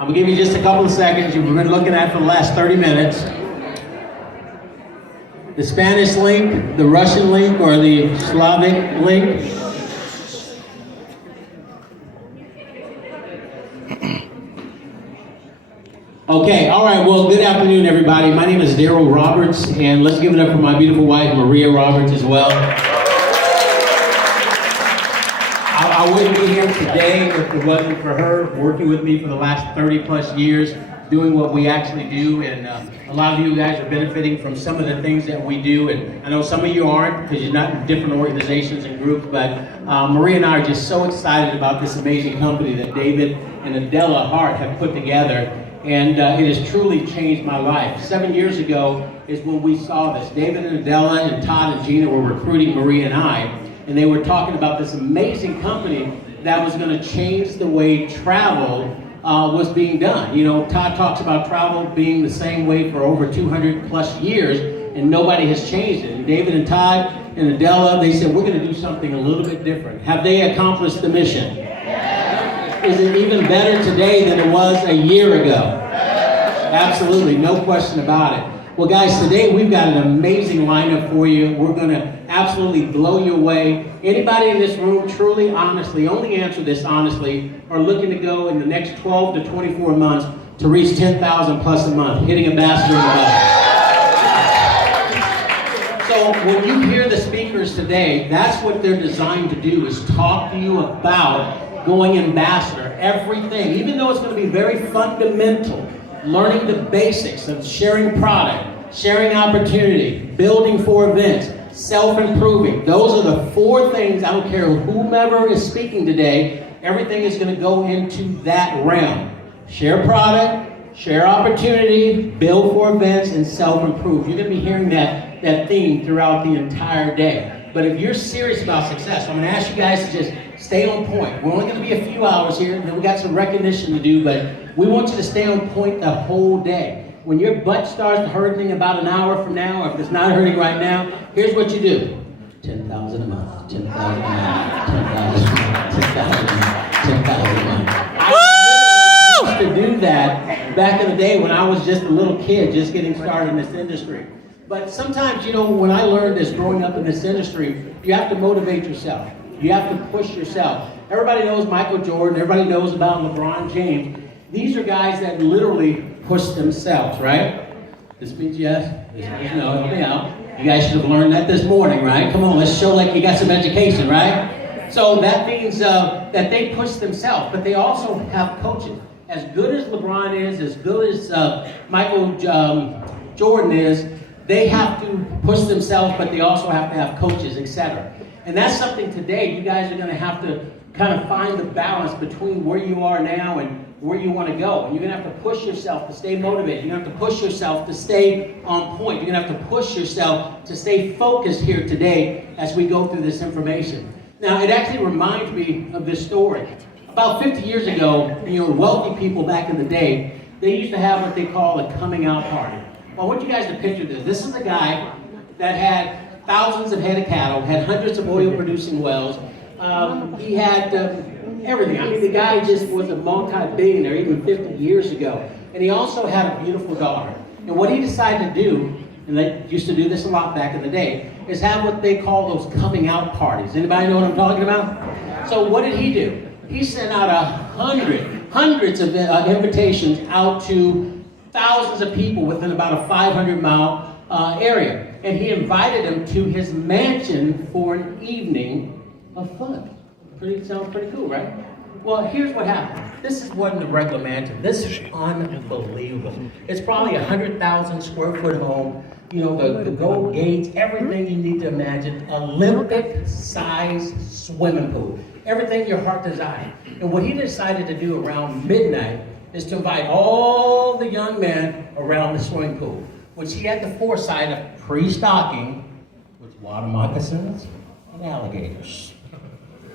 I'm going to give you just a couple of seconds. You've been looking at for the last 30 minutes. The Spanish link, the Russian link, or the Slavic link. Okay, all right, well, good afternoon, everybody. My name is Daryl Roberts, and let's give it up for my beautiful wife, Maria Roberts, as well. I wouldn't be here today if it wasn't for her working with me for the last 30 plus years, doing what we actually do, and a lot of you guys are benefiting from some of the things that we do, and I know some of you aren't because you're not in different organizations and groups, but Maria and I are just so excited about this amazing company that David and Adela Hart have put together, and it has truly changed my life. 7 years ago is when we saw this. David and Adela and Todd and Gina were recruiting Maria and I, and they were talking about this amazing company that was going to change the way travel was being done. You know, Todd talks about travel being the same way for over 200 plus years, and nobody has changed it. And David and Todd and Adela, they said, we're going to do something a little bit different. Have they accomplished the mission? Is it even better today than it was a year ago? Absolutely, no question about it. Well, guys, today we've got an amazing lineup for you. We're going to absolutely blow you away. Anybody in this room truly, honestly, only answer this honestly, are looking to go in the next 12 to 24 months to reach 10,000 plus a month, hitting ambassador in the So when you hear the speakers today, that's what they're designed to do, is talk to you about going ambassador, everything, even though it's going to be very fundamental, learning the basics of sharing product, sharing opportunity, building for events, self-improving. Those are the four things. I don't care whomever is speaking today, everything is going to go into that realm. Share product, share opportunity, build for events, and self-improve. You're going to be hearing that theme throughout the entire day. But if you're serious about success, I'm going to ask you guys to just stay on point. We're only going to be a few hours here, and we got some recognition to do, but we want you to stay on point the whole day. When your butt starts hurting about an hour from now, or if it's not hurting right now, here's what you do. 10,000 a month, 10,000 a month, 10,000 a month, 10,000 a month, 10,000 a month. I used to do that back in the day when I was just a little kid, just getting started in this industry. But sometimes, you know, when I learned this growing up in this industry, you have to motivate yourself. You have to push yourself. Everybody knows Michael Jordan. Everybody knows about LeBron James. These are guys that literally push themselves, right? This means yes. This means no. Help me out. You guys should have learned that this morning, right? Come on, let's show like you got some education, right? So that means that they push themselves, but they also have coaches. As good as LeBron is, as good as Michael Jordan is, they have to push themselves, but they also have to have coaches, etc. And that's something today you guys are going to have to kind of find the balance between where you are now and where you want to go. And you're going to have to push yourself to stay motivated. You're going to have to push yourself to stay on point. You're going to have to push yourself to stay focused here today as we go through this information. Now, it actually reminds me of this story. About 50 years ago, you know, wealthy people back in the day, they used to have what they call a coming out party. Well, I want you guys to picture this. This is a guy that had thousands of head of cattle, had hundreds of oil-producing wells. He had everything. I mean, the guy just was a multi-billionaire even 50 years ago. And he also had a beautiful daughter. And what he decided to do, and they used to do this a lot back in the day, is have what they call those coming out parties. Anybody know what I'm talking about? So what did he do? He sent out hundreds of invitations out to thousands of people within about a 500-mile area. And he invited them to his mansion for an evening of fun. Sounds pretty cool, right? Well, here's what happened. This wasn't a regular mansion. This is unbelievable. It's probably 100,000 square foot home. You know, the gold gates, everything you need to imagine. Olympic-sized swimming pool. Everything your heart desired. And what he decided to do around midnight is to invite all the young men around the swimming pool, which he had the foresight of pre-stocking with water moccasins and alligators.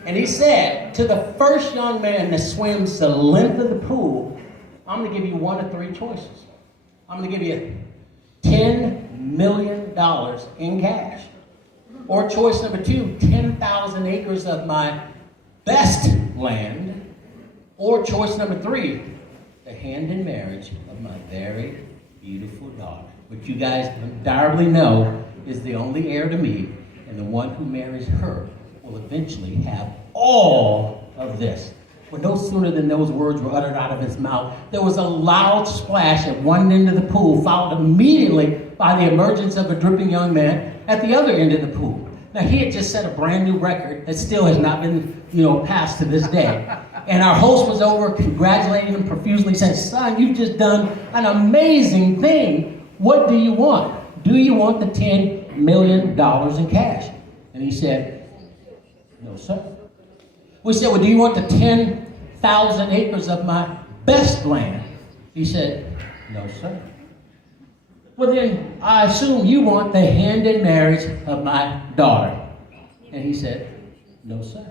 And he said to the first young man that swims the length of the pool, I'm going to give you one of three choices. I'm going to give you $10 million in cash. Or choice number two, 10,000 acres of my best land. Or choice number three, the hand in marriage of my very beautiful daughter, which you guys undoubtedly know is the only heir to me, and the one who marries her will eventually have all of this. Well, no sooner than those words were uttered out of his mouth, there was a loud splash at one end of the pool, followed immediately by the emergence of a dripping young man at the other end of the pool. Now, he had just set a brand new record that still has not been, passed to this day. And our host was over congratulating him profusely, saying, "Son, you've just done an amazing thing. What do you want? Do you want the $10 million in cash?" And he said, "No, sir." We said, "Well, do you want the 10,000 acres of my best land?" He said, "No, sir." "Well, then I assume you want the hand in marriage of my daughter." And he said, "No, sir."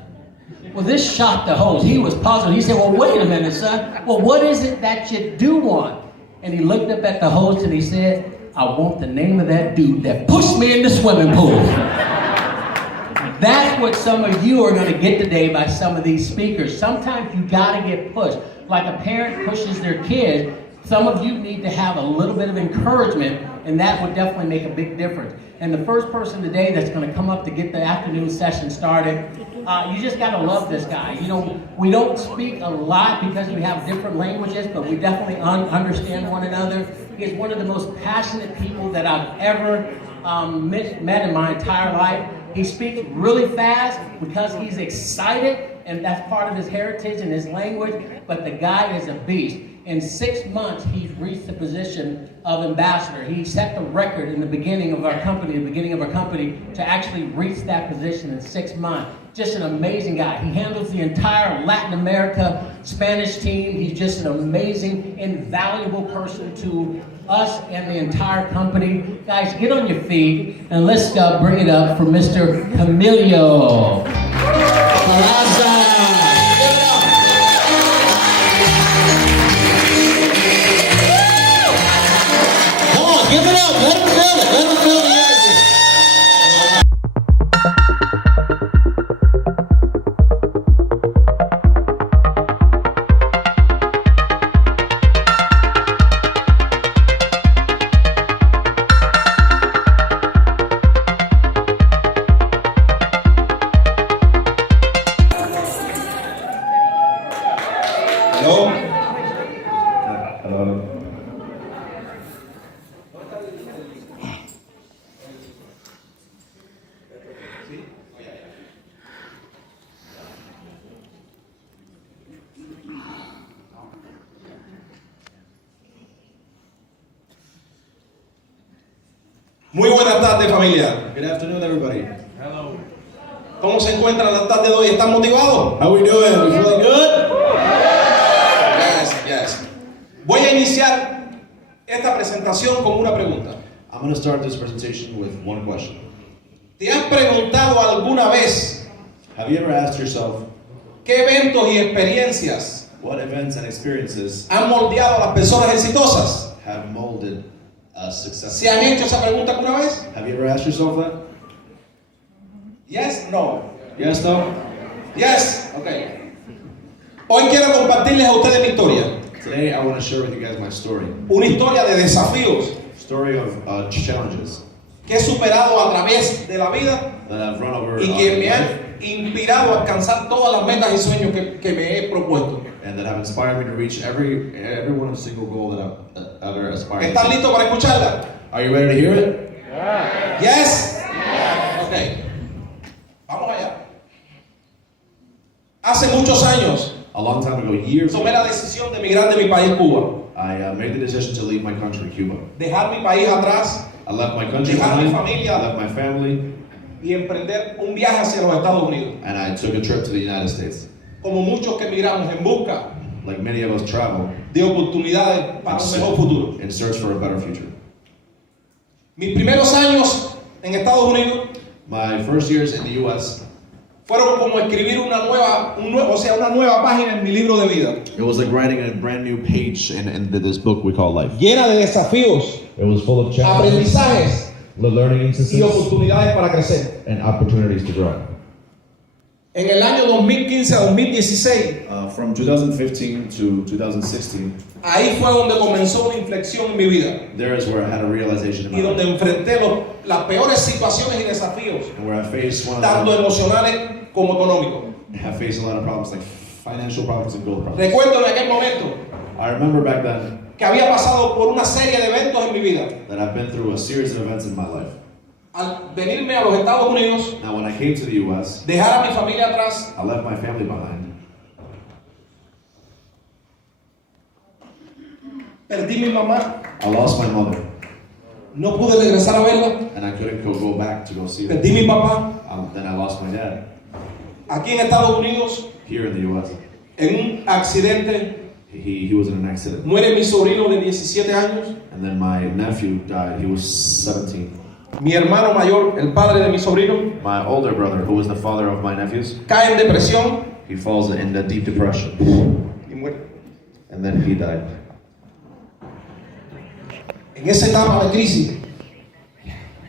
Well, this shocked the host. He was puzzled. He said, "Well, wait a minute, son. Well, what is it that you do want?" And he looked up at the host and he said, "I want the name of that dude that pushed me in the swimming pool." That's what some of you are going to get today by some of these speakers. Sometimes you got to get pushed. Like a parent pushes their kid, some of you need to have a little bit of encouragement, and that would definitely make a big difference. And the first person today that's going to come up to get the afternoon session started, you just got to love this guy. We don't speak a lot because we have different languages, but we definitely understand one another. He is one of the most passionate people that I've ever met in my entire life. He speaks really fast because he's excited, and that's part of his heritage and his language, but the guy is a beast. In 6 months, he's reached the position of ambassador. He set the record in the beginning of our company, to actually reach that position in 6 months. Just an amazing guy. He handles the entire Latin America Spanish team. He's just an amazing, invaluable person to us and the entire company. Guys, get on your feet and let's bring it up for Mr. Camilo Peraza. Come on, give it up. Let him feel it. Let him feel the energy. Muy buenas tardes, familia. Good afternoon, everybody. Hello. ¿Cómo se encuentran la tarde de hoy? ¿Están motivados? How we doing? We feeling good? Yes. Voy a iniciar esta presentación con una pregunta. I'm going to start this presentation with one question. ¿Te has preguntado alguna vez Have you ever asked yourself, qué eventos y experiencias what events and experiences han moldeado a las personas exitosas? have molded us ¿Se successfully? han hecho esa pregunta alguna vez? Have you ever asked yourself that? Yes, no. Yes, no? Yes. Okay. Hoy quiero compartirles a ustedes mi historia. Today, I want to share with you guys my story. Una historia de desafíos Story of challenges que he superado a través de la vida that I've run over y que me life, han inspirado a alcanzar todas las metas y sueños que me he propuesto. and that have inspired me to reach every one single goal that I've ever aspired ¿Están to. listos para escucharla? Are you ready to hear it? Yes? Ok. Vamos allá. Hace muchos años A long time ago, years tomé ago, la decisión de emigrar de mi país, Cuba. I made the decision to leave my country, Cuba. Dejar mi país atrás I left my country Dejar mi behind, familia. I left my family, y emprender un viaje hacia los Estados Unidos. and I took a trip to the United States. Como muchos que emigramos en busca Like many of us travel, de oportunidades para un mejor futuro. in search for a better future. Mis primeros años en Estados Unidos My first years in the U.S., fueron como escribir una nueva página en mi libro de vida. it was like writing a brand new page in this book we call life. Llena de desafíos, It was full of challenges, aprendizajes learning y instances, oportunidades para crecer. and opportunities to grow. En el año 2015 a 2016, From 2015 to 2016, ahí fue donde comenzó una inflexión en mi vida. there is where I had a realization in Y my donde life, enfrenté las peores situaciones y desafíos, and where I faced one of tanto the, emocionales como económicos. I faced a lot of problems, like financial problems and gold problems. Recuerdo en aquel momento I remember back then que había pasado por una serie de eventos en mi vida. that I've been through a series of events in my life. Al venirme a los Estados Unidos, Now, when I came to the U.S., dejar a mi familia atrás, I left my family behind. perdí mi mamá, I lost my mother, no pude regresar a verla, and I couldn't go back to go see perdí them. mi papá. Then I lost my dad Aquí en Estados Unidos, here in the U.S. en un accidente, He was in an accident, muere mi sobrino de 17 años. and then my nephew died. He was 17. Mi hermano mayor, el padre de mi sobrino, My older brother, who was the father of my nephews, cae en depresión he falls in a deep depression, y muere. and then he died. En esa etapa de crisis,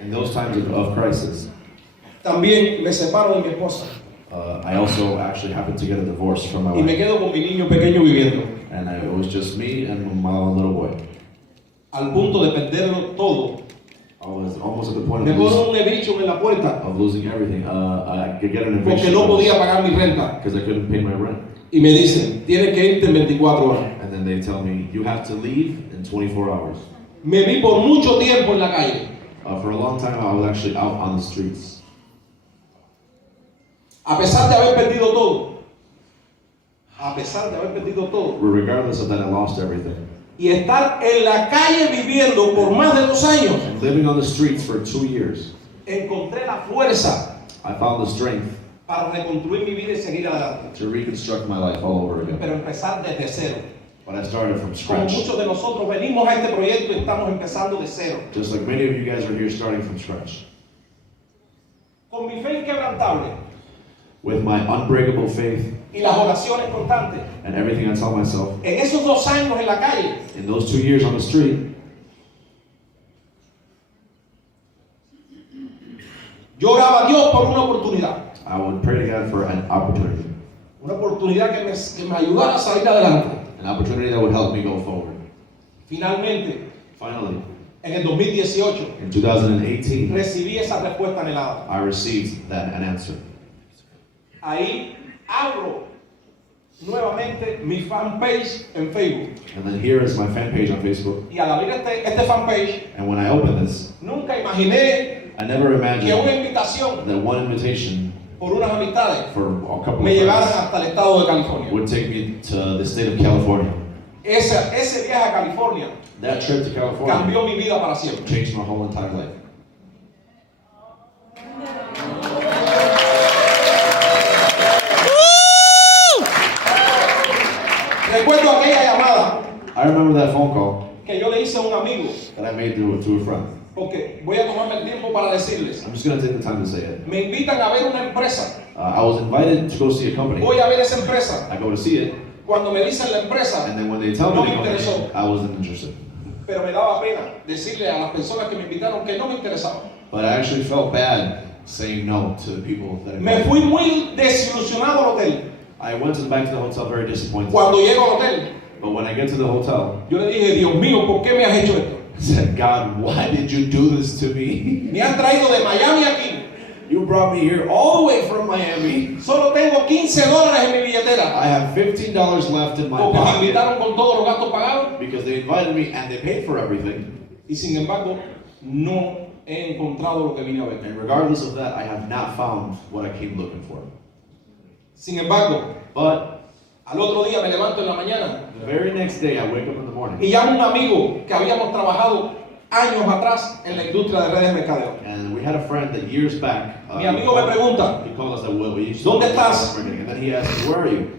In those times of crisis, también me separo de mi esposa I also actually happened to get a divorce from my y me wife, quedo con mi niño pequeño viviendo, and it was just me and my little boy. al punto de perderlo todo. I was almost at the point Me ponen un evicho en la puerta of losing everything. I could get an porque eviction no podía pagar mi renta. because I couldn't pay my rent. Y me dicen, tienes que irte en 24 horas. And then they tell me, you have to leave in 24 hours. Me vi por mucho tiempo en la calle. For a long time, I was actually out on the streets. A pesar de haber perdido todo. A pesar de haber perdido todo. Regardless of that, I lost everything. Y estar en la calle viviendo por más de 2 años. And living on the streets for 2 years, Encontré la fuerza I found the strength para reconstruir mi vida y seguir adelante. to reconstruct my life all over again. Pero empezar desde cero. But I started from Como scratch. muchos de nosotros venimos a este proyecto y estamos empezando de cero. Just like many of you guys are here starting from scratch. Con mi fe inquebrantable With my unbreakable faith y las oraciones constantes. and everything I tell myself, En esos 2 años en la calle, in those 2 years on the street, yo oraba a Dios por una oportunidad. I would pray to God for an opportunity. Una oportunidad que me ayudara a salir adelante. An opportunity that would help me go forward. Finalmente, Finally, en el 2018, in 2018, recibí esa respuesta anhelada. I received an answer. Ahí abro nuevamente mi fanpage en Facebook. And then here is my fan page on Facebook. Y al abrir este fanpage, And when I opened this, nunca imaginé I never que imagined una invitación that one invitation por unas amistades for a couple me of llevaran friends hasta el estado de California. would take me to the state of California. Ese viaje a California That trip to California cambió mi vida para siempre. changed my whole entire life. Recuerdo aquella llamada I remember that phone call que yo le hice a un amigo, that I made to a friend. porque voy a tomarme el tiempo para decirles. I'm just going to take the time to say it. Me invitan a ver una empresa. I was invited to go see a company. Voy a ver esa empresa. I go to see it, Cuando me dicen la empresa, and then when they tell no me me to go, interesó. I wasn't interested. Pero me daba pena decirle a las personas que me invitaron que no me interesaba. But I actually felt bad saying no to the people that Me invited fui muy desilusionado al hotel. I went back to the hotel very disappointed. Cuando llego al hotel, But when I get to the hotel, yo le dije, Dios mío, ¿por qué me has hecho esto? I said, God, why did you do this to me? Me han traído de Miami aquí. You brought me here all the way from Miami. Solo tengo $15 en mi billetera. I have $15 left in my Porque me pocket invitaron con todos los gastos pagados. because they invited me and they paid for everything. Y sin embargo, no he encontrado lo que vine a ver. And regardless of that, I have not found what I came looking for. Sin embargo, But al otro día me levanto en la mañana the very next day, I wake up in the morning y llamo a un amigo que habíamos trabajado años atrás en la industria de redes de mercadeo. and we had a friend that years back. Mi amigo me pregunta, He called us that we used to ¿Dónde estás? And then he asked me, where are you?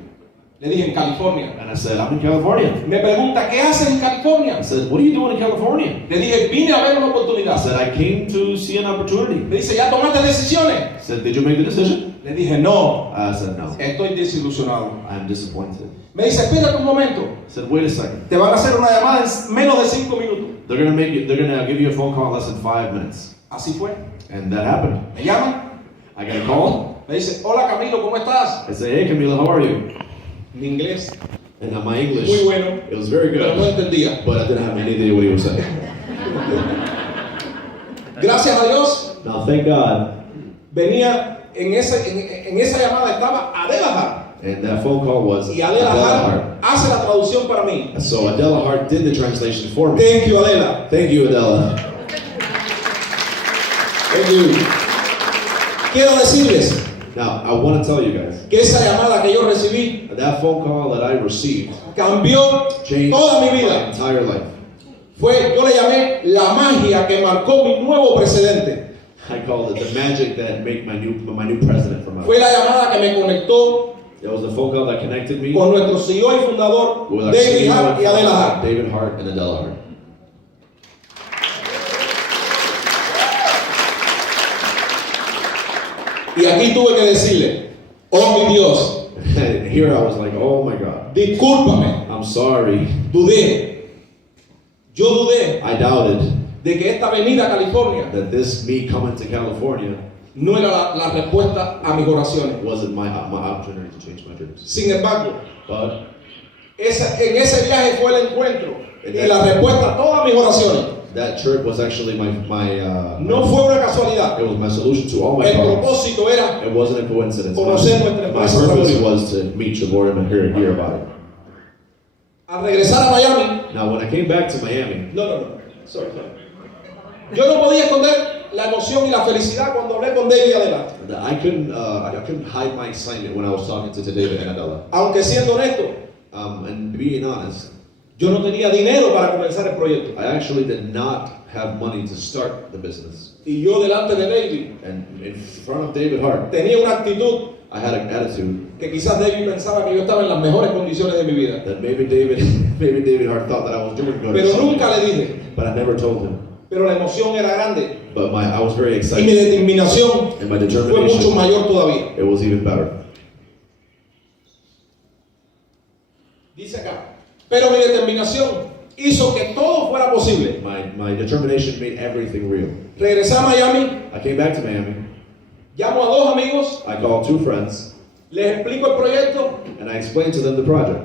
le dije en California. And I said, I'm in California. Me pregunta, ¿qué haces en California? I said, what are you doing in California? Le dije, vine a ver una I oportunidad. said, I came to see an opportunity. Me dice, ¿ya tomaste decisiones? I said, did you make the decision? Le dije, no, I said, no. estoy desilusionado. I'm disappointed. Me dice, espérate un momento, I said, wait a second. te van a hacer una llamada en menos de 5 minutos. They're gonna give you a phone call in less than 5 minutes. Así fue. And that happened. Me llaman, I got a call. Me dice, hola Camilo, ¿cómo estás? I say, hey Camilo, how are you? Mi inglés, And my English, muy bueno, it was very pero no good, entendía. but I didn't have any idea what he was saying. Gracias a Dios, Now, thank God, venía en esa llamada estaba Adela Hart. and that phone call was Y Adela Hart. Hart hace la traducción para mí. So Adela Hart did the translation for me. Thank you, Adela. Thank you, Adela. Thank you. Quiero decirles Now, I want to tell you guys, que esa llamada que yo recibí that phone call that I received cambió changed toda mi my vida. entire life. Yo le llamé la magia que marcó mi nuevo precedente. I call it the magic that made my new president for my Fue life. la llamada que me conectó It was the phone call that connected me con nuestro CEO y fundador with our David CEO Hart y Adela Hart. David Hart and Adela Hart. Y aquí tuve que decirle, oh mi Dios, And here I was like, oh my God, discúlpame, I'm sorry. dudé. Yo dudé I doubted de que esta venida a California that me coming to California no era la respuesta a mis oraciones. wasn't my opportunity to change my dreams. Sin embargo, But en ese viaje fue el encuentro y la respuesta a todas mis oraciones. that trip was actually No fue una casualidad. it was my solution to all my El problems. propósito era It wasn't a coincidence. conocer nuestra My empresa purpose Travorium. was to meet Travorium and hear about it. Al regresar a Miami, Now, when I came back to Miami, no. Sorry. Yo no podía esconder la emoción y la felicidad cuando hablé con David y Adela. I couldn't hide my excitement when I was talking to David and Adela. Aunque siendo honesto, And being honest, yo no tenía dinero para comenzar el proyecto. I actually did not have money to start the business. Y yo delante de David And in front of David Hart, tenía una actitud I had an attitude que quizás David pensaba que yo estaba en las mejores condiciones de mi vida. that maybe David Hart thought that I was doing good. or Pero something, nunca le dije. but I never told him. Pero la emoción era grande But I was very y mi excited, determinación and my fue mucho determination, mayor todavía. it was even better. Dice acá, pero mi determinación hizo que todo fuera posible. My determination made everything real. Regresé a Miami, I came back to Miami. llamo a dos amigos, I called two friends, les explico el proyecto and I explained to them the project.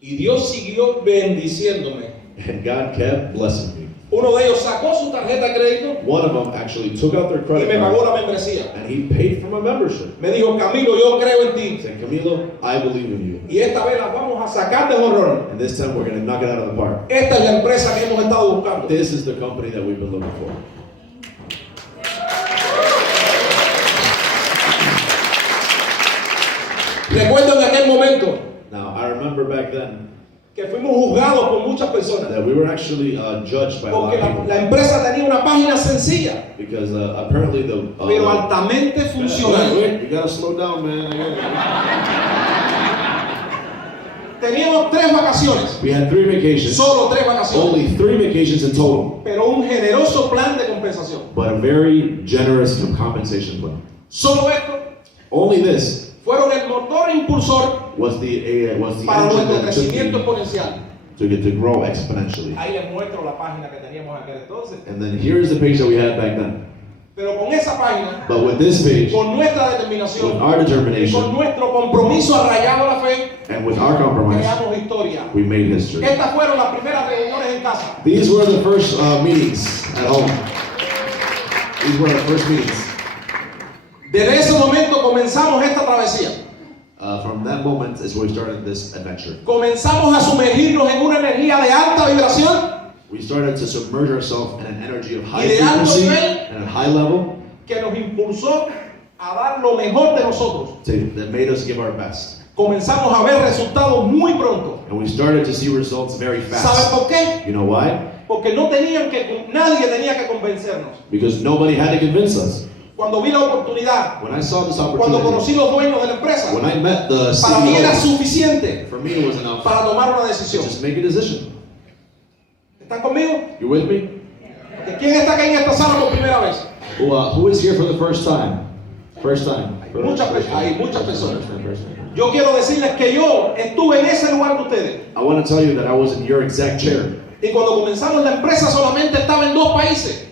y Dios siguió bendiciéndome. And God kept blessing me. Uno de ellos sacó su tarjeta de crédito One of them actually took out their y credit me pagó card, la membresía. and he paid for my membership. Me dijo, Camilo, yo creo en He ti said, Camilo, I believe in you. y esta vez la vamos a sacar de horror. And this time we're going to knock it out of the park. Esta es la empresa que hemos estado buscando. This is the company that we've been looking for. Recuerdo en aquel momento Now, I remember back then que fuimos juzgados por muchas personas that we were actually judged by a lot porque of people. la empresa tenía una página sencilla Because apparently the... pero altamente funcional. Wait, you gotta slow down, man. Teníamos 3 vacaciones, We had 3 vacations. solo 3 vacaciones, Only 3 vacations in total. pero un generoso plan de compensación. But a very generous compensation plan. Solo esto Only this fueron el motor impulsor was the para engine nuestro that took crecimiento me exponencial. to get to grow exponentially. Ahí les muestro la página que teníamos aquel entonces. And then here's the page that we had back then. Pero con esa página, But with this page, con nuestra with determinación, our con determination, nuestro compromiso arraigado a la fe, and with our compromise, creamos historia. we made history. Estas fueron las primeras reuniones en casa. These were the first meetings at home. These were our first meetings. Desde ese momento comenzamos esta travesía. From that moment is where we started this adventure. Comenzamos a sumergirnos en una energía de alta vibración We started to submerge ourselves in an energy of high Y de alto frequency nivel. and a high level que nos impulsó a dar lo mejor de nosotros. that made us give our best. Comenzamos a ver resultados muy pronto. And we started to see results very ¿Saben fast. por qué? You know why? Porque nadie tenía que convencernos. Because nobody had to convince us. Cuando vi la oportunidad, When I saw this cuando opportunity, conocí los dueños de la empresa, when I met the para mí era CEO, suficiente for me it was enough para tomar una to decisión. just make a decision. ¿Están conmigo? You with me? ¿Quién está aquí en esta sala por primera vez? Who is here for the first time? First time. Hay muchas personas. Yo quiero decirles que yo estuve en ese lugar de ustedes. I want to tell you that I was in your exact chair. Y cuando comenzamos la empresa solamente estaba en 2 países.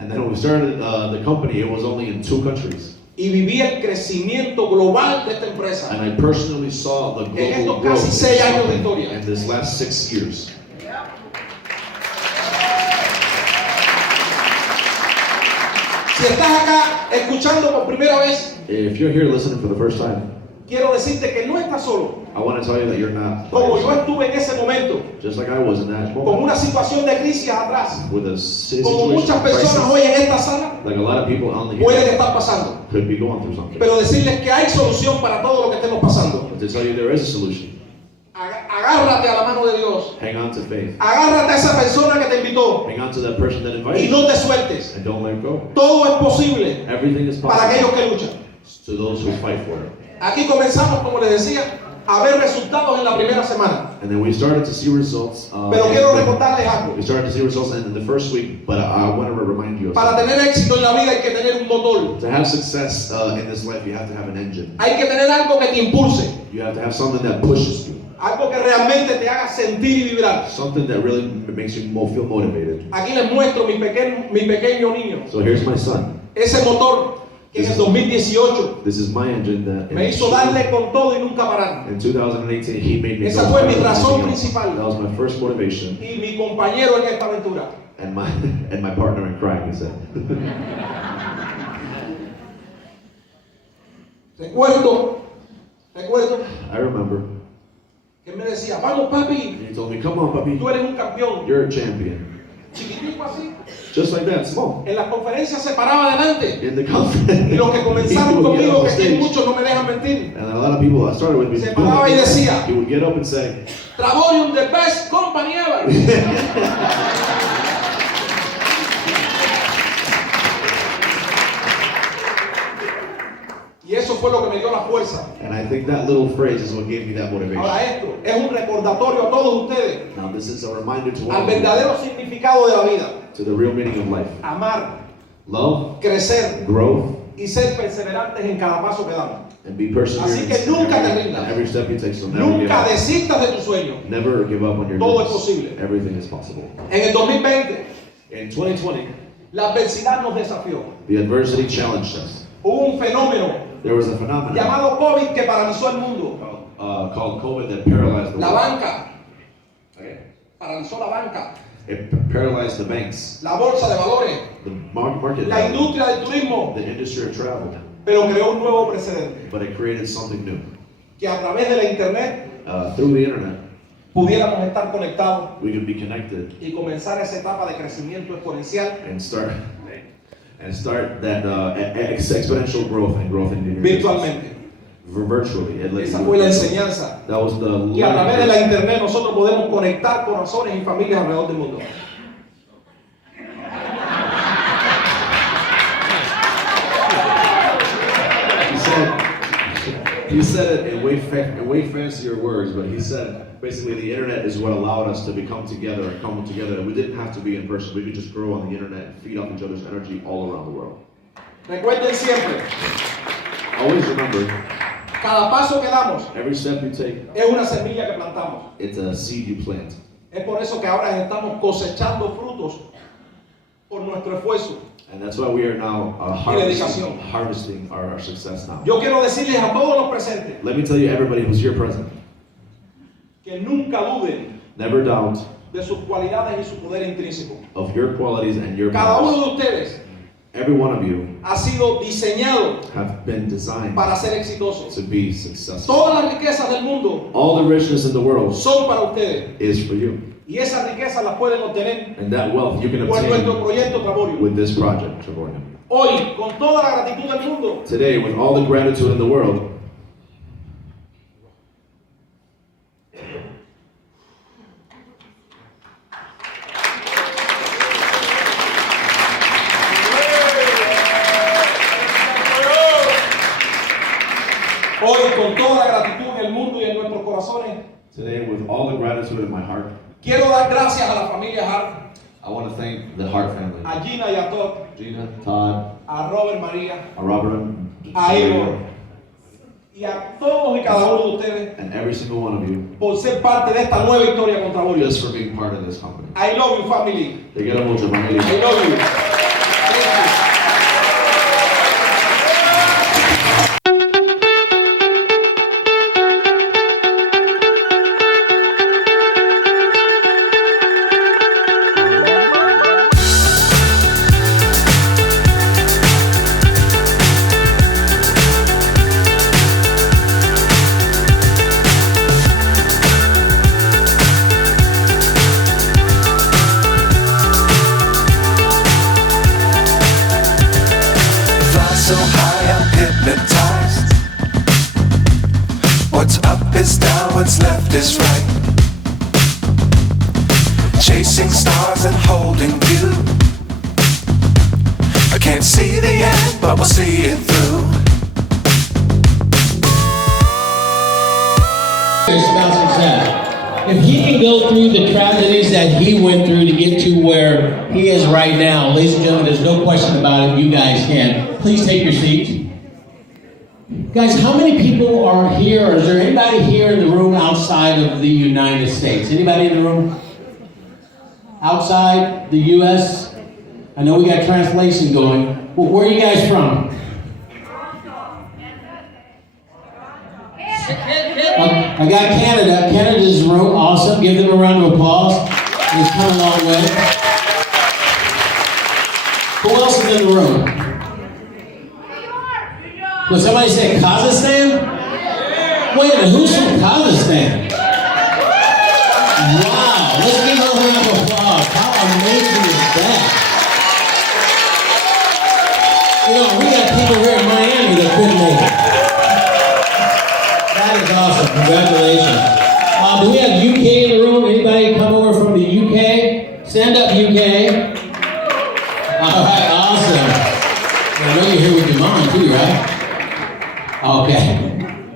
And then when we started the company, it was only in 2 countries. y viví el crecimiento global de esta empresa. And I personally saw the En estos global growth casi 6 años de historia. in this last 6 years. Si estás acá escuchando por primera vez, If you're here listening for the first time, quiero decirte que no estás solo. I want to tell you that you're not by Como yo yourself. estuve en ese momento, Just like I was in that con moment, una situación de crisis atrás, with a como situation muchas of personas crisis, hoy en esta sala like a lot of people on the pueden here estar pasando. could be going through something. Pero decirles que hay solución para todo lo que estemos pasando. But to tell you there is a solution, Agárrate a la mano de Dios. hang on to faith. Agárrate a esa persona que te invitó Hang on to that person that y invited you, no te sueltes. and don't let go. Todo es posible Everything is para aquellos possible que luchan. to those who fight for it. Aquí comenzamos, como les decía, a ver resultados en la primera semana. And then we started to see results. Pero quiero recordarles algo. We started to see results in the first week, but I want to remind you of Para something. tener éxito en la vida hay que tener un motor. To have success in this life, you have to have an engine. Hay que tener algo que te impulse. You have to have something that pushes you, Algo que realmente te haga sentir y vibrar. something that really makes you feel motivated. Aquí les muestro mi pequeño niño. So here's my son. Ese motor que en el 2018 This is my engine that me hizo darle con todo y nunca parar. in 2018 he made me Esa go fue mi further than razón anything else. principal. That was my first motivation Y mi compañero en esta aventura. and my partner in crime, he said. Recuerdo I remember. que él me decía, vamos papi, And he told me, come on, puppy, tú eres un campeón. you're a champion. Chiquitico así. Just like that, small. En las conferencias se paraba adelante. In the conference. Y los que comenzaron he would get conmigo, up que on aquí stage. muchos no me dejan mentir. And a lot of people that started with me, Se paraba y decía, he would get up and say, Travorium, the best company ever. Y eso fue lo que me dio la fuerza. and I think that little phrase is what gave me that motivation. Ahora esto es un recordatorio a todos ustedes Now this is a reminder to all al of you, verdadero significado de la vida. to the real meaning of life. Amar, Love, crecer growth, y ser perseverantes en cada paso que damos. and be perseverant Así que nunca te rindas. in every step you take. So never give Nunca up. desistas de tu sueño. Never give up on your Todo es dreams. posible. Everything is possible. En el 2020, In 2020, la adversidad nos desafió. the adversity challenged us. Hubo un fenómeno There was a phenomenon llamado COVID que paralizó el mundo. called COVID that paralyzed the La world. banca, Okay. paralizó la banca, It paralyzed the banks, la bolsa de valores, the market, la industria del turismo, the industry of travel, pero creó un nuevo precedente. but it created something new. Que a través de la internet Through the internet, pudiéramos estar conectados we could be connected y comenzar esa etapa de crecimiento exponencial and start that exponential growth and growth in your business. virtualmente. Virtually. Esa fue la enseñanza. That was the Que a través de la learning. internet nosotros podemos conectar corazones y familias alrededor del mundo. He said it in way fancier words, but he said basically the internet is what allowed us to come together. We didn't have to be in person. We could just grow on the internet and feed off each other's energy all around the world. Recuerden siempre, Always remember, cada paso que damos every step you take, es una semilla que plantamos. it's a seed you plant. Es por eso que ahora estamos cosechando frutos por nuestro esfuerzo. And that's why we are now dedicación. harvesting our success now. Yo quiero decirles a todos los presentes Let me tell you, everybody who's here present, que nunca duden never doubt de sus cualidades y su poder intrínseco. of your qualities and your Cada uno powers. de ustedes Every one of you ha sido diseñado have been designed para ser exitosos. to be successful. Todas las riquezas del mundo All the richness in the world son para ustedes. is for you. Y esas riquezas las pueden obtener And that wealth you can por nuestro obtain proyecto Travorium. with this project, Travorium. Hoy, con toda la gratitud del mundo, Today, with all the gratitude in the world, hoy con toda la gratitud en el mundo y en nuestros corazones, today with all the gratitude in my heart, quiero dar gracias a la familia Hart, I want to thank the Hart family. a Gina y a Todd, Gina, Todd, a Robert María, Robert, a Igor y a todos y cada uno de ustedes and every single one of you, por ser parte de esta nueva historia con Travorium. just for being part of this company. I love you, family. Te quiero mucho, familia. I love you. Thank you. What's up is down, what's left is right. Chasing stars and holding you. I can't see the end, but we'll see it through. About success. If he can go through the tragedies that he went through to get to where he is right now, ladies and gentlemen, there's no question about it, you guys can. Please take your seats. Guys, how many people are here, or is there anybody here in the room outside of the United States? Anybody in the room? Outside the U.S.? I know we got translation going. Well, where are you guys from? I got Canada. Canada's in the room. Awesome. Give them a round of applause. It's come a long way. Who else is in the room? Will somebody say Kazakhstan? Wait a minute. Who's from Kazakhstan? Wow. Let's give her a round of applause. How amazing is that? You know, we got people here in Miami that couldn't make it. That is awesome. Congratulations. Do we have UK in the room? Anybody come over from the UK? Stand up, UK. All right, awesome. I know you're here with your mom too, right? Okay.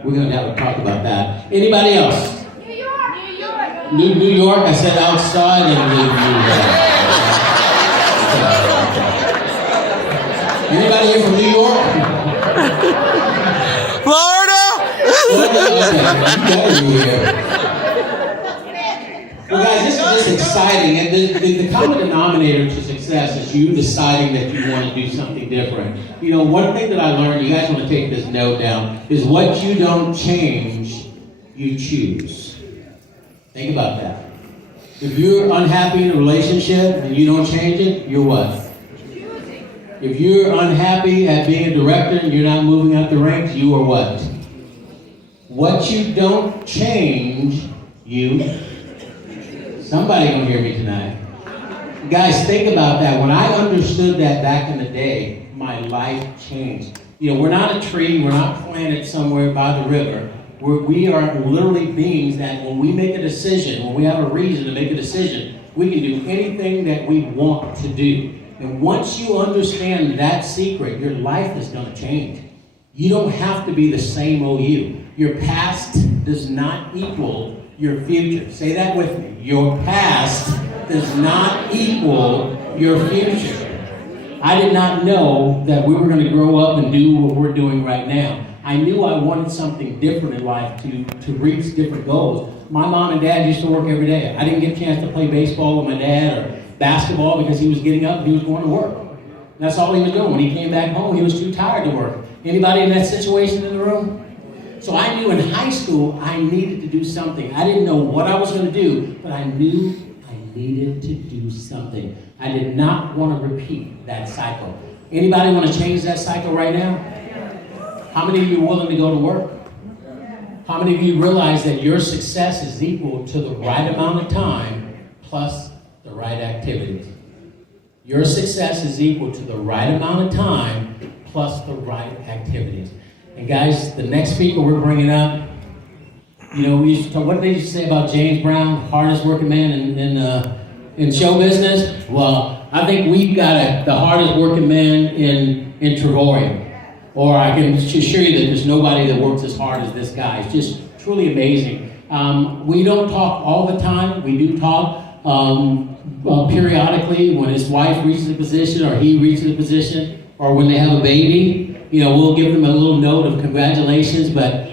We're going to have to talk about that. Anybody else? New York. New York? I said outside and New York. Anybody here from New York? Florida! Well, guys, this is just exciting, and the common denominator to success is you deciding that you want to do something different. You know, one thing that I learned, you guys want to take this note down, is what you don't change, you choose. Think about that. If you're unhappy in a relationship and you don't change it, you're what? If you're unhappy at being a director and you're not moving up the ranks, you are what? What you don't change, you. Somebody gonna hear me tonight. Guys, think about that. When I understood that back in the day, my life changed. You know, we're not a tree, we're not planted somewhere by the river. We are literally beings that when we make a decision, when we have a reason to make a decision, we can do anything that we want to do. And once you understand that secret, your life is going to change. You don't have to be the same old you. Your past does not equal your future. Say that with me. Your past does not equal your future. I did not know that we were going to grow up and do what we're doing right now. I knew I wanted something different in life to reach different goals. My mom and dad used to work every day. I didn't get a chance to play baseball with my dad or basketball because he was getting up and he was going to work. That's all he was doing. When he came back home, he was too tired to work. Anybody in that situation in the room? So I knew in high school I needed to do something. I didn't know what I was going to do, but I knew I needed to do something. I did not want to repeat that cycle. Anybody want to change that cycle right now? How many of you are willing to go to work? How many of you realize that your success is equal to the right amount of time plus the right activities? Your success is equal to the right amount of time plus the right activities. And guys, the next speaker we're bringing up, you know, we used to talk, what did they used to say about James Brown, hardest working man in show business? Well, I think we've got the hardest working man in Travorium. Or I can assure you that there's nobody that works as hard as this guy. It's just truly amazing. We don't talk all the time. We do talk periodically when his wife reaches a position or he reaches a position or when they have a baby. You know, we'll give them a little note of congratulations. But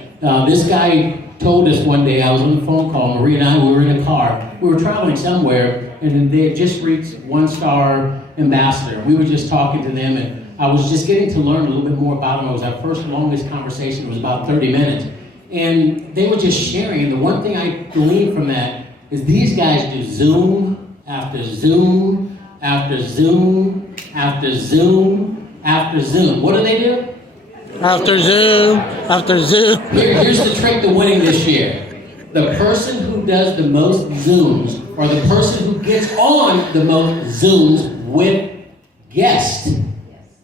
this guy told us one day, I was on the phone call, Maria and I, we were in a car. We were traveling somewhere and they had just reached 1-star ambassador. We were just talking to them and I was just getting to learn a little bit more about them. It was our first longest conversation. It was about 30 minutes. And they were just sharing. And the one thing I gleaned from that is these guys do Zoom after Zoom after Zoom after Zoom after Zoom. What do they do? After Zoom, after Zoom. Here's the trick to winning this year. The person who does the most Zooms or the person who gets on the most Zooms with guests,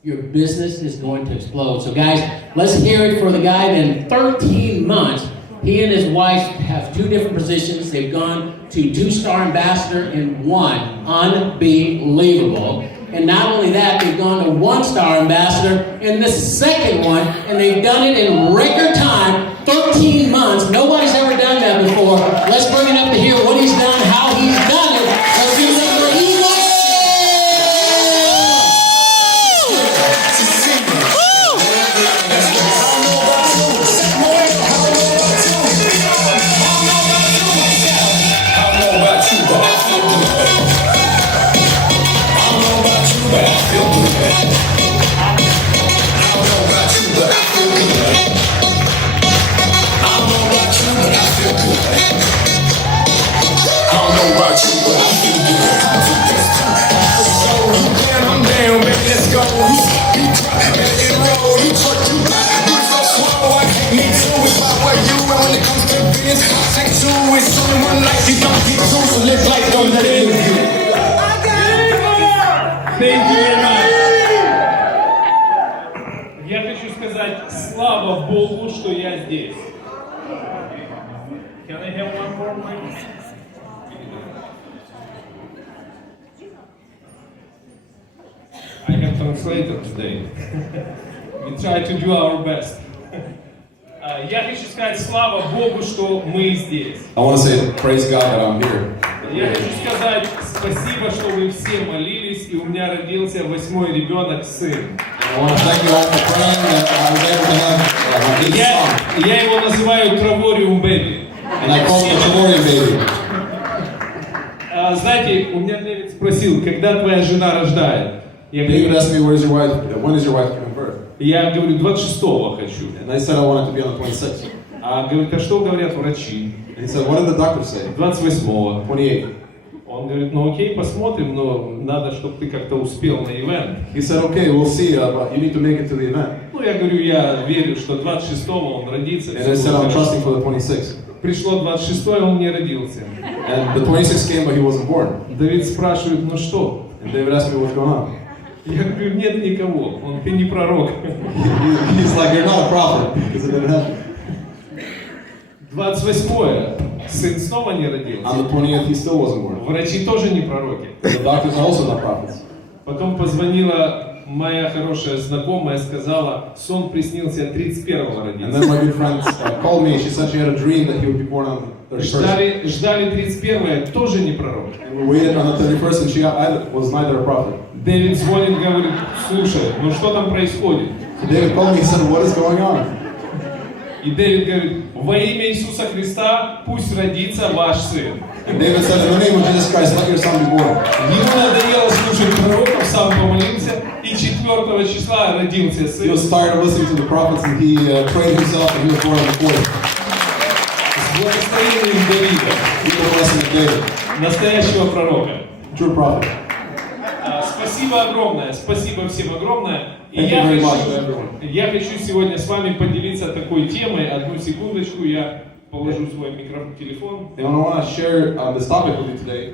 your business is going to explode. So guys, let's hear it for the guy that in 13 months He and his wife have 2 different positions. They've gone to 2-star ambassador in 1. Unbelievable. And not only that, they've gone to 1-star ambassador in the 2nd one, and they've done it in record time, 13 months. Nobody's ever done that before. Let's bring it up to hear what he's done, how he's done it. Let's give it up for Igor! Я хочу сказать, слава Богу, что я здесь. Can I have one more mic? I have translator today. We try to do our best. Я хочу сказать, слава Богу, что мы здесь. I want to say praise God that I'm here. Я хочу сказать спасибо, что вы все молились, и у меня родился 8-й ребенок, сын. I want to thank you all for praying that I was able to have my big son. Я его называю Travorium Baby. And I call him the Travorium baby. Знаете, у меня Дэвид спросил, когда твоя жена рождает? Я David говорю, asked me, where's your wife? When is your wife giving birth? я говорю, 26-го хочу. And I said I wanted to be on the 26th. А говорит, а что говорят врачи? And he said, what did the doctor say? 28-го. 28th. Он говорит, ну окей, посмотрим, но надо, чтобы ты как-то успел на ивент. He said, okay, we'll see, but you need to make it to the event. Ну, я говорю, я верю, что 26-го он родится. And I said, I'm trusting for the 26th. Пришло 26-е, он не родился. And the 26th came, but he wasn't born. Давид спрашивает, ну что? And David asked me, what's going on? Я говорю, нет никого, ты не пророк. He's like, you're not a prophet, because it didn't happen. 28-е, сын снова не родился. On the 20th, he still wasn't born. Врачи тоже не пророки. The doctors are also not prophets. Потом позвонила моя хорошая знакомая, сказала, сон приснился 31-го And родился. then my good friend called me, she said she had a dream that he would be born on the 31st. Ждали 31-е, тоже не пророк. And we waited on the 31st, and she was neither a prophet. Дэвид звонит, говорит, слушай, ну что там происходит? So David called me, he said, what is going on? И Дэвид говорит, во имя Иисуса Христа пусть родится ваш сын. And David said, in the name of Jesus Christ, let your son be born. Ему надоело слушать пророков, сам помолился, и 4 числа родился He сын. was tired of listening to the prophets, and he prayed himself, and he was born on the 4th. С благословением Давида, He was the blessing of David, настоящего пророка. true prophet. Спасибо огромное, спасибо всем огромное. И Thank you very much to everyone. я хочу сегодня с вами поделиться такой темой. Одну секундочку, я положу свой телефон. And I want to share this topic with you today.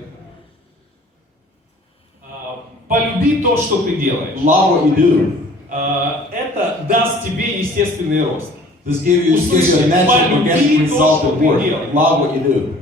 Полюби то, что ты делаешь. Love what you do. Это даст тебе естественный рост. This gives you a natural organic result of work. Love what you do.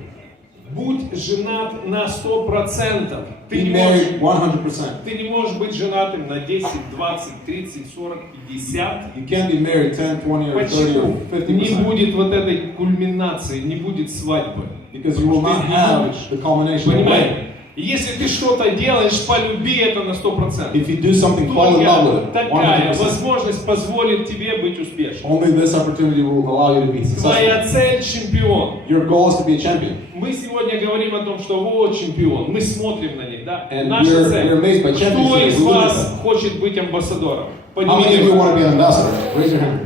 Будь женат на 100%. Be married 100%. Ты не можешь быть женатым на 10, 20, 30, 40, 50. You can't be married 10, 20, or 30, Почему? or Не 50%. будет вот этой кульминации, не будет свадьбы. Because you will not have the culmination of Понимаете? wedding. Если ты что-то делаешь, полюби это на 100%. If you do something, fall in love with Только it. такая 100%. возможность позволит тебе быть успешным. Only this opportunity will allow you to be successful. Твоя цель — чемпион. Your goal is to be a champion. Мы сегодня говорим о том, что вот чемпион. Мы смотрим на них, да? And Наша we're цель. amazed by Кто championships. из We look at вас them. хочет быть амбассадором? How many of you want to be an ambassador? Raise your hand.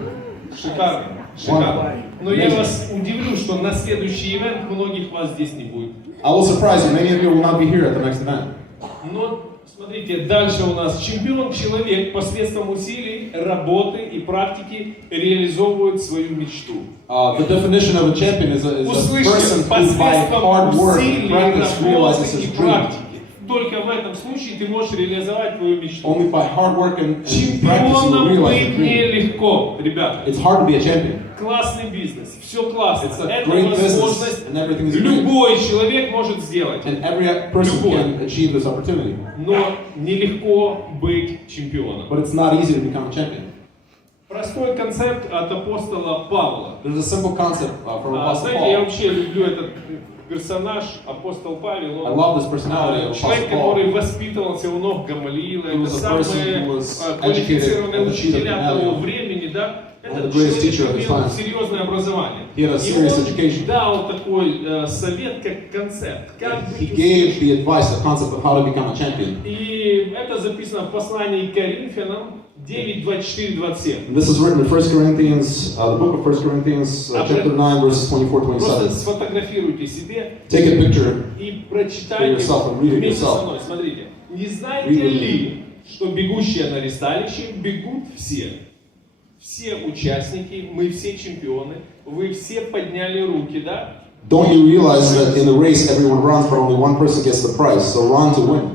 Шикарно. Шикарно. Но я вас удивлю, что на следующий ивент многих вас здесь не будет. I will surprise you. Many of you will not be here at the next event. Но смотрите, дальше у нас чемпион — человек посредством усилий, работы и практики реализовывает свою мечту. The definition of a champion is a person Услышьте, who by hard посредством work and усилий, practice realizes работы his и dream. практики. Только в этом случае ты можешь реализовать твою мечту. Only by hard work and practice you will Чемпионом realize your быть dream. нелегко, ребята. It's hard to be a champion. Классный бизнес, все классно. It's a Это great возможность business and everything is great. любой человек может сделать. And every person Любой. can achieve this opportunity. Но нелегко быть чемпионом. But it's not easy to become a champion. Простой концепт от апостола Павла. There's a simple concept from Apostle Знаете, я Paul. вообще люблю этот персонаж, апостол Павел. I Он love this personality of человек, Apostle Paul. который воспитывался у ног Гамалиила. He Это was a person самые who was квалифицированные educated at the feet of учителя Gamaliel. того времени, да? One of Этот the greatest человек teachers of his имел time. серьезное образование. He had a serious И он education. дал такой совет, как концепт. Как He быть gave успешным. the advice, the concept of how to become a champion. И это записано в послании к Коринфянам 9, 24, 27. And this is written in 1 Corinthians, the book of 1 Corinthians, chapter 9, verses 24, Просто 27. сфотографируйте себе Take a picture. и прочитайте For yourself and read it вместе yourself. со мной. Смотрите. Не знаете Read it. ли, что бегущие на ресталище бегут все? Все участники, мы все чемпионы, вы все подняли руки, да? Don't you realize that in the race everyone runs, but only one person gets the prize? So run to win.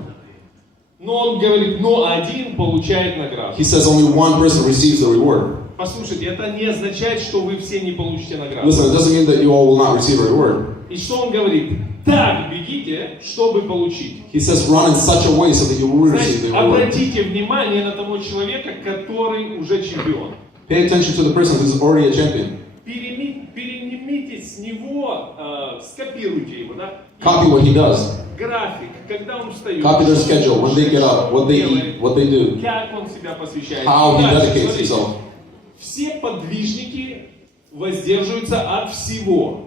Но он говорит, но один получает награду. He says only one person receives the reward. Послушайте, это не означает, что вы все не получите награду. Listen, it doesn't mean that you all will not receive a reward. И что он говорит? Так бегите, чтобы получить. He says run in such a way so that you will receive Значит, the reward. обратите внимание на того человека, который уже чемпион. Pay attention to the person who's already a champion. Перенимите с него, скопируйте его, да? Copy what he does. График, когда он встает. Copy their schedule, when they get up, what they eat, what they do, Как он себя посвящает. how he Дальше, dedicates смотрите. himself. Все подвижники воздерживаются от всего.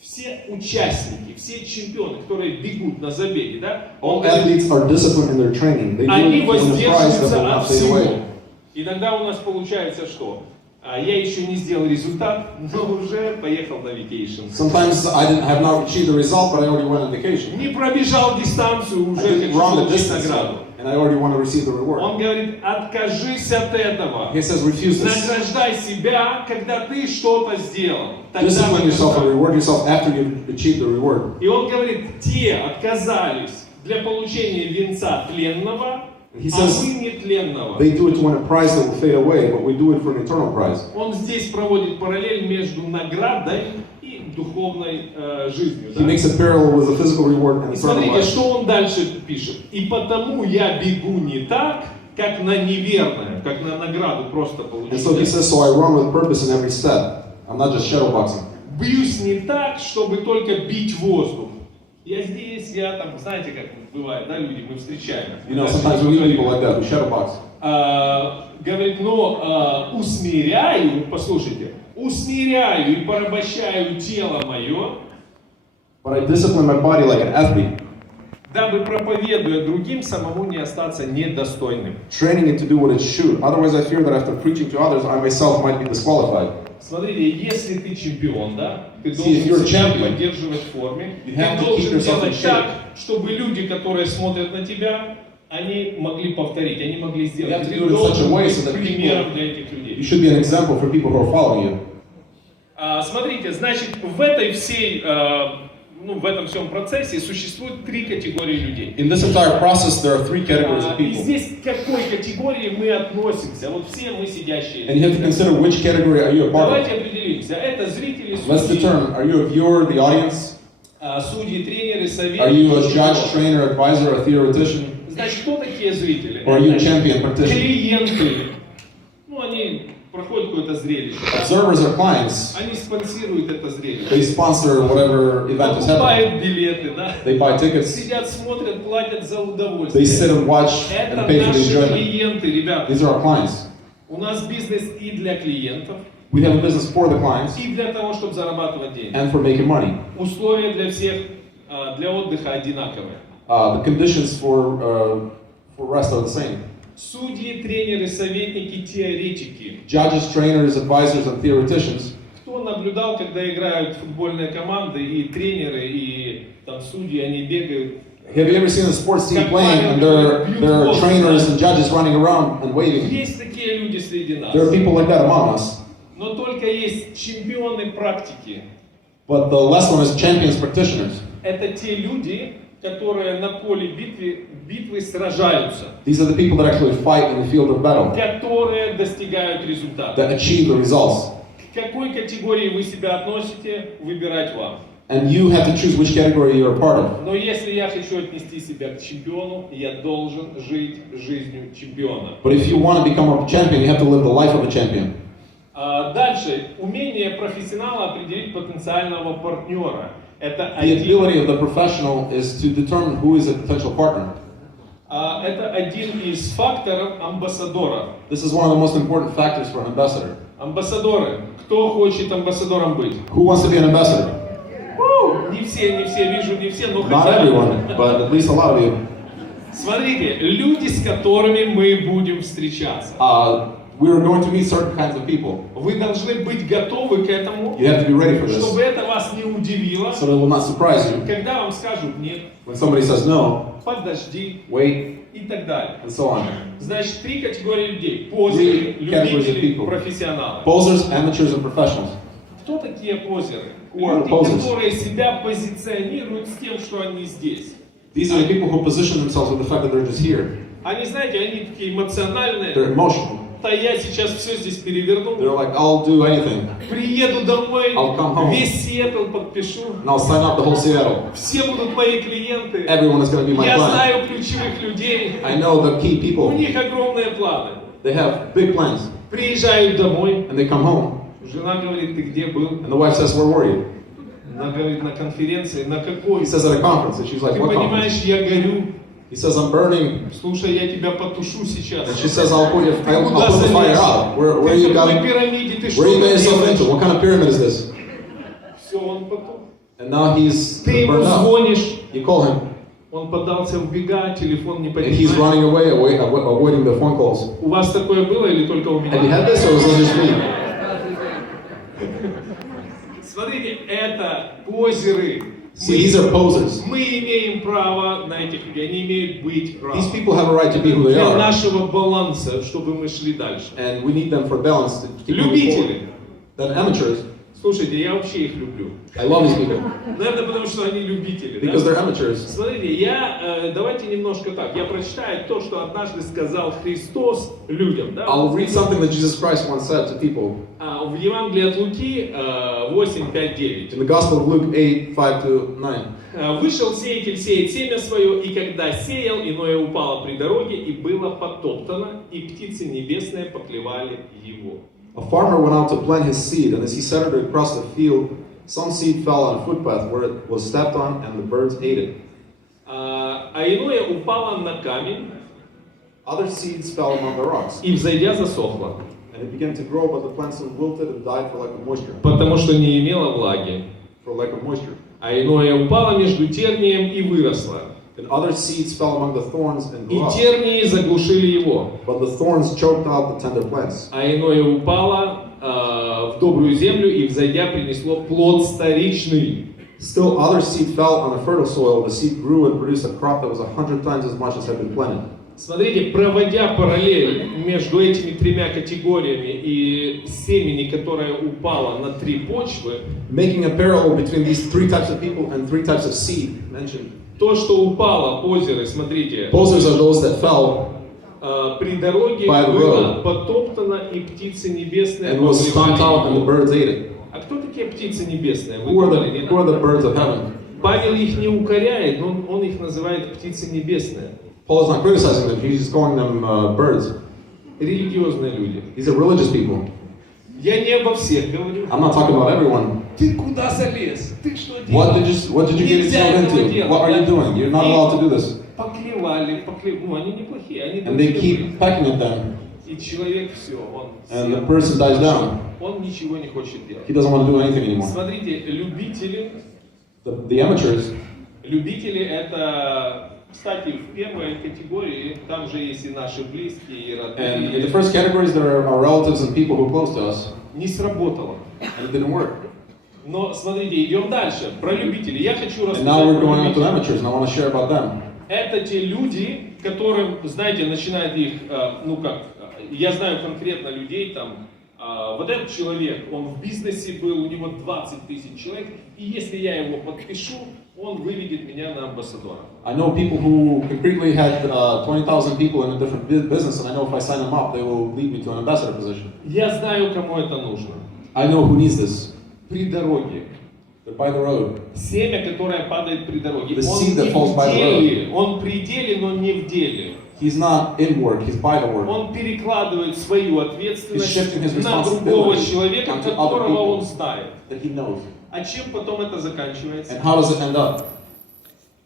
Все участники, все чемпионы, которые бегут на забеге, да? All Он говорит, athletes are disciplined in their training. They do они it for the prize that воздерживаются will от not fade всего. away. Иногда у нас получается что? Я еще не сделал результат, но уже поехал на vacation. Sometimes I have not achieved the result, but I already went on vacation. Не пробежал дистанцию, I уже didn't хочу run the получить distance, награду. and I already want to receive the reward. Он говорит, откажись от этого. He says refuse this. Награждай себя, когда ты что-то сделал. Тогда Discipline yourself and награждай. reward yourself after you've achieved the reward. И он говорит, те отказались для получения венца тленного, He а says вы нетленного. they do it to win a prize that will fade away, but we do it for an eternal prize. Он здесь проводит параллель между наградой и духовной жизнью. He Да? makes a parallel with the physical reward and И eternal смотрите, life. что он дальше пишет. И потому я бегу не так, как на неверное, как на награду просто And so he получить. says, so I run with purpose in every step. I'm not just shadowboxing. Бьюсь не так, чтобы только бить воздух. Я здесь, я там, знаете, как бывает, да, люди, мы встречаем. You know, sometimes we meet people like that, we shadowbox. Говорит, но усмиряю, послушайте, усмиряю и порабощаю тело мое, But I discipline my body like an athlete, дабы, проповедуя другим, самому не остаться недостойным. training it to do what it should. Otherwise, I fear that after preaching to others, I myself might be disqualified. Смотрите, если ты чемпион, да, ты See, if должен you're a себя champion, поддерживать в форме, you ты have to keep должен yourself in делать shape. так, чтобы люди, которые смотрят на тебя, они могли повторить, они могли You сделать. have to Ты do it in such a должен way быть so that примером для этих You людей. should be an example for people who are following you. Смотрите, значит, в этой всей, в этом всем процессе существует три категории людей. In this entire process, there are three categories of И people. здесь к какой категории мы относимся? Вот все мы сидящие. And you have to consider which category are you a part Давайте of. определимся. Это зрители, Let's судьи, determine, are you a viewer, the audience? судьи, тренеры, Are you a советники. judge, trainer, advisor, a theoretician? Значит, кто такие зрители? Or are you a Это champion, practitioner? клиенты. Они проходят какое-то зрелище. Observers are clients. Они спонсируют это зрелище. They sponsor whatever event is happening. Покупают билеты, да? They buy tickets. Сидят, смотрят, платят за They удовольствие. sit and watch Это and pay for the наши enjoyment. клиенты, ребята. These are our clients. У нас бизнес и для клиентов, We have a business for the clients и для того, чтобы зарабатывать деньги. and for making money. Условия для всех для отдыха одинаковые. The conditions for rest are the same. Судьи, тренеры, советники, теоретики. Judges, trainers, advisors, and theoreticians. Кто наблюдал, когда играют футбольные команды, и тренеры, и там судьи, они бегают? Have you ever seen a sports team playing and there are trainers and judges running around and waving? Есть такие люди среди нас. There are people like that among us. Но только есть чемпионы практики. But the last one is champions, practitioners. Это те люди, которые на поле битвы сражаются, These are the people that actually fight in the field of battle, которые достигают результата. that achieve the results. К какой категории вы себя относите, выбирать вам. And you have to choose which category you're a part of. Но если я хочу отнести себя к чемпиону, я должен жить жизнью чемпиона. But if you want to become a champion, you have to live the life of a champion. Дальше, умение профессионала определить потенциального партнера. Это The ability of the professional is to determine who is a potential partner. Это один из факторов амбассадора. This is one of the most important factors for an ambassador. Амбассадоры. Кто хочет амбассадором быть? Who wants to be an ambassador? Не все, вижу, не все, но Not хотя бы. everyone, but at least a lot of you. Смотрите, люди, с которыми мы будем встречаться. We're going to meet certain kinds of people. Вы должны быть готовы к этому, You have to be ready for this, чтобы это вас не удивило, so that it will not surprise you. когда вам скажут нет, When somebody says no, подожди wait, и так далее. and so on. Значит, 3 категории людей. Позеры, Three categories of любители, people. профессионалы. Posers, amateurs, and professionals. Кто такие позеры? Who are Люди, posers? которые себя позиционируют с тем, что они здесь. These are the people who position themselves with the fact that they're just here. Они, знаете, они такие эмоциональные. They're emotional. Да я сейчас все здесь переверну. They're like, I'll do anything. Приеду домой, I'll come home. весь Сиэтл подпишу. And I'll sign up the whole Seattle. Все будут мои клиенты. Everyone is going to be my Я client. знаю ключевых людей. I know the key У people. них огромные планы. They have big plans. Приезжают домой. And they come home. Жена говорит, ты где был? And the wife says, where were you? Она говорит, на конференции. На какой? He says at a conference. And she's like, Ты what conference? понимаешь, я горю. He says, I'm burning. Слушай, я тебя потушу сейчас. And she says, I'll put Ты the куда fire залез? out. Where Ты are в you какой going? пирамиде? Ты Where что are you getting yourself делаешь? into? What kind of pyramid is this? Все, он потух. And now he's Ты ему burned out. звонишь. You call him. Он подался в бега, телефон не And he's поднимает. running away, avoiding the phone calls. У вас такое было или только у Have you меня? had this or was this just me? Смотрите, это позеры. See, these are posers. Мы имеем право на этих людей, они имеют быть правы. These people have a right to be who they Для are. нашего баланса, чтобы мы шли дальше. And we need them for balance to keep moving Любители. forward. Then amateurs, Слушайте, я вообще их люблю. I love these people. Наверное, потому что они любители. Да? Because they're amateurs. Смотрите, давайте немножко так. Я прочитаю то, что однажды сказал Христос людям. Да? I'll read something that Jesus Christ once said to people. В Евангелии от Луки 8, 5, 9. In the Gospel of Luke 8, 5-9. Вышел сеятель сеять семя свое, и когда сеял, иное упало при дороге, и было потоптано, и птицы небесные поклевали его. A farmer went out to plant his seed, and as he scattered it across the field, some seed fell on a footpath where it was stepped on, and the birds ate it. А иное упало на камень, Other seeds fell among the rocks, и взойдя засохло, and it began to grow, but the plants soon wilted and died for lack of moisture. потому что не имело влаги. For lack of moisture. А иное упало между тернием и выросло. And other seeds fell among the thorns and И grew up, тернии заглушили его. but the thorns choked out the tender plants. А иное упало в добрую землю, и взойдя принесло плод старичный. Still other seed fell on a fertile soil. The seed grew and produced a crop that was 100 times as much as had been planted. Смотрите, проводя параллель между этими тремя категориями и семени, которое упало на 3 почвы, Making a parallel between these 3 types of people and 3 types of seed mentioned. то, что упало, позеры, смотрите, Posers are those that fell при дороге by the было road. потоптано, и птицы небесные and was stomped out and the поклевали. birds ate it. А кто такие птицы небесные? Вы Who are думали, нет? the birds of heaven? Павел их не укоряет, но он их называет птицы небесные. Paul is not criticizing them, he's just calling them birds. Религиозные люди. These are religious people. Я не обо всех говорю. I'm not talking about everyone. Ты куда залез? Ты что What делаешь? did you get Нельзя yourself этого into? делать, What are да? you doing? You're not И allowed to do this. Поклевали, ну они неплохие, они And they добрые. keep pecking at them, И человек все, он and the сел, person dies down. он ничего не хочет делать. He doesn't want to do anything anymore. Смотрите, любители The amateurs, это, кстати, в первой категории, там же есть и наши близкие, и and in the родные. first categories there are our relatives and people who are close to us, Не сработало. and it didn't work. Но смотрите, идем дальше. Про любителей. Я хочу And now we're рассказать про going on to любителей. amateurs, and I want to share about them. Это те люди, которым, знаете, начинает их, я знаю конкретно людей, там, Вот этот человек, он в бизнесе был, у него 20 тысяч человек, и если я его подпишу, он выведет меня на амбассадора. I know people who concretely had 20,000 people in a different business, and I know if I sign them up, they will lead me to an ambassador position. Я знаю, кому это нужно. I know who needs this. При дороге. They're by the road. Семя, которое падает при дороге. The Он seed that не falls в by the деле, он при деле, но не в деле. He's not in work, he's by the work. Он перекладывает свою ответственность He's shifting his на другого responsibility человека, onto other которого people. он знает. That he knows. А чем потом это заканчивается? And how does it end up?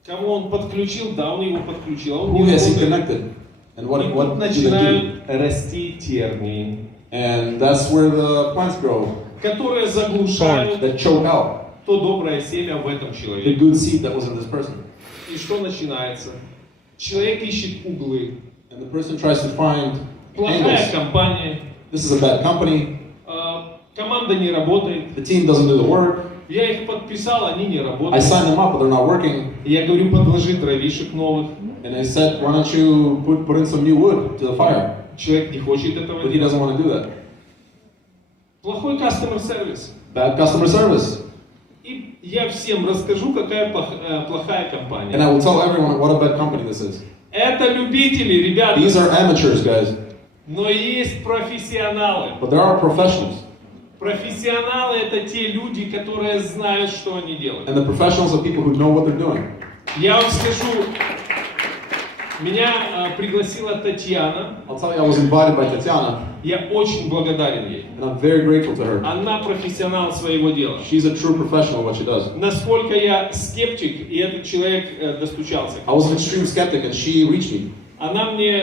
Кому он подключил? Да, он его подключил. А он Who не has he работает. connected? And И what тут do they do? начинают расти тернии, And that's where the plants grow, которые заглушают that choke out то доброе семя в этом the человеке. good seed that was in this person. И что начинается? Человек ищет углы. And the person tries to find Плохая angles. компания, This is a bad company, команда не работает. the team doesn't do the work. Я их подписал, они не I работают. signed them up, but they're not working. Я говорю, подложи дровишек новых. And I said, why don't you put in some new wood to the fire? Человек не хочет этого But he делать. doesn't want to do that. Плохой customer service. Bad customer service. И я всем расскажу, какая плохая And компания. I will tell everyone what a bad company this is. Это любители, ребята. These are amateurs, guys. Но есть профессионалы. But there are professionals. Профессионалы — это те люди, которые знают, что они делают. And the professionals are people who know what they're doing. Я вам скажу, меня пригласила Татьяна. I'll tell you, I was invited by Tatiana, Я очень благодарен ей. and I'm very grateful to her. Она профессионал своего дела. She's a true professional at what she does. Насколько я скептик, и этот человек достучался. I was an extreme skeptic, and she reached me. Она мне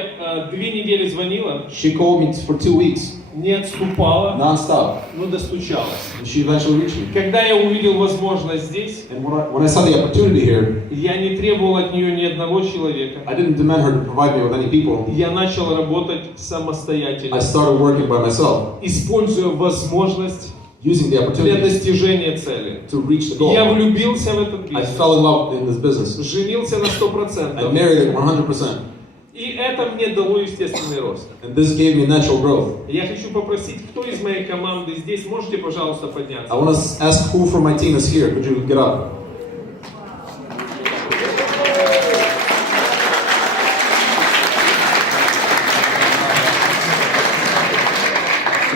2 недели звонила, She called me for 2 weeks, не отступала, non-stop, но достучалась. and she eventually reached me. Когда я увидел возможность здесь, And when I saw the opportunity here, я не требовал от нее ни одного человека. I didn't demand her to provide me with any people. Я начал работать I самостоятельно, started working by myself, используя возможность using the для opportunity достижения цели. to reach the goal. Я влюбился в этот I бизнес, fell in love in this business. женился на I 100%. married it 100%, И это мне дало естественный рост. and this gave me natural growth. Я хочу попросить, кто из моей команды здесь, можете, пожалуйста, I подняться? want to ask who from my team is here. Could you get up?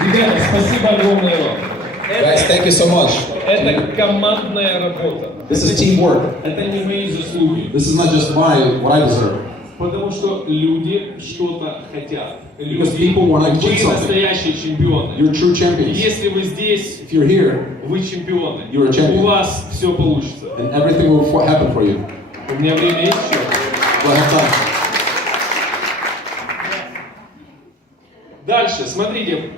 Ребята, спасибо огромное вам. Guys, thank you so much. Это командная работа. This is teamwork. Это не мои заслуги. This is not just what I deserve. Потому что люди что-то хотят. Because Люди, people wanna вы achieve something. настоящие чемпионы. You're true champions. Если вы здесь, If you're here, вы чемпионы. You're a champion. У вас все получится. and everything will happen for you. У меня время есть еще? We'll have time. Дальше, смотрите,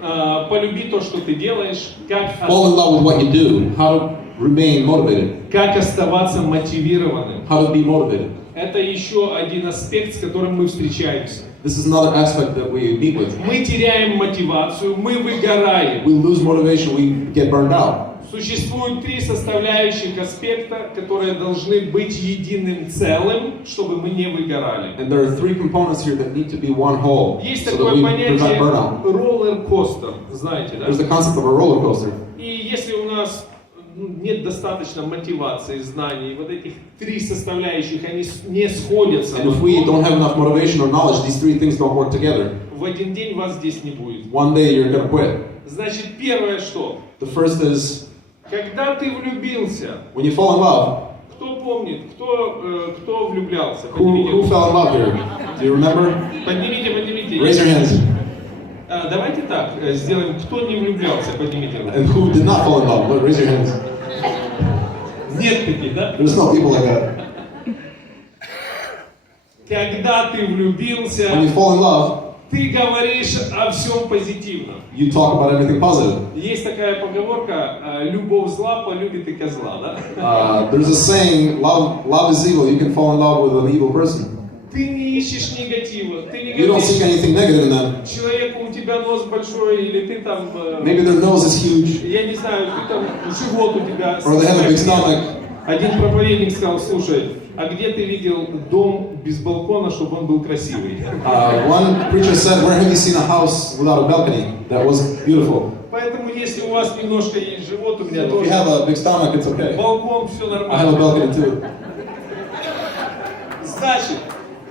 полюби то, что ты делаешь, Fall in love with what you do. How to remain motivated. как оставаться мотивированным. How to be motivated. Это еще один аспект, с которым мы встречаемся. This is another aspect that we meet with. Мы теряем мотивацию, мы выгораем. We lose motivation, we get burned out. Существуют 3 составляющих аспекта, которые должны быть единым целым, чтобы мы не выгорали. And there are 3 components here that need to be one whole Есть so that такое we понятие prevent burnout. роллер-костер, знаете, да? There's the concept of a roller coaster. И если у нас нет достаточно мотивации, знаний, вот этих 3 составляющих, они не сходятся, And if we don't have enough motivation or knowledge, these 3 things don't work together. в один день вас здесь не будет. One day you're gonna quit. Значит, первое что? The first is Когда ты влюбился, when you fall in love. кто помнит, кто влюблялся? Who fell in love here? Do you remember? Поднимите, поднимите. Raise your hands. Давайте так сделаем. Кто не влюблялся, поднимите руку. And who did not fall in love? Look, raise your hands. Нет таких, да? There's no people like that. Когда ты влюбился, When you fall in love, ты говоришь о всем позитивном. you talk about everything positive. Есть такая поговорка: любовь зла полюбит и козла, да? There's a saying, love is evil. You can fall in love with an evil person. Ты не ищешь негатива, ты не You don't seek говоришь, anything negative in them. человеку у тебя нос большой, или ты там, Maybe their nose is huge, я не знаю, ты там, живот у тебя. or they have a big stomach. Один проповедник сказал: слушай, а где ты видел дом без балкона, чтобы он был красивый? One preacher said, "Where have you seen a house without a balcony that was beautiful?" вас немножко есть живот, у меня If you тоже. have a big stomach, it's okay. Балкон, все I have a нормально. balcony too. Значит,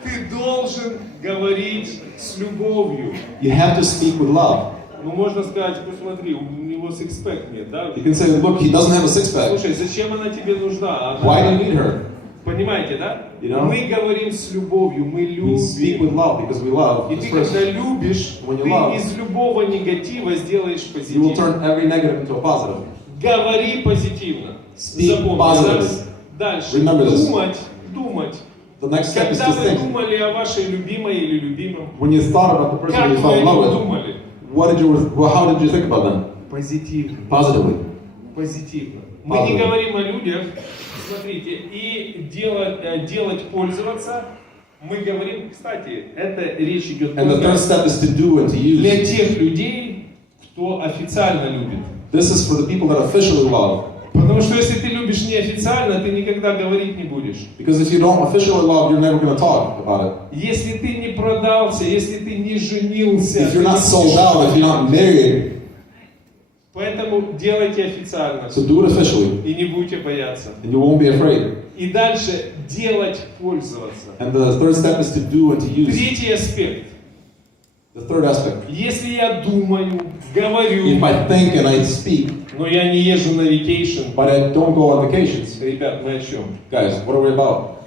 ты должен говорить с любовью. You have to speak with love. Ну, можно сказать, посмотри, у него сикспэк нет, да? You can say, look, he doesn't have a six-pack. Слушай, зачем она тебе нужна? Why do Она... you need her? Понимаете, да? You know? Мы говорим с любовью, мы We speak with любим. love because we love И this ты, когда person. любишь, When you ты love, из любого негатива сделаешь You will позитив. turn every negative into a positive. Говори позитивно. Speak Запомни. positive. Дальше. Remember this. Думать. The next step is Когда to вы think. думали о вашей любимой или любимом, When you thought about the person как you вы fell о in love нем with, думали? how did you think about them? Позитивно. Positively. Позитивно. Мы не Positive. говорим о людях, смотрите, и делать, пользоваться. Мы говорим, кстати, это речь идет And the только third step is to do and to для use. тех людей, кто официально любит. This is for the people that officially love. Потому что если ты любишь неофициально, ты никогда говорить не будешь. Because if you don't officially love, you're never going to talk about it. Если ты не продался, если ты не женился, If ты you're не not sold будешь out, if you're not married, Поэтому делайте официально. so do it officially, И не будете бояться. and you won't be afraid. И дальше делать, пользоваться. And the third step is to do and to use. Третий аспект. The third aspect. Если я думаю, говорю, If I think and I speak, но я не езжу на vacation, but I don't go on vacations, ребят, мы о чем? guys, what are we about?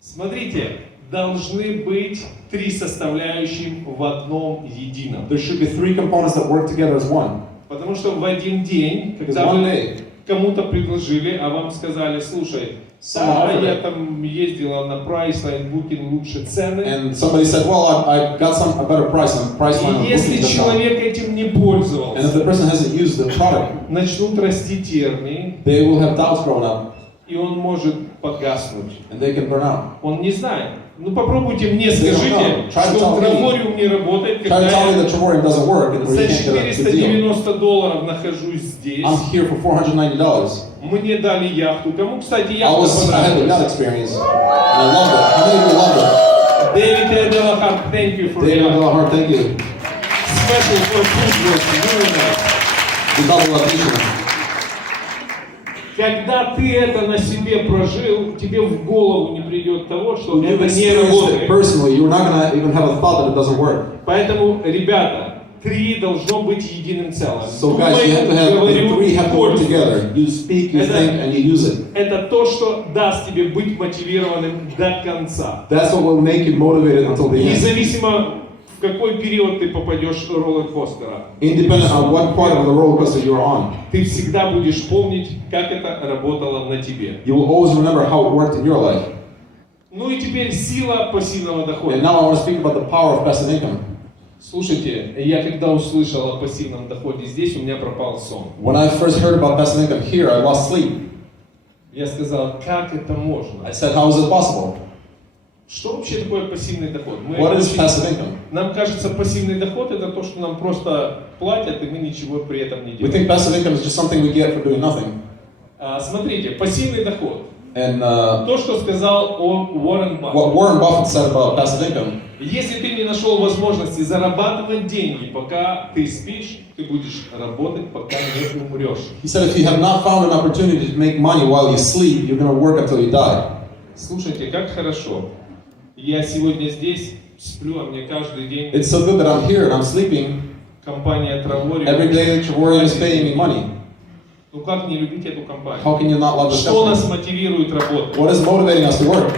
Смотрите, должны быть три составляющих в одном едином. There should be three components that work together as one. Потому что в один день, Because когда one вы day, кому-то предложили, а вам сказали, слушай, да, я там ездила на Priceline, Booking, лучше цены. and somebody said, well, I got a better price on Priceline on И если Booking.com. человек этим не And if пользовался, the person hasn't used the product, начнут расти тернии, they will have doubts growing up, и он может погаснуть. and they can burn out. Он не знает. Ну попробуйте мне, They don't скажите, know. Try to что tell me. Травориум не работает, Try когда to tell me я that Travorium doesn't work and where за you can't get a good deal. $490 нахожусь здесь. I'm here for $490. Мне дали яхту. Кому, кстати, I яхта had the yacht понравилась? experience, and I loved it. How many of you loved Дэвид Эдела Харт, thank you it? for David yacht. Hart, thank you. Special for food, very nice. We double audition. Когда ты это на себе прожил, тебе в голову не придет того, что When you've это не experienced it работает. personally, you're not going to even have a thought that it doesn't work. Поэтому, ребята, три должно быть единым целым. So guys, you have to have, the говорю, three have to work пользуюсь. together. You speak, you Это- think, and you use it. Это то, что даст тебе быть мотивированным до конца. That's what will make you motivated until the end. Независимо, в какой период ты попадешь роллер-костера. Independent on what part of the roller coaster you're on. Ты всегда будешь помнить, как это работало на тебе. You will always remember how it worked in your life. Ну и теперь сила пассивного дохода. And now I want to speak about the power of passive income. Слушайте, я когда услышал о пассивном доходе здесь, у меня пропал сон. When I first heard about passive income here, I lost sleep. Я сказал, как это можно? I said, how is it possible? Что вообще такое пассивный доход? Мы What is очень- passive income? Нам кажется, пассивный доход это то, что нам просто платят, и мы ничего при этом не We делаем. think passive income is just something we get for doing nothing. Смотрите, пассивный доход. And То, что сказал Уоррен what Баффет. Warren Buffett said about passive income, Если ты не нашел возможности зарабатывать деньги, пока ты спишь, ты будешь работать, пока не умрешь. he said if you have not found an opportunity to make money while you sleep, you're going to work until you die. Слушайте, как хорошо. Я сегодня здесь сплю, а мне каждый день It's so good that I'm here and I'm sleeping. компания Travorium. Every day Travorium is paying me money. Ну как не любить эту компанию? How can you not love this Что company? нас мотивирует работать? What is motivating us to work?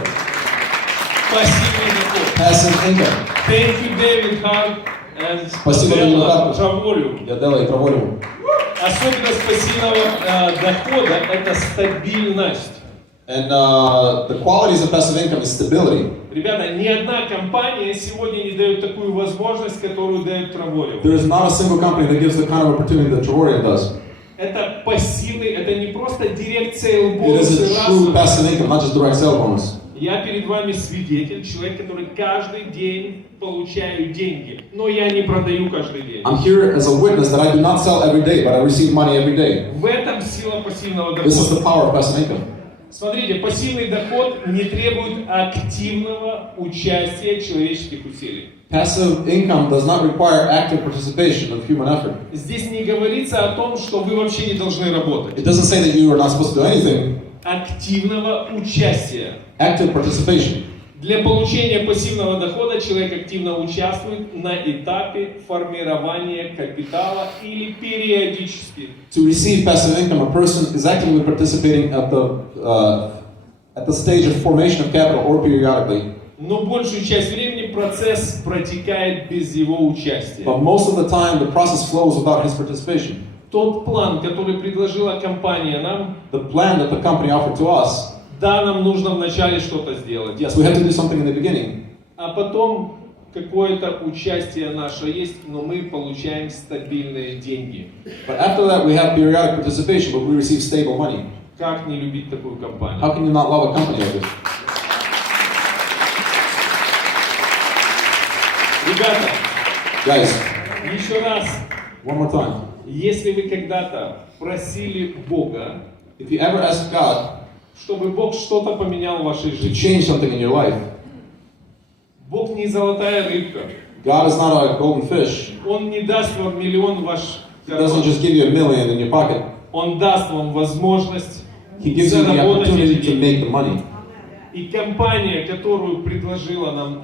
Пассивный доход. Passive income. Thank you, David Hart and Спасибо, Дэвид Харт. Travorium. Я делаю Travorium. Особенность пассивного дохода – это стабильность. And the qualities of passive income is stability. Ребята, ни одна компания сегодня не дает такую возможность, которую дает Travorium. There is not a single company that gives the kind of opportunity that Travorium does. Это пассивный, это не просто direct sale It бонусы is a true разовые. passive income, not just direct sale bonus. Я перед вами свидетель, человек, который каждый день получаю деньги, но я не продаю каждый день. I'm here as a witness that I do not sell every day, but I receive money every day. В этом сила пассивного This is дохода. the power of passive income. Смотрите, пассивный доход не требует активного участия человеческих усилий. Passive income does not require active participation of human effort. Здесь не говорится о том, что вы вообще не должны работать. It doesn't say that you are not supposed to do anything. Активного участия. Active participation. Для получения пассивного дохода человек активно участвует на этапе формирования капитала или периодически. To receive passive income, a person is actively participating at the stage of formation of capital or periodically. Но большую часть времени процесс протекает без его участия. But most of the time, the process flows without his participation. Тот план, который предложила компания нам, The plan that the company offered to us, да, нам нужно вначале что-то сделать. yes, we have to do something in the beginning. А потом какое-то участие наше есть, но мы получаем стабильные деньги. But after that, we have periodic participation, but we receive stable money. Как не любить такую компанию? How can you not love a company like this? Ребята, Guys, еще раз, one more time. если вы когда-то просили Бога, If you ever ask God чтобы Бог что-то поменял в вашей to жизни, change something in your life, Бог не золотая рыбка, God is not a golden fish. Он не даст вам миллион в ваш He doesn't карман, just give you $1 million in your pocket. Он даст вам возможность He gives you the заработать opportunity эти to деньги. make the money. И компания, которую предложила нам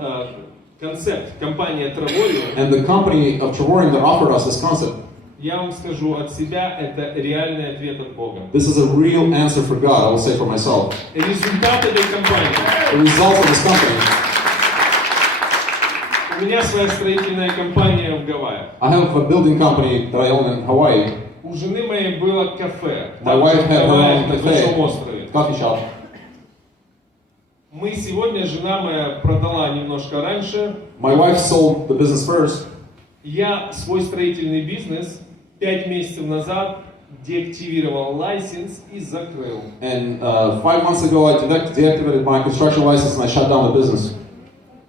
концепт, компания Travorium, And the company of Travorium that offered us this concept, я вам скажу от себя, это реальный ответ от Бога. this is a real answer for God, I will say for myself. Результат этой компании. The results of this company, У меня своя строительная компания в Гавайях. I have a building company that I own in Hawaii. У жены моей было кафе. My wife в had her Гавайях, own на cafe, большом острове. coffee shop. Мы сегодня, жена моя продала немножко раньше. My wife sold the business first. Я свой строительный бизнес 5 месяцев назад деактивировал лайсенс и закрыл. And 5 months ago, I deactivated my construction license and I shut down the business.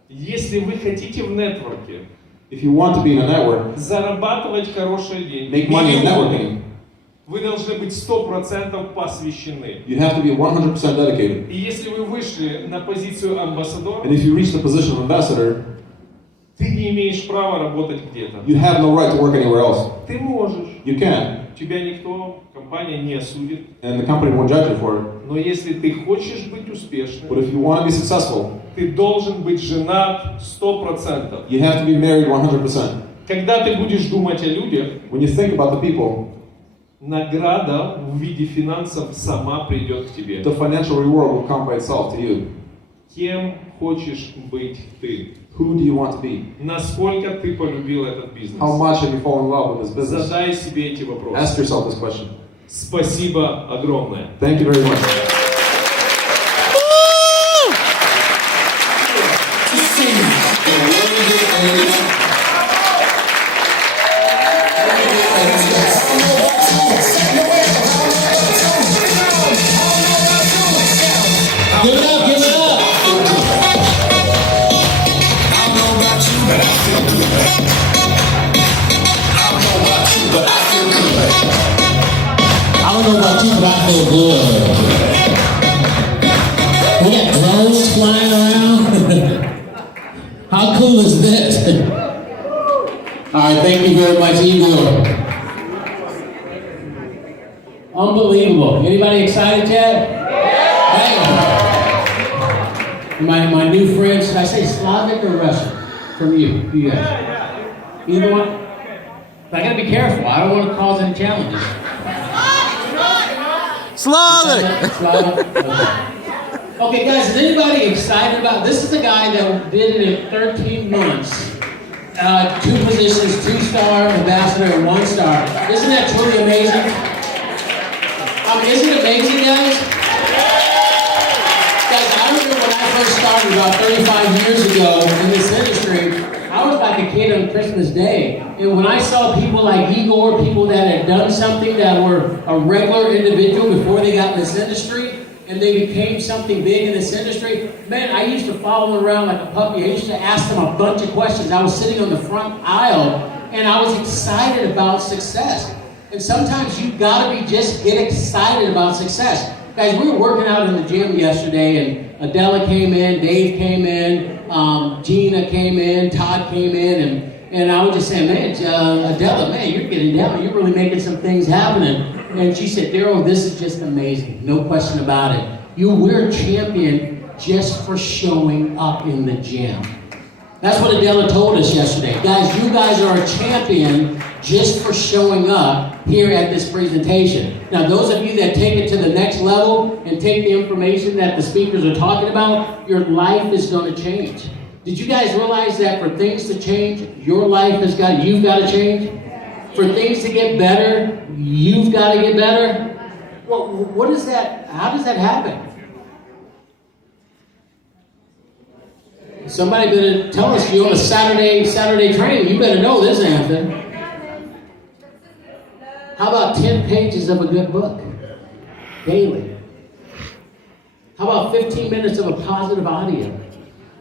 Если вы хотите в нетворке If you want to be in a network, зарабатывать хорошие деньги, make money in миллионы, networking, вы должны быть 100% посвящены. you have to be 100% dedicated. И если вы вышли на позицию амбассадора, And if you reach the position of ambassador, ты не имеешь права работать где-то. you have no right to work anywhere else. Ты можешь. You can, Тебя никто, компания не осудит. and the company won't judge you for it. Но если ты хочешь быть But успешным, if you want to be successful, ты должен быть женат 100%. you have to be married 100%. Когда ты будешь думать о людях, When you think about the people, награда в виде финансов сама придет к тебе. the financial reward will come by itself to you. Кем хочешь быть ты? Who do you want to be? Насколько ты полюбил этот бизнес? How much have you fallen in love with this business? Задай себе эти вопросы. Ask yourself this question. Спасибо огромное. Thank you very much. Give it up, give it up. I don't know about you, but I feel good. We got drones flying around. How cool is this? All right, thank you very much, Igor. Unbelievable. Anybody excited yet? Hey. My new friends, should I say Slavic or Russian? From you guys. Either one? I gotta be careful. I don't want to cause any challenges. Slavic! Slavic? Okay, guys, is anybody excited about this? Is a guy that did it in 13 months. 2 positions, 2-star ambassador, and 1-star. Isn't that truly amazing? Isn't it amazing, guys? Guys, I remember when I first started about 35 years ago in this industry, I was like a kid on Christmas Day. And when I saw people like Igor, people that had done something that were a regular individual before they got in this industry, and they became something big in this industry, man, I used to follow them around like a puppy. I used to ask them a bunch of questions. I was sitting on the front aisle, and I was excited about success. And sometimes you gotta just get excited about success. Guys, we were working out in the gym yesterday, Adela came in, Dave came in, Gina came in, Todd came in, and I was just saying, man, Adela, man, you're getting down. You're really making some things happening. And she said, Daryl, this is just amazing. No question about it. We're a champion just for showing up in the gym. That's what Adela told us yesterday. Guys, you guys are a champion just for showing up here at this presentation. Now, those of you that take it to the next level and take the information that the speakers are talking about, your life is going to change. Did you guys realize that for things to change, your life you've got to change? For things to get better, you've got to get better? Well, what is that? How does that happen? Somebody better tell us you're on a Saturday training. You better know this answer. How about 10 pages of a good book daily? How about 15 minutes of a positive audio?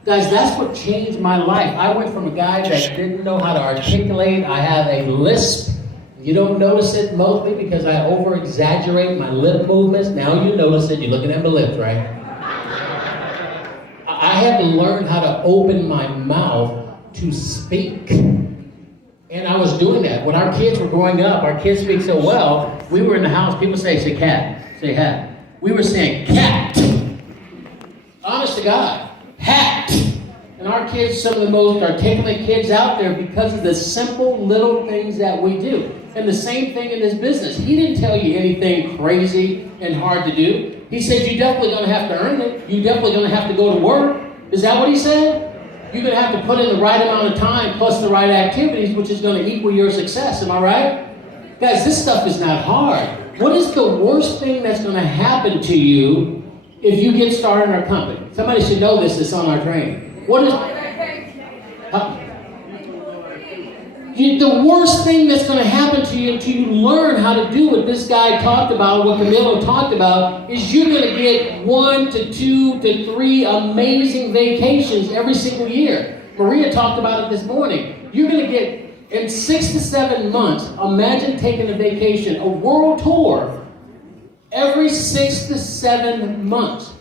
Guys, that's what changed my life. I went from a guy that didn't know how to articulate. I have a lisp. You don't notice it mostly because I over-exaggerate my lip movements. Now you notice it. You're looking at my lips, right? I had to learn how to open my mouth to speak. And I was doing that. When our kids were growing up, our kids speak so well, we were in the house, people say cat, say hat. We were saying cat. Honest to God, hat. And our kids, some of the most articulate kids out there because of the simple little things that we do. And the same thing in this business. He didn't tell you anything crazy and hard to do. He said, you're definitely going to have to earn it. You're definitely going to have to go to work. Is that what he said? You're going to have to put in the right amount of time plus the right activities, which is going to equal your success. Am I right? Guys, this stuff is not hard. What is the worst thing that's going to happen to you if you get started in our company? Somebody should know this that's on our training. What is... the worst thing that's going to happen to you until you learn how to do what this guy talked about, what Camilo talked about, is you're going to get 1 to 2 to 3 amazing vacations every single year. Maria talked about it this morning. You're going to get, in 6 to 7 months, imagine taking a vacation, a world tour, every 6 to 7 months.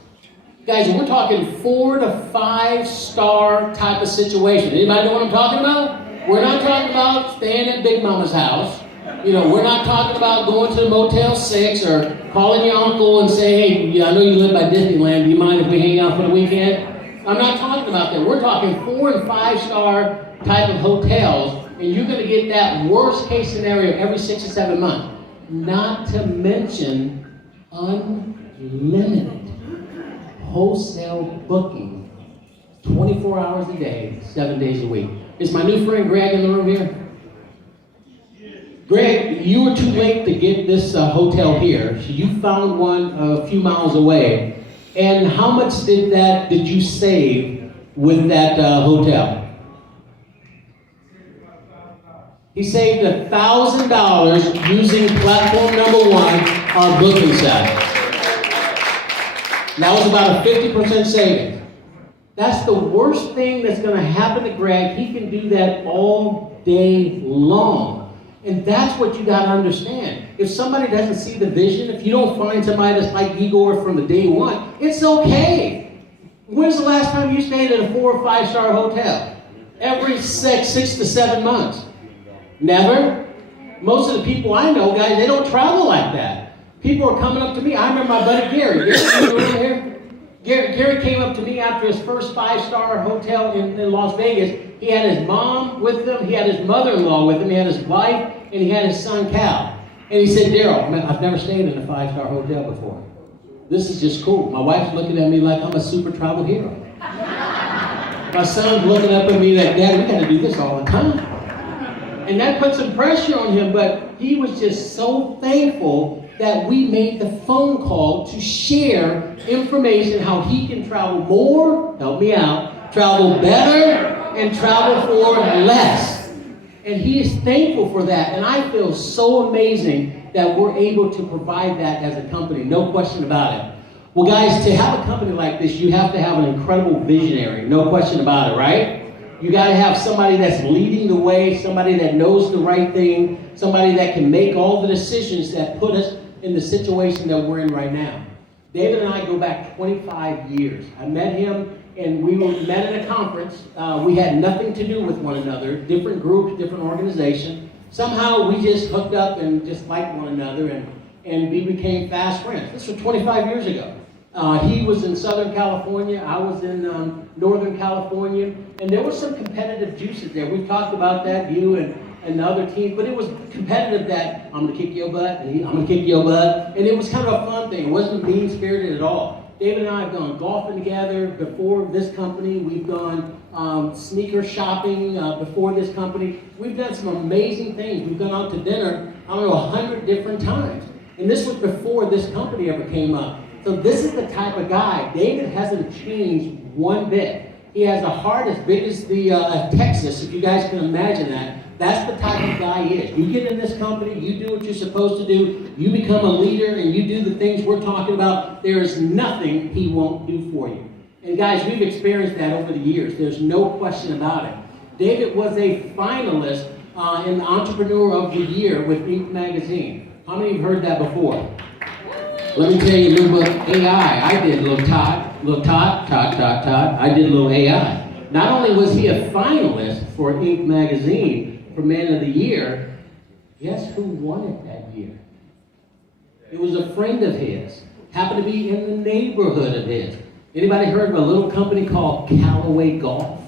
Guys, we're talking 4 to 5 star type of situation. Anybody know what I'm talking about? We're not talking about staying at Big Mama's house. We're not talking about going to the Motel 6 or calling your uncle and saying, hey, I know you live by Disneyland. Do you mind if we hang out for the weekend? I'm not talking about that. We're talking 4 and 5 star type of hotels, and you're going to get that worst case scenario every 6 or 7 months. Not to mention unlimited wholesale booking, 24 hours a day, 7 days a week. Is my new friend Greg in the room here? Greg, you were too late to get this hotel here. You found one a few miles away. And how much did you save with that hotel? He saved $1,000 using platform number 1, our booking site. That was about a 50% savings. That's the worst thing that's going to happen to Greg. He can do that all day long. And that's what you got to understand. If somebody doesn't see the vision, if you don't find somebody that's like Igor from the day one, it's okay. When's the last time you stayed at a 4 or 5 star hotel? Every 6 to 7 months. Never. Most of the people I know, guys, they don't travel like that. People are coming up to me. I remember my buddy Gary. Gary, you over here? Gary came up to me after his first 5-star hotel in Las Vegas. He had his mom with him, he had his mother-in-law with him, he had his wife, and he had his son Cal. And he said, Daryl, I've never stayed in a 5-star hotel before. This is just cool. My wife's looking at me like I'm a super travel hero. My son's looking up at me like, Dad, we got to do this all the time. And that put some pressure on him, but he was just so thankful that we made the phone call to share information how he can travel more, help me out, travel better, and travel for less. And he is thankful for that. And I feel so amazing that we're able to provide that as a company, no question about it. Well, guys, to have a company like this, you have to have an incredible visionary, no question about it, right? You got to have somebody that's leading the way, somebody that knows the right thing, somebody that can make all the decisions that put us in the situation that we're in right now. David and I go back 25 years. I met him, and we met at a conference. We had nothing to do with one another, different groups, different organizations. Somehow we just hooked up and just liked one another, and we became fast friends. This was 25 years ago. He was in Southern California, I was in Northern California, and there was some competitive juices there. We've talked about that, you and the other teams, but it was competitive that I'm going to kick your butt, and I'm going to kick your butt, and it was kind of a fun thing. It wasn't mean-spirited at all. David and I have gone golfing together before this company. We've gone sneaker shopping before this company. We've done some amazing things. We've gone out to dinner, 100 different times. And this was before this company ever came up. So this is the type of guy. David hasn't changed one bit. He has a heart as big as the Texas, if you guys can imagine that. That's the type of guy he is. You get in this company, you do what you're supposed to do, you become a leader, and you do the things we're talking about. There is nothing he won't do for you. And guys, we've experienced that over the years. There's no question about it. David was a finalist in the Entrepreneur of the Year with Inc. magazine. How many have heard that before? Let me tell you a little bit AI. I did a little Todd. I did a little AI. Not only was he a finalist for Inc. magazine for Man of the Year, guess who won it that year? It was a friend of his. Happened to be in the neighborhood of his. Anybody heard of a little company called Callaway Golf?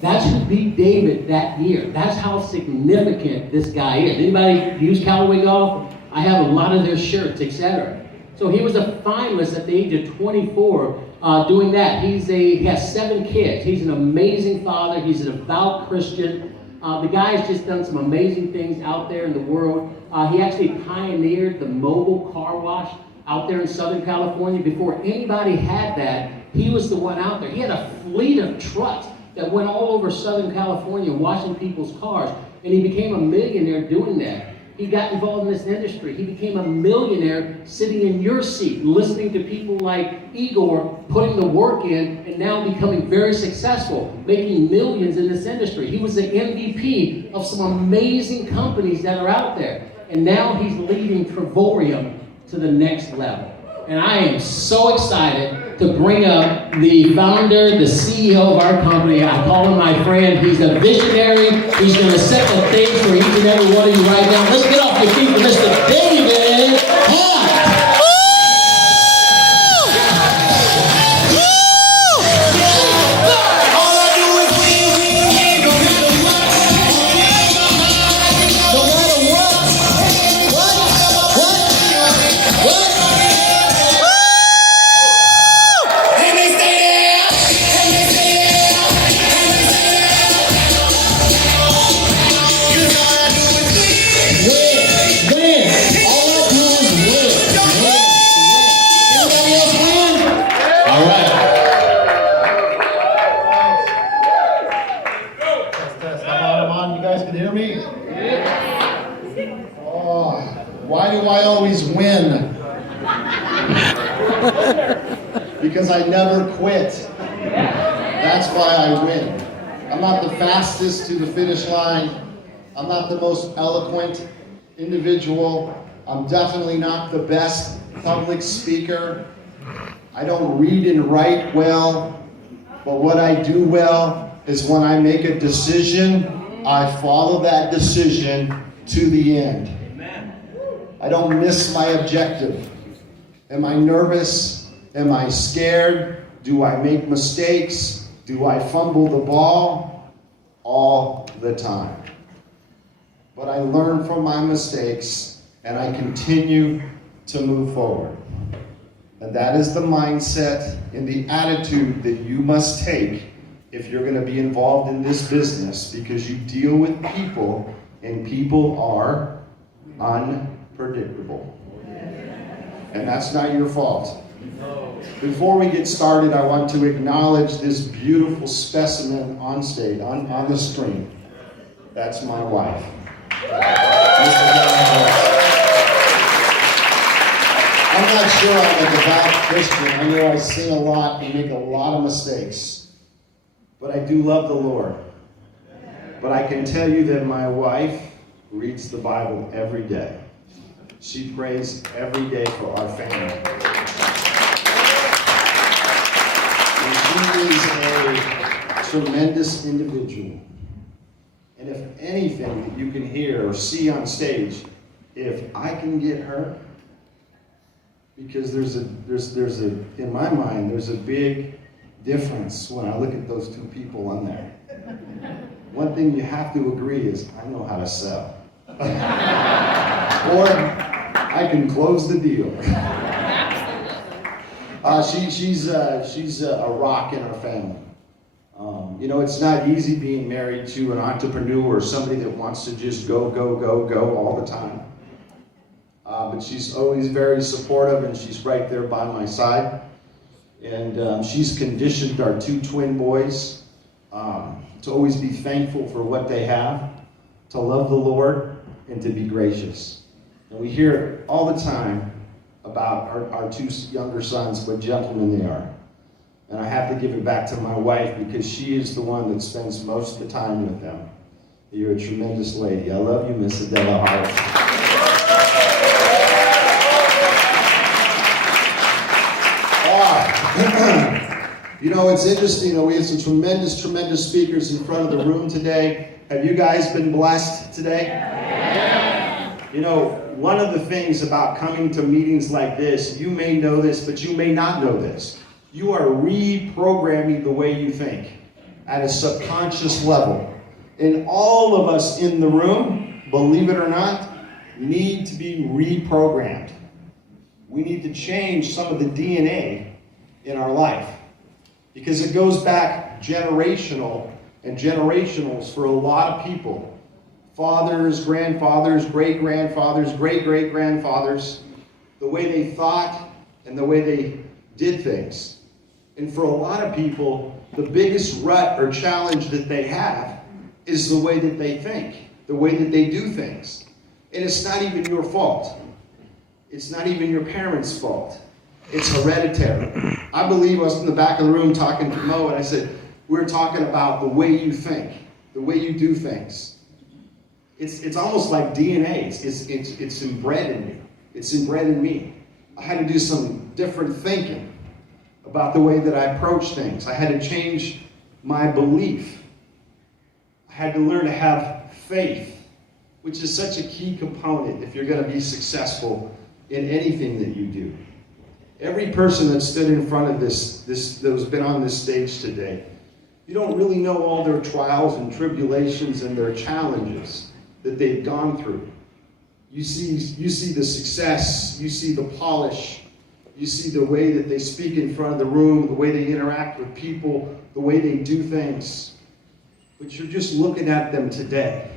That's who beat David that year. That's how significant this guy is. Anybody use Callaway Golf? I have a lot of their shirts, etc. So he was a finalist at the age of 24 doing that. He has 7 kids. He's an amazing father. He's a devout Christian. The guy's just done some amazing things out there in the world. He actually pioneered the mobile car wash out there in Southern California. Before anybody had that, he was the one out there. He had a fleet of trucks that went all over Southern California washing people's cars, and he became a millionaire doing that. He got involved in this industry. He became a millionaire sitting in your seat, listening to people like Igor putting the work in and now becoming very successful, making millions in this industry. He was the MVP of some amazing companies that are out there. And now he's leading Travorium to the next level. And I am so excited to bring up the founder, the CEO of our company. I call him my friend. He's a visionary. He's going to set the stage for each and every one of you right now. Let's get off your feet for Mr. David Hart. Because I never quit. That's why I win. I'm not the fastest to the finish line. I'm not the most eloquent individual. I'm definitely not the best public speaker. I don't read and write well. But what I do well is when I make a decision, I follow that decision to the end. I don't miss my objective. Am I nervous? Am I scared? Do I make mistakes? Do I fumble the ball? All the time. But I learn from my mistakes and I continue to move forward. And that is the mindset and the attitude that you must take if you're going to be involved in this business, because you deal with people and people are unpredictable. And that's not your fault. Before we get started, I want to acknowledge this beautiful specimen on stage, on the screen. That's my wife. I'm not sure I'm a devout Christian. I know I sin a lot and make a lot of mistakes. But I do love the Lord. But I can tell you that my wife reads the Bible every day. She prays every day for our family. is a tremendous individual. And if anything that you can hear or see on stage, if I can get her, because there's a in my mind, there's a big difference when I look at those two people on there. One thing you have to agree is I know how to sell. Or I can close the deal. She's a rock in our family. You know, it's not easy being married to an entrepreneur or somebody that wants to just go all the time. But she's always very supportive, and she's right there by my side. And she's conditioned our two twin boys to always be thankful for what they have, to love the Lord, and to be gracious. And we hear it all the time about our two younger sons, what gentlemen they are. And I have to give it back to my wife because she is the one that spends most of the time with them. You're a tremendous lady. I love you, Miss Adela Hart. You know, it's interesting. We have some tremendous speakers in front of the room today. Have you guys been blessed today? Yeah. You know, one of the things about coming to meetings like this, you may know this, but you may not know this. You are reprogramming the way you think at a subconscious level. And all of us in the room, believe it or not, need to be reprogrammed. We need to change some of the DNA in our life because it goes back generational and generationals for a lot of people. Fathers, grandfathers, great-grandfathers, great-great-grandfathers, the way they thought and the way they did things. And for a lot of people, the biggest rut or challenge that they have is the way that they think, the way that they do things. And it's not even your fault. It's not even your parents' fault. It's hereditary. I believe I was in the back of the room talking to Mo, and I said, we're talking about the way you think, the way you do things. It's almost like DNA. It's inbred in you. It's inbred in me. I had to do some different thinking about the way that I approach things. I had to change my belief. I had to learn to have faith, which is such a key component if you're going to be successful in anything that you do. Every person that stood in front of this that has been on this stage today, you don't really know all their trials and tribulations and their challenges that they've gone through. You see the success, you see the polish, you see the way that they speak in front of the room, the way they interact with people, the way they do things. But you're just looking at them today.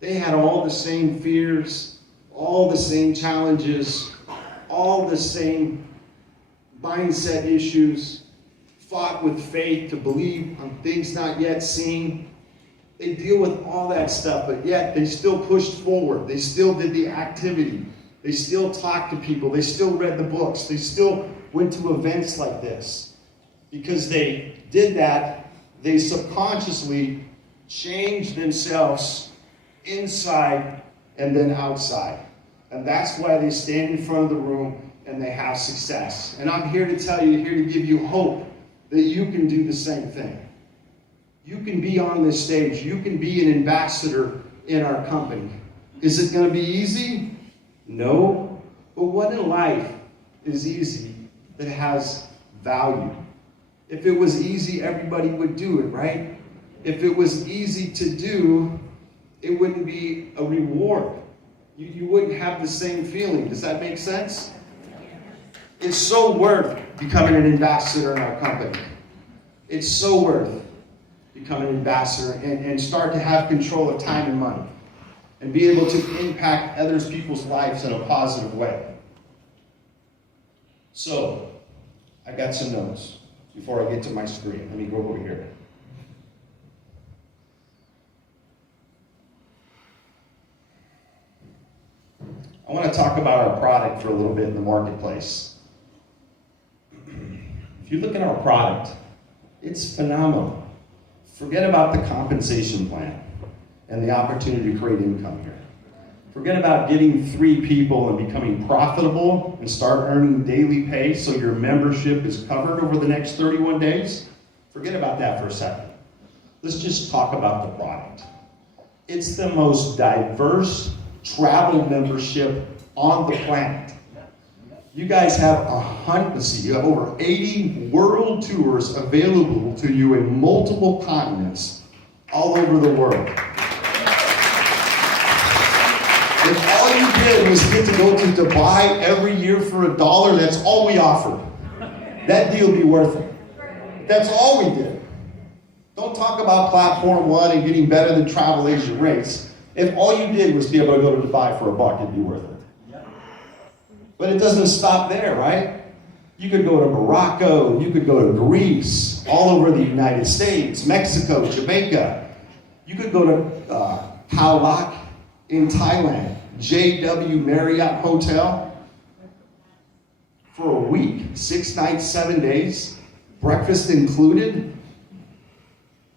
They had all the same fears, all the same challenges, all the same mindset issues, fought with faith to believe on things not yet seen. They deal with all that stuff, but yet they still pushed forward. They still did the activity. They still talked to people. They still read the books. They still went to events like this. Because they did that, they subconsciously changed themselves inside and then outside. And that's why they stand in front of the room and they have success. And I'm here to tell you, here to give you hope that you can do the same thing. You can be on this stage. You can be an ambassador in our company. Is it going to be easy? No. But what in life is easy that has value? If it was easy, everybody would do it, right? If it was easy to do, it wouldn't be a reward. You wouldn't have the same feeling. Does that make sense? It's so worth becoming an ambassador in our company. It's so worth becoming an ambassador and start to have control of time and money and be able to impact others people's lives in a positive way. So, I got some notes before I get to my screen. Let me go over here. I want to talk about our product for a little bit in the marketplace. If you look at our product, it's phenomenal. Forget about the compensation plan and the opportunity to create income here. Forget about getting 3 people and becoming profitable and start earning daily pay so your membership is covered over the next 31 days. Forget about that for a second. Let's just talk about the product. It's the most diverse travel membership on the planet. You guys have you have over 80 world tours available to you in multiple continents all over the world. If all you did was get to go to Dubai every year for $1, that's all we offered. That deal would be worth it. That's all we did. Don't talk about Platform One and getting better than travel agent rates. If all you did was be able to go to Dubai for $1, it'd be worth it. But it doesn't stop there, right? You could go to Morocco, you could go to Greece, all over the United States, Mexico, Jamaica. You could go to Khao Lak in Thailand, JW Marriott Hotel for a week, 6 nights, 7 days, breakfast included,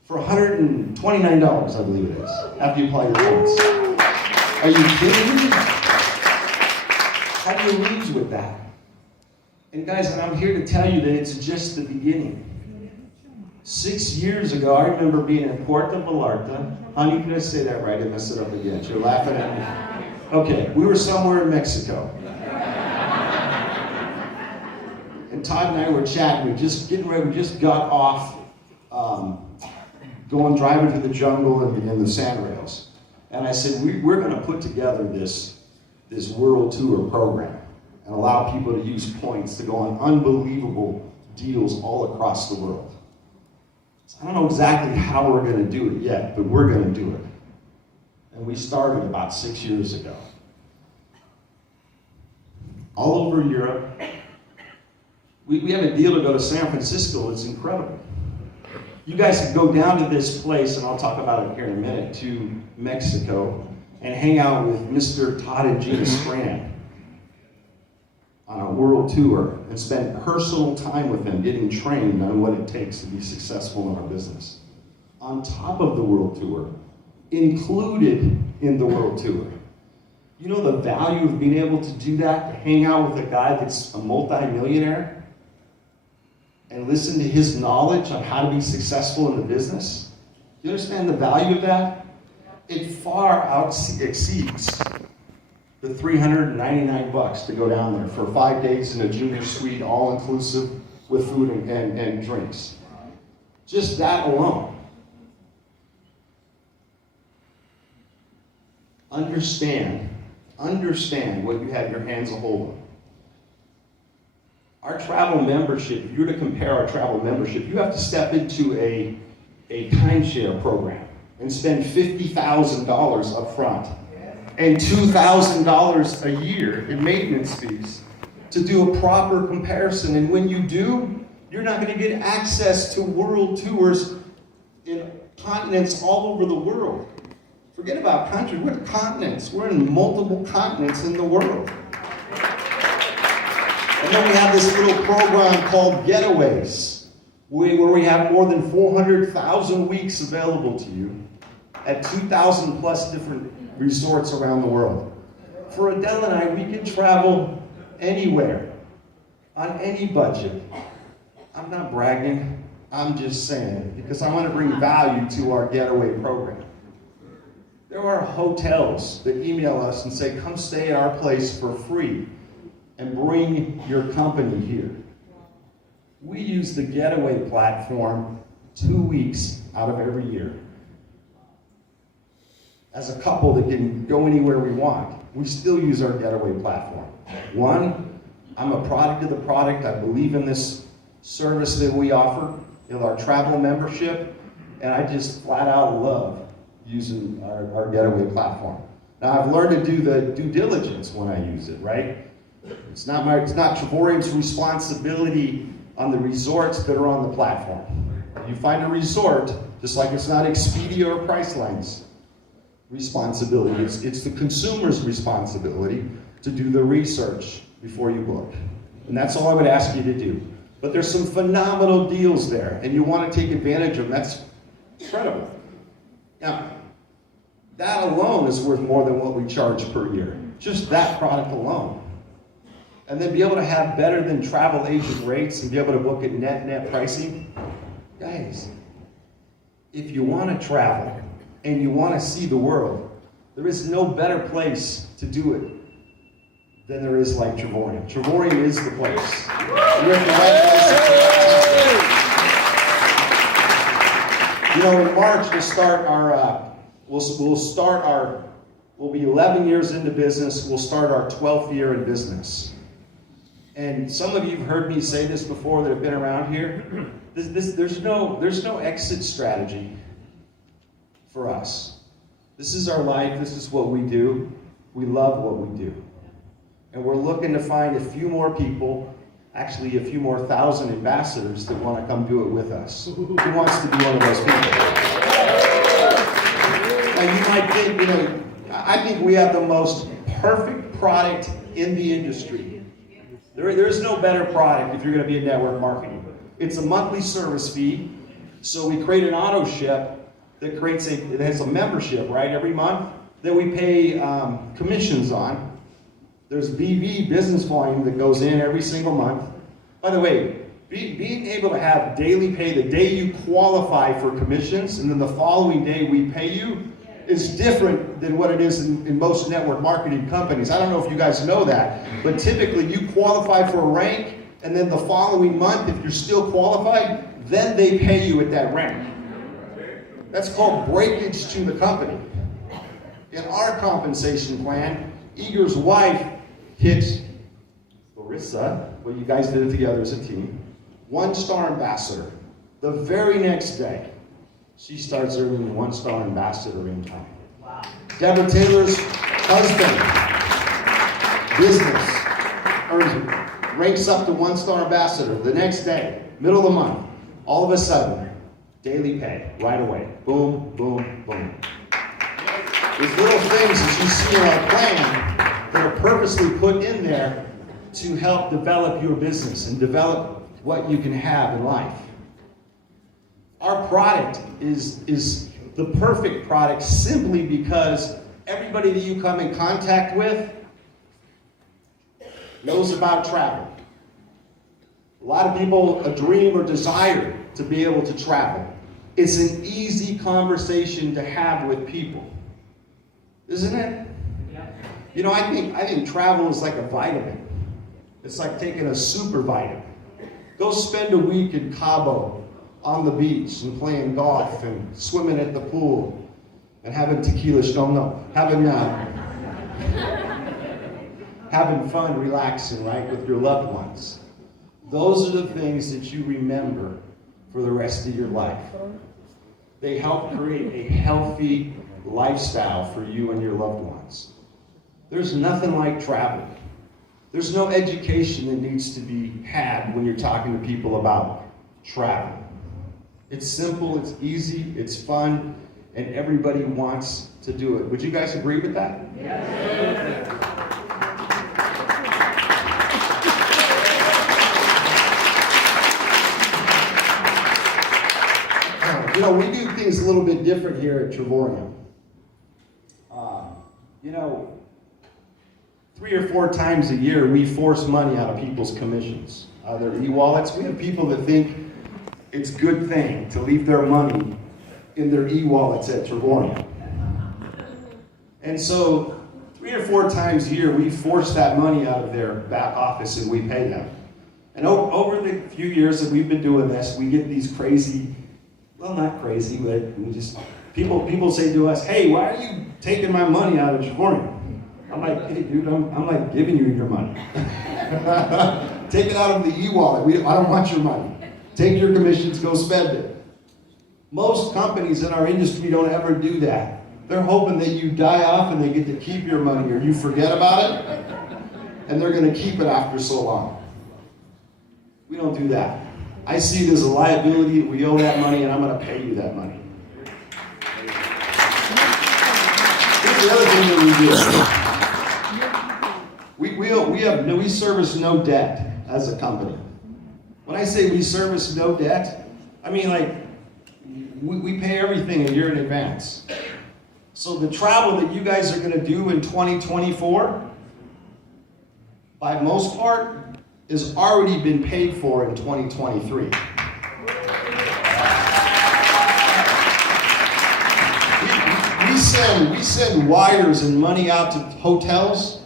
for $129, I believe it is, after you apply your points. Are you kidding me? How do you lose with that? And guys, I'm here to tell you that it's just the beginning. 6 years ago, I remember being in Puerto Vallarta. Honey, can I say that right? I messed it up again. You're laughing at me. Okay, we were somewhere in Mexico. And Todd and I were chatting. We just got off driving through the jungle and the sand rails. And I said, we're going to put together this world tour program and allow people to use points to go on unbelievable deals all across the world. So I don't know exactly how we're going to do it yet, but we're going to do it. And we started about 6 years ago. All over Europe. We have a deal to go to San Francisco. It's incredible. You guys can go down to this place, and I'll talk about it here in a minute, to Mexico, and hang out with Mr. Todd and Gina Strand on a world tour and spend personal time with them, getting trained on what it takes to be successful in our business. On top of the world tour, included in the world tour. You know the value of being able to do that, to hang out with a guy that's a multi-millionaire and listen to his knowledge on how to be successful in the business? You understand the value of that? It far exceeds the $399 to go down there for 5 days in a junior suite, all inclusive with food and drinks. Just that alone. Understand what you have your hands a hold of. Our travel membership, if you're to compare our travel membership, you have to step into a timeshare program and spend $50,000 up front and $2,000 a year in maintenance fees to do a proper comparison. And when you do, you're not going to get access to world tours in continents all over the world. Forget about countries, we're continents. We're in multiple continents in the world. And then we have this little program called Getaways, where we have more than 400,000 weeks available to you at 2,000 plus different resorts around the world. For Adele and I, we can travel anywhere, on any budget. I'm not bragging, I'm just saying, because I want to bring value to our Getaway program. There are hotels that email us and say, come stay at our place for free and bring your company here. We use the Getaway platform 2 weeks out of every year. As a couple that can go anywhere we want, we still use our Getaway platform. One, I'm a product of the product. I believe in this service that we offer, our travel membership, and I just flat out love using our Getaway platform. Now I've learned to do the due diligence when I use it, right? It's not Travorium's responsibility on the resorts that are on the platform. You find a resort, just like it's not Expedia or Priceline's responsibility. It's the consumer's responsibility to do the research before you book. And that's all I would ask you to do. But there's some phenomenal deals there, and you want to take advantage of them. That's incredible. Now, that alone is worth more than what we charge per year. Just that product alone. And then be able to have better than travel agent rates and be able to book at net pricing. guys, if you want to travel and you want to see the world, there is no better place to do it than there is like Travorium. Travorium is the place. We're at the right place at the right time. You know, in March we'll start our we'll be 11 years into business. We'll start our 12th year in business. And some of you have heard me say this before that have been around here. There's no exit strategy for us. This is our life. This is what we do. We love what we do. And we're looking to find a few more people, actually a few more thousand ambassadors that want to come do it with us. Who wants to be one of those people? Now you might think, you know, I think we have the most perfect product in the industry. There's no better product if you're going to be in network marketing. It's a monthly service fee. So we create an auto ship that it has a membership, right, every month that we pay commissions on. There's BV, business volume, that goes in every single month. By the way, being able to have daily pay the day you qualify for commissions and then the following day we pay you is different than what it is in most network marketing companies. I don't know if you guys know that, but typically you qualify for a rank and then the following month, if you're still qualified, then they pay you at that rank. That's called breakage to the company. In our compensation plan, Igor's wife hits Larissa, well, you guys did it together as a team, 1-star ambassador. The very next day, she starts earning 1-star ambassador income. Wow. Deborah Taylor's husband, business, ranks up to 1-star ambassador. The next day, middle of the month, all of a sudden, daily pay, right away. Boom, boom, boom. There's little things that you see in our plan that are purposely put in there to help develop your business and develop what you can have in life. Our product is the perfect product simply because everybody that you come in contact with knows about travel. A lot of people dream or desire to be able to travel. It's an easy conversation to have with people, isn't it? Yeah. You know, I think travel is like a vitamin. It's like taking a super vitamin. Go spend a week in Cabo on the beach and playing golf and swimming at the pool and having tequila, having fun, relaxing, right, with your loved ones. Those are the things that you remember for the rest of your life. They help create a healthy lifestyle for you and your loved ones. There's nothing like travel. There's no education that needs to be had when you're talking to people about travel. It's simple, it's easy, it's fun, and everybody wants to do it. Would you guys agree with that? Yes. You know, we do things a little bit different here at Travorium. You know, 3 or 4 times a year, we force money out of people's commissions, out of their e-wallets. We have people that think it's a good thing to leave their money in their e-wallets at Travorium. And so 3 or 4 times a year, we force that money out of their back office and we pay them. And over the few years that we've been doing this, we get these crazy, well, not crazy, but we just, people say to us, hey, why are you taking my money out of Travorium? I'm like, hey, dude, I'm like giving you your money. Take it out of the e-wallet. I don't want your money. Take your commissions, go spend it. Most companies in our industry don't ever do that. They're hoping that you die off and they get to keep your money or you forget about it, and they're going to keep it after so long. We don't do that. I see it as a liability. We owe that money, and I'm going to pay you that money. Here's the other thing that we do. We service no debt as a company. When I say we service no debt, I mean like we pay everything a year in advance. So the travel that you guys are going to do in 2024, by most part, has already been paid for in 2023. we send wires and money out to hotels.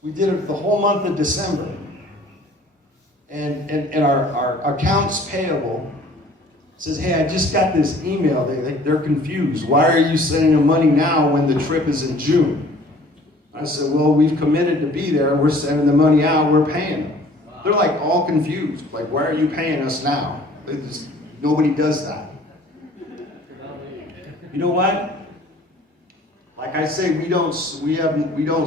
We did it the whole month of December. And our accounts payable says, hey, I just got this email. They're confused. Why are you sending them money now when the trip is in June? I said, well, we've committed to be there. We're sending the money out. We're paying them. They're like all confused. Like, why are you paying us now? Nobody does that. You know what? Like I say, we don't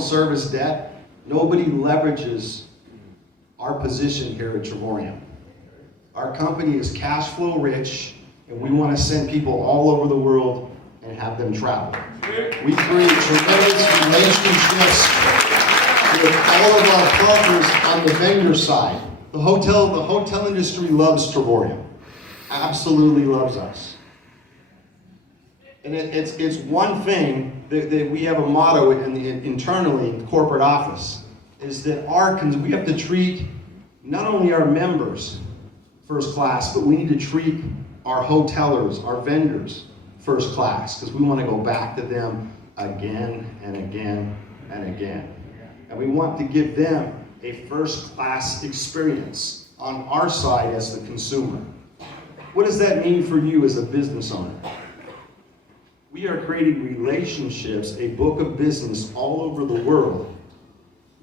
service debt. Nobody leverages our position here at Travorium. Our company is cash flow rich, and we want to send people all over the world and have them travel. We create tremendous relationships with all of our partners on the vendor side. The hotel industry loves Travorium. Absolutely loves us. And it's one thing that we have a motto internally in the corporate office, is that we have to treat not only our members first class, but we need to treat our hotelers, our vendors first class, because we want to go back to them again and again and again. And we want to give them a first class experience on our side as the consumer. What does that mean for you as a business owner? We are creating relationships, a book of business all over the world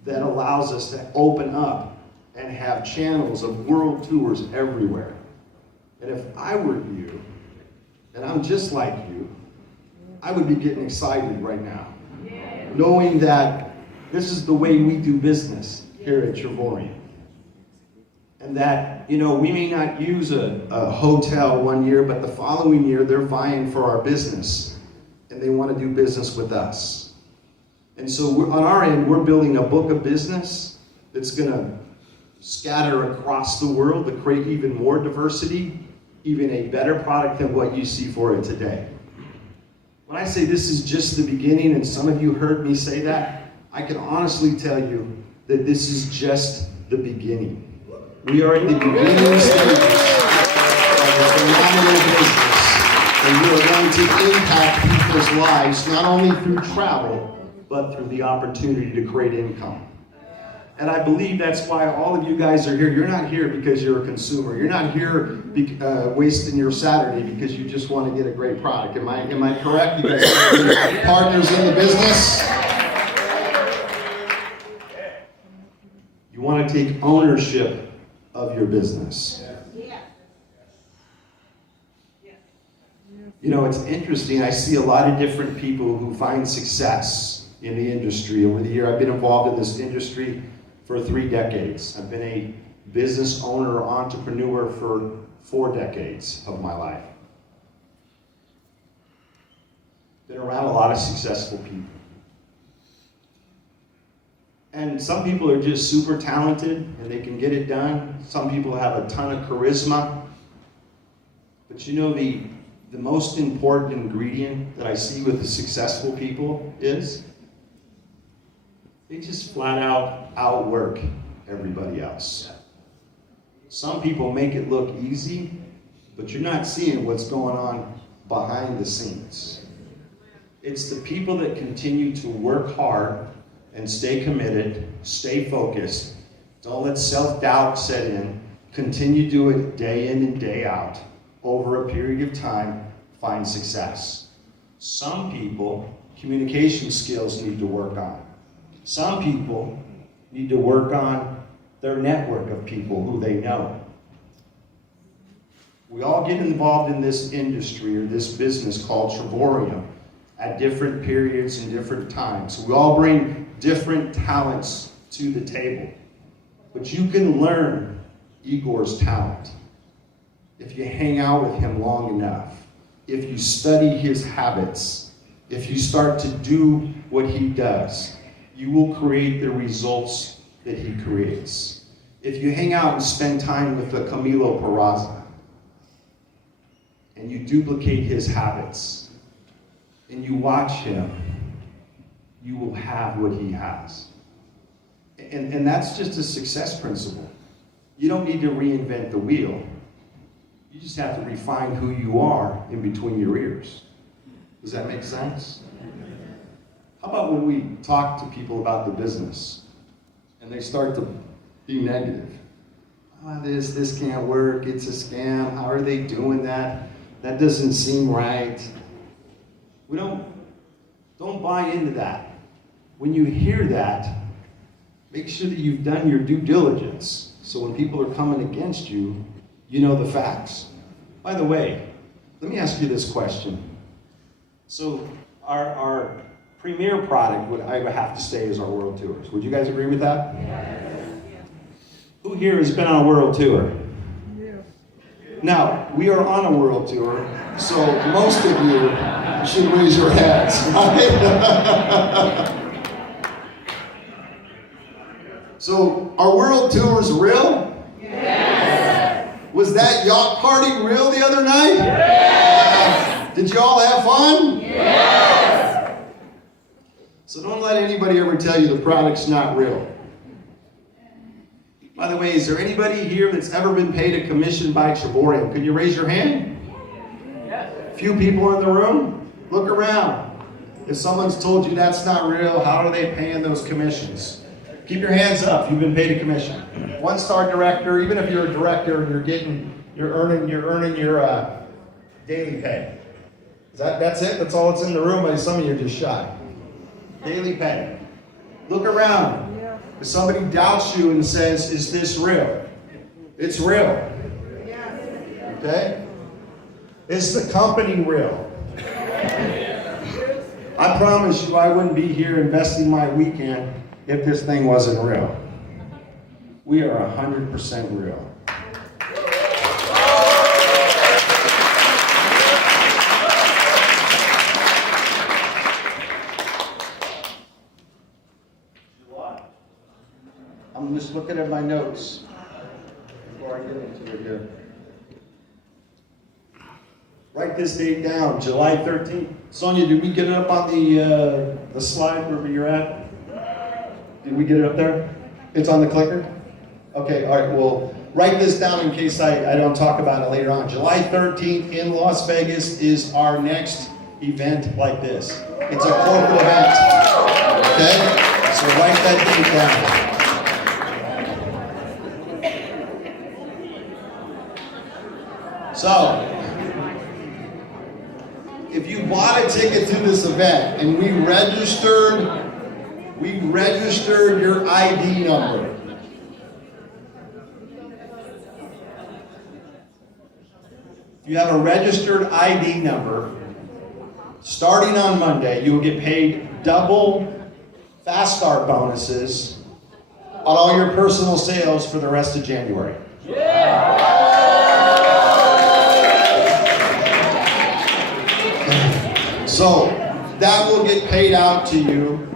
that allows us to open up and have channels of world tours everywhere. And if I were you, and I'm just like you, I would be getting excited right now, knowing that this is the way we do business here at Travorium. And that, we may not use a hotel one year, but the following year they're vying for our business, and they want to do business with us. And so on our end, we're building a book of business that's going to scatter across the world to create even more diversity, even a better product than what you see for it today. When I say this is just the beginning, and some of you heard me say that, I can honestly tell you that this is just the beginning. We are in the beginning stages of a phenomenal business, and we are going to impact people's lives not only through travel, but through the opportunity to create income. And I believe that's why all of you guys are here. You're not here because you're a consumer. You're not here wasting your Saturday because you just want to get a great product. Am I correct? You guys are partners in the business. You want to take ownership of your business. It's interesting. I see a lot of different people who find success in the industry over the year. I've been involved in this industry for 3 decades. I've been a business owner or entrepreneur for 4 decades of my life. Been around a lot of successful people. And some people are just super talented and they can get it done. Some people have a ton of charisma. But the most important ingredient that I see with the successful people is they just flat out outwork everybody else. Some people make it look easy, but you're not seeing what's going on behind the scenes. It's the people that continue to work hard and stay committed, stay focused, don't let self-doubt set in, continue to do it day in and day out, over a period of time, find success. Some people, communication skills need to work on. Some people need to work on their network of people who they know. We all get involved in this industry or this business called Travorium at different periods and different times. We all bring different talents to the table. But you can learn Igor's talent if you hang out with him long enough, if you study his habits, if you start to do what he does. You will create the results that he creates. If you hang out and spend time with the Camilo Peraza, and you duplicate his habits, and you watch him, you will have what he has. And that's just a success principle. You don't need to reinvent the wheel. You just have to refine who you are in between your ears. Does that make sense? How about when we talk to people about the business and they start to be negative? Oh, this can't work, it's a scam, how are they doing that? That doesn't seem right. We don't buy into that. When you hear that, make sure that you've done your due diligence. So when people are coming against you, you know the facts. By the way, let me ask you this question. So our premier product, I would have to say, is our world tours. Would you guys agree with that? Yes. Who here has been on a world tour? Yeah. Now, we are on a world tour, so most of you should raise your hands, right? So, are world tours real? Yes. Was that yacht party real the other night? Yes. Did you all have fun? Yes. So don't let anybody ever tell you the product's not real. By the way, is there anybody here that's ever been paid a commission by Travorium? Can you raise your hand? Yes. Few people in the room? Look around. If someone's told you that's not real, how are they paying those commissions? Keep your hands up if you've been paid a commission. One-star director, even if you're a director, you're earning your daily pay. That's it? That's all that's in the room? Some of you are just shy. Daily pay. Look around. If somebody doubts you and says, is this real? It's real. Okay? Is the company real? I promise you I wouldn't be here investing my weekend if this thing wasn't real. We are 100% real. I'm just looking at my notes before I get into it here. Write this date down, July 13th. Sonia, did we get it up on the slide wherever you're at? Did we get it up there? It's on the clicker? Okay, all right, well, write this down in case I don't talk about it later on. July 13th in Las Vegas is our next event like this. It's a corporate event, okay? So write that date down. So, if you bought a ticket to this event and we registered your ID number. If you have a registered ID number, starting on Monday, you will get paid double Fast Start bonuses on all your personal sales for the rest of January. So that will get paid out to you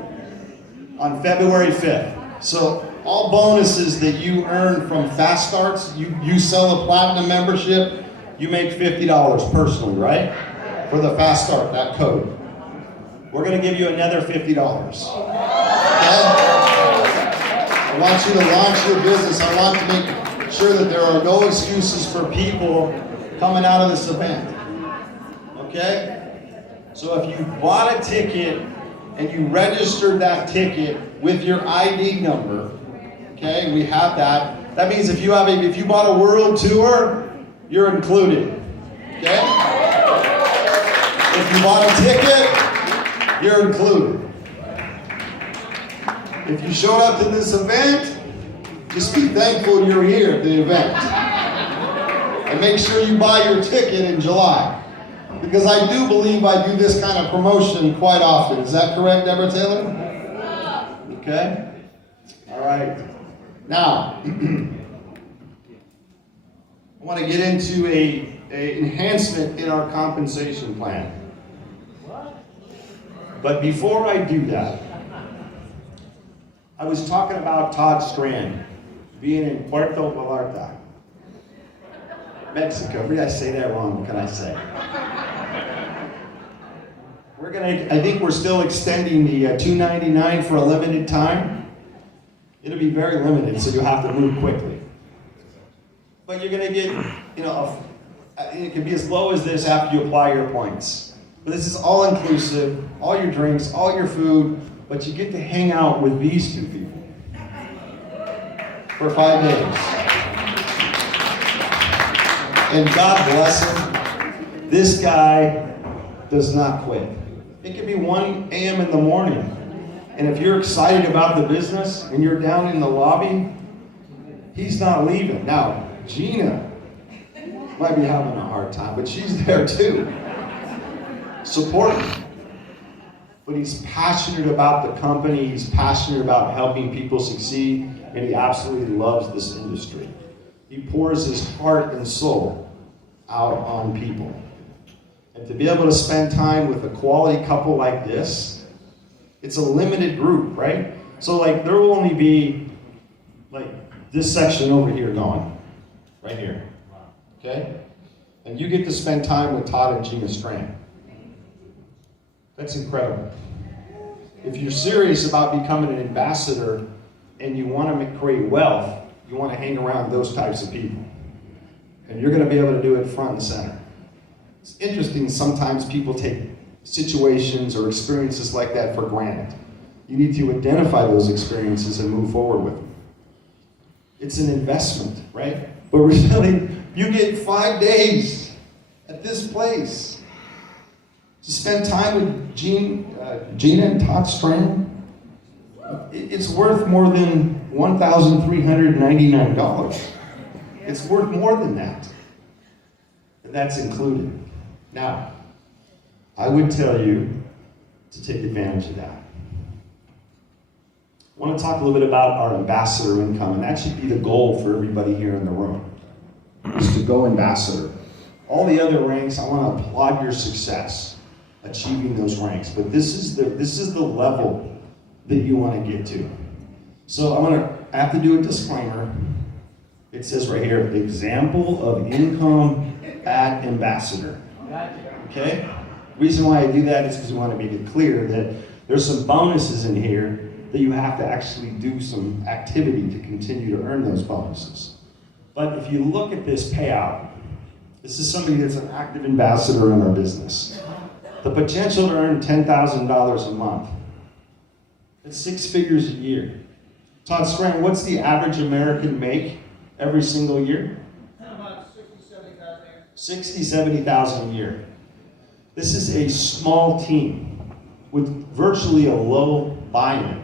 on February 5th. So all bonuses that you earn from Fast Starts, you sell a platinum membership, you make $50 personally, right? For the Fast Start, that code. We're going to give you another $50. Okay? I want you to launch your business. I want to make sure that there are no excuses for people coming out of this event. Okay? So if you bought a ticket and you registered that ticket with your ID number, okay, we have that. That means if you bought a world tour, you're included. Okay? If you bought a ticket, you're included. If you showed up to this event, just be thankful you're here at the event. And make sure you buy your ticket in July. Because I do believe I do this kind of promotion quite often. Is that correct, Deborah Taylor? Okay. All right. Now, I want to get into a enhancement in our compensation plan. But before I do that, I was talking about Todd Strand being in Puerto Vallarta, Mexico. Did I say that wrong? What can I say? I think we're still extending the $299 for a limited time. It'll be very limited, so you'll have to move quickly. But you're going to get, it can be as low as this after you apply your points. But this is all inclusive, all your drinks, all your food, but you get to hang out with these two people for 5 days. And God bless him, this guy does not quit. It could be 1 a.m. in the morning. And if you're excited about the business and you're down in the lobby, he's not leaving. Now, Gina might be having a hard time, but she's there too, supporting. But he's passionate about the company, he's passionate about helping people succeed, and he absolutely loves this industry. He pours his heart and soul out on people. And to be able to spend time with a quality couple like this, it's a limited group, right? So like there will only be like this section over here going, right here, okay? And you get to spend time with Todd and Gina Strand. That's incredible. If you're serious about becoming an ambassador and you want to create wealth, you want to hang around those types of people. And you're going to be able to do it front and center. It's interesting, sometimes people take situations or experiences like that for granted. You need to identify those experiences and move forward with them. It's an investment, right? But really, you get 5 days at this place to spend time with Gina and Todd Strand. It's worth more than $1,399. It's worth more than that. And that's included. Now, I would tell you to take advantage of that. I want to talk a little bit about our ambassador income, and that should be the goal for everybody here in the room, is to go ambassador. All the other ranks, I want to applaud your success achieving those ranks, but this is the level that you want to get to. So I have to do a disclaimer. It says right here, example of income at ambassador. Okay? The reason why I do that is because we want to make it clear that there's some bonuses in here that you have to actually do some activity to continue to earn those bonuses. But if you look at this payout, this is somebody that's an active ambassador in our business. The potential to earn $10,000 a month. That's 6 figures a year. Todd Strand, what's the average American make every single year? About 60,000, 70,000 a year. 60,000, 70,000 a year. This is a small team with virtually a low buy-in.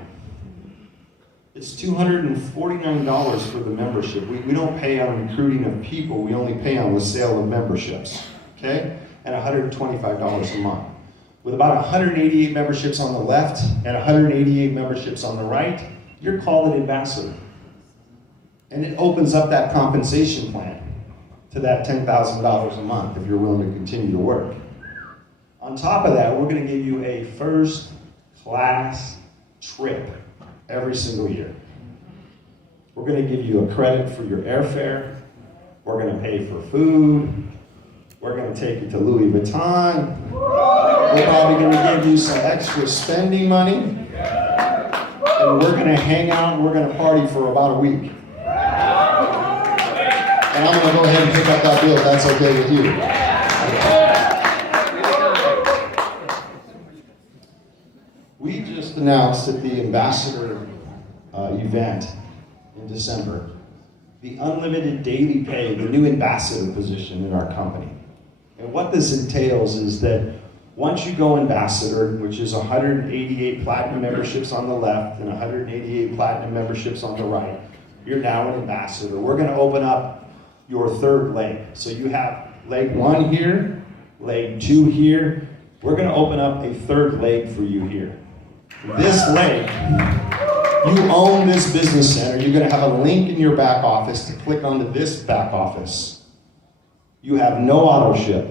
It's $249 for the membership. We don't pay on recruiting of people, we only pay on the sale of memberships, okay? And $125 a month. With about 188 memberships on the left and 188 memberships on the right, you're called an ambassador. And it opens up that compensation plan to that $10,000 a month if you're willing to continue to work. On top of that, we're going to give you a first-class trip every single year. We're going to give you a credit for your airfare. We're going to pay for food. We're going to take you to Louis Vuitton. We're probably going to give you some extra spending money. And we're going to hang out and we're going to party for about a week. And I'm going to go ahead and pick up that bill if that's okay with you. We just announced at the ambassador event in December the unlimited daily pay, the new ambassador position in our company. And what this entails is that once you go ambassador, which is 188 platinum memberships on the left and 188 platinum memberships on the right, you're now an ambassador. We're going to open up your third leg. So you have leg 1 here, leg 2 here. We're going to open up a third leg for you here. This leg, you own this business center. You're going to have a link in your back office to click onto this back office. You have no auto ship.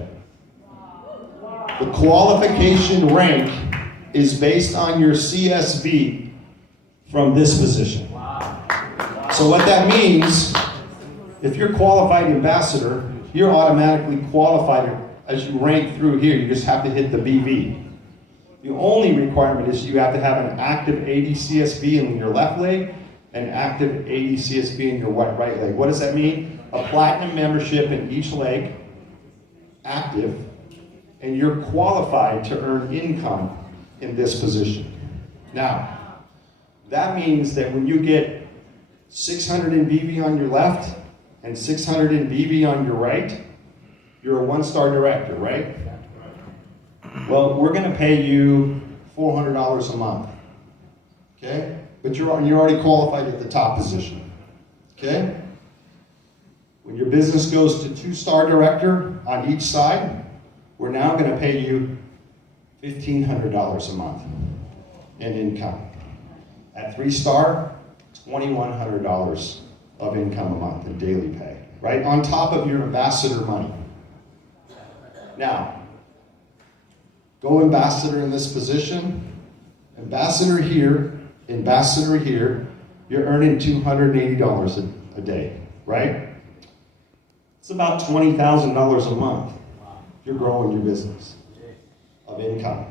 The qualification rank is based on your CSV from this position. So what that means, if you're qualified ambassador, you're automatically qualified as you rank through here. You just have to hit the BV. The only requirement is you have to have an active 80 CSV in your left leg and active 80 CSV in your right leg. What does that mean? A platinum membership in each leg, active, and you're qualified to earn income in this position. Now, that means that when you get 600 in BV on your left and 600 in BV on your right, you're a one-star director, right? Well, we're going to pay you $400 a month, okay? But you're already qualified at the top position, okay? When your business goes to 2-star director on each side, we're now going to pay you $1,500 a month in income. At 3-star, $2,100 of income a month in daily pay, right? On top of your ambassador money. Now, go ambassador in this position, ambassador here, you're earning $280 a day, right? It's about $20,000 a month. You're growing your business of income.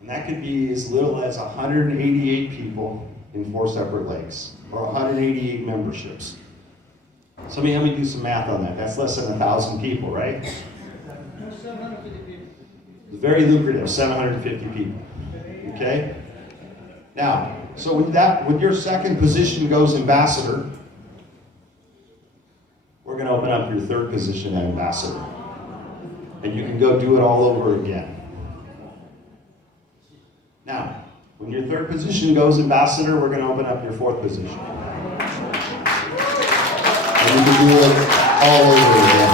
And that could be as little as 188 people in 4 separate lakes, or 188 memberships. Somebody help me do some math on that. That's less than 1,000 people, right? 750 people. It's very lucrative, 750 people. Okay? Now, so when your second position goes ambassador, we're going to open up your third position at ambassador. And you can go do it all over again. Now, when your third position goes ambassador, we're going to open up your fourth position. And you can do it all over again.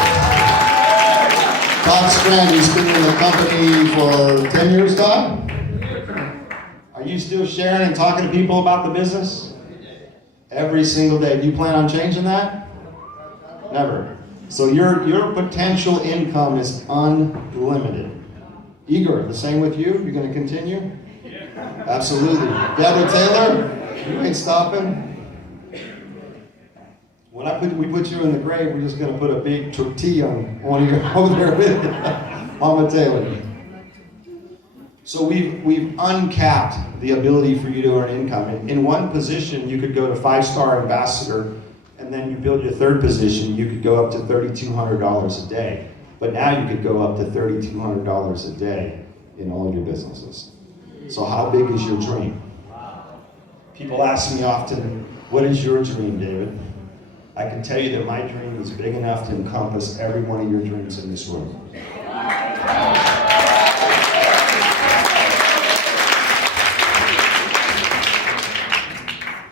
Todd Strand, he's been in the company for 10 years, Todd? Are you still sharing and talking to people about the business? Every single day. Do you plan on changing that? Never. So your potential income is unlimited. Igor, the same with you? You're going to continue? Absolutely. Deborah Taylor, you ain't stopping. When we put you in the grave, we're just going to put a big tortilla on one of your over there with you. Mama Taylor. So we've uncapped the ability for you to earn income. In one position, you could go to 5-star ambassador, and then you build your third position, you could go up to $3,200 a day. But now you could go up to $3,200 a day in all of your businesses. So how big is your dream? People ask me often, what is your dream, David? I can tell you that my dream is big enough to encompass every one of your dreams in this room.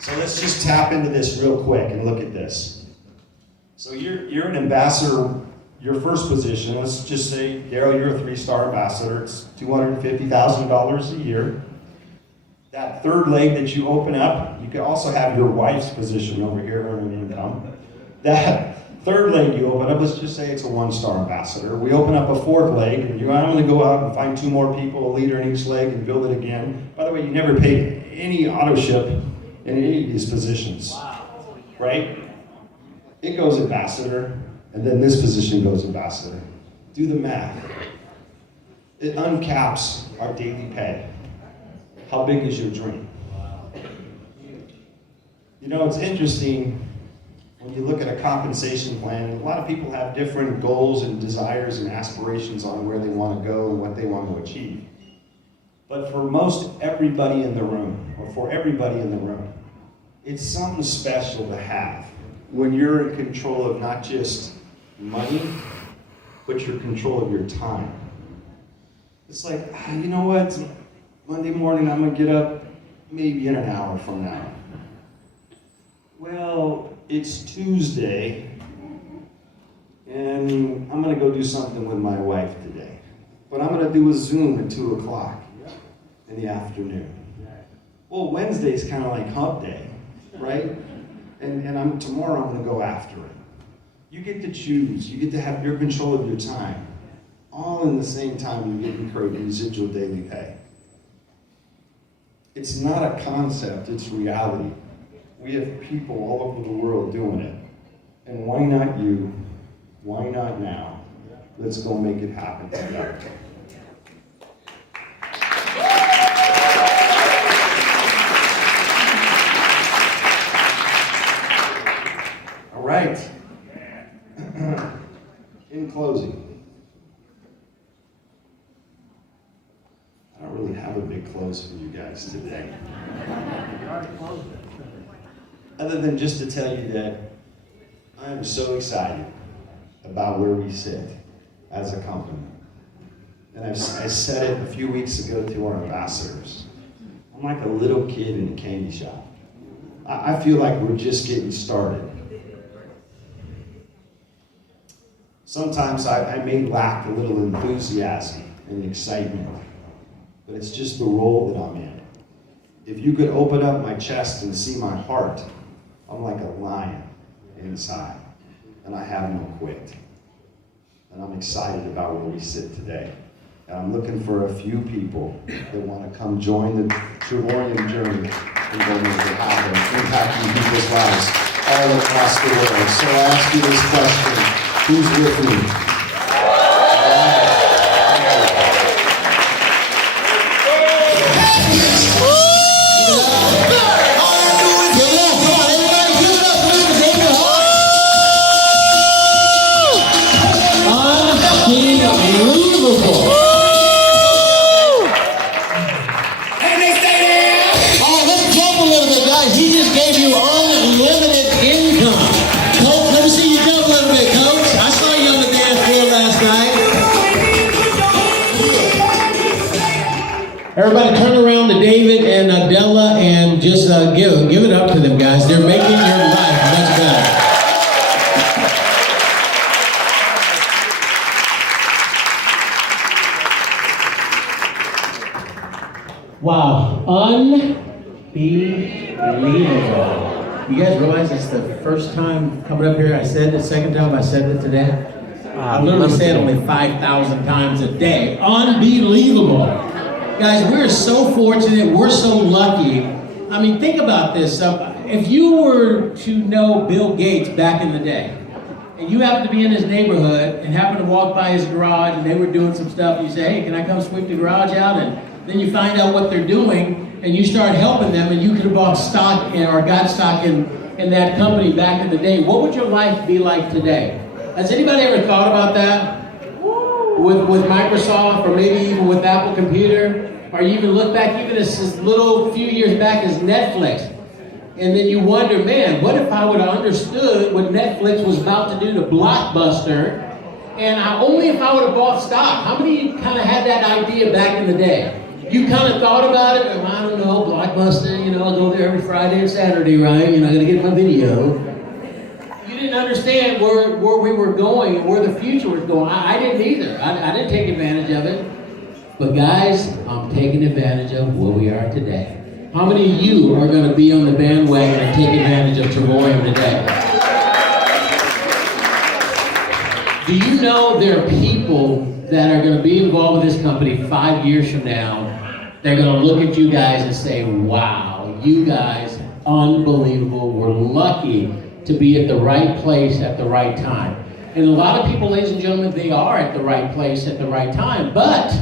So let's just tap into this real quick and look at this. So you're an ambassador, your first position, let's just say, Daryl, you're a 3-star ambassador, it's $250,000 a year. That third leg that you open up, you could also have your wife's position over here earning income. That third leg you open up, let's just say it's a 1-star ambassador. We open up a fourth leg, and I'm going to go out and find 2 more people, a leader in each leg, and build it again. By the way, you never paid any auto ship in any of these positions, right? It goes ambassador, and then this position goes ambassador. Do the math. It uncaps our daily pay. How big is your dream? You know, it's interesting when you look at a compensation plan, a lot of people have different goals and desires and aspirations on where they want to go and what they want to achieve. But for most everybody in the room, or for everybody in the room, it's something special to have when you're in control of not just money, but your control of your time. It's like, you know what? Monday morning I'm gonna get up maybe in an hour from now. Well, it's Tuesday, and I'm gonna go do something with my wife today. But I'm gonna do a Zoom at 2 o'clock in the afternoon. Well, Wednesday's kind of like hump day, right? And tomorrow I'm gonna go after it. You get to choose, you get to have your control of your time. All in the same time you get incurred residual daily pay. It's not a concept, it's reality. We have people all over the world doing it. And why not you? Why not now? Let's go make it happen together. All right. In closing, a big close for you guys today. Other than just to tell you that I am so excited about where we sit as a company. And I said it a few weeks ago to our ambassadors. I'm like a little kid in a candy shop. I feel like we're just getting started. Sometimes I may lack a little enthusiasm and excitement, but it's just the role that I'm in. If you could open up my chest and see my heart, I'm like a lion inside, and I have no quit. And I'm excited about where we sit today. And I'm looking for a few people that want to come join the Travorium journey and go make it happen, impacting people's lives all across the world. So I ask you this question, who's with me? Everybody turn around to David and Adela and just give it up to them, guys. They're making your life much better. Wow, unbelievable. You guys realize it's the first time coming up here? I said it, second time I said it today. I literally say it only 5,000 times a day. Unbelievable. Guys, we're so fortunate, we're so lucky. I mean, think about this. If you were to know Bill Gates back in the day, and you happen to be in his neighborhood and happen to walk by his garage and they were doing some stuff, and you say, hey, can I come sweep the garage out? And then you find out what they're doing, and you start helping them, and you could have bought stock or got stock in that company back in the day. What would your life be like today? Has anybody ever thought about that? With Microsoft, or maybe even with Apple Computer, or you even look back even as little few years back as Netflix, and then you wonder, man, what if I would have understood what Netflix was about to do to Blockbuster, and only if I would have bought stock? How many kind of had that idea back in the day? You kind of thought about it, I don't know, Blockbuster, I'll go there every Friday and Saturday, right? I gotta get my video. You didn't understand where we were going and where the future was going. I didn't either. I didn't take advantage of it. But guys, I'm taking advantage of where we are today. How many of you are going to be on the bandwagon and take advantage of Travorium today? Do you know there are people that are going to be involved with this company 5 years from now? They're going to look at you guys and say, wow, you guys, unbelievable. We're lucky to be at the right place at the right time. And a lot of people, ladies and gentlemen, they are at the right place at the right time, but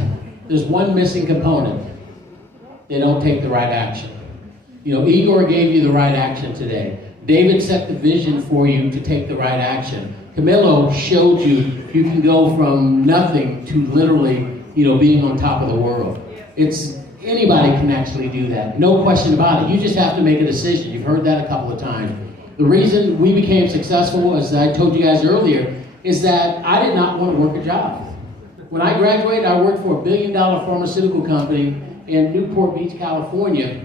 there's one missing component. They don't take the right action. Igor gave you the right action today. David set the vision for you to take the right action. Camilo showed you can go from nothing to literally, being on top of the world. Anybody can actually do that. No question about it. You just have to make a decision. You've heard that a couple of times. The reason we became successful, as I told you guys earlier, is that I did not want to work a job. When I graduated, I worked for a $1 billion pharmaceutical company in Newport Beach, California,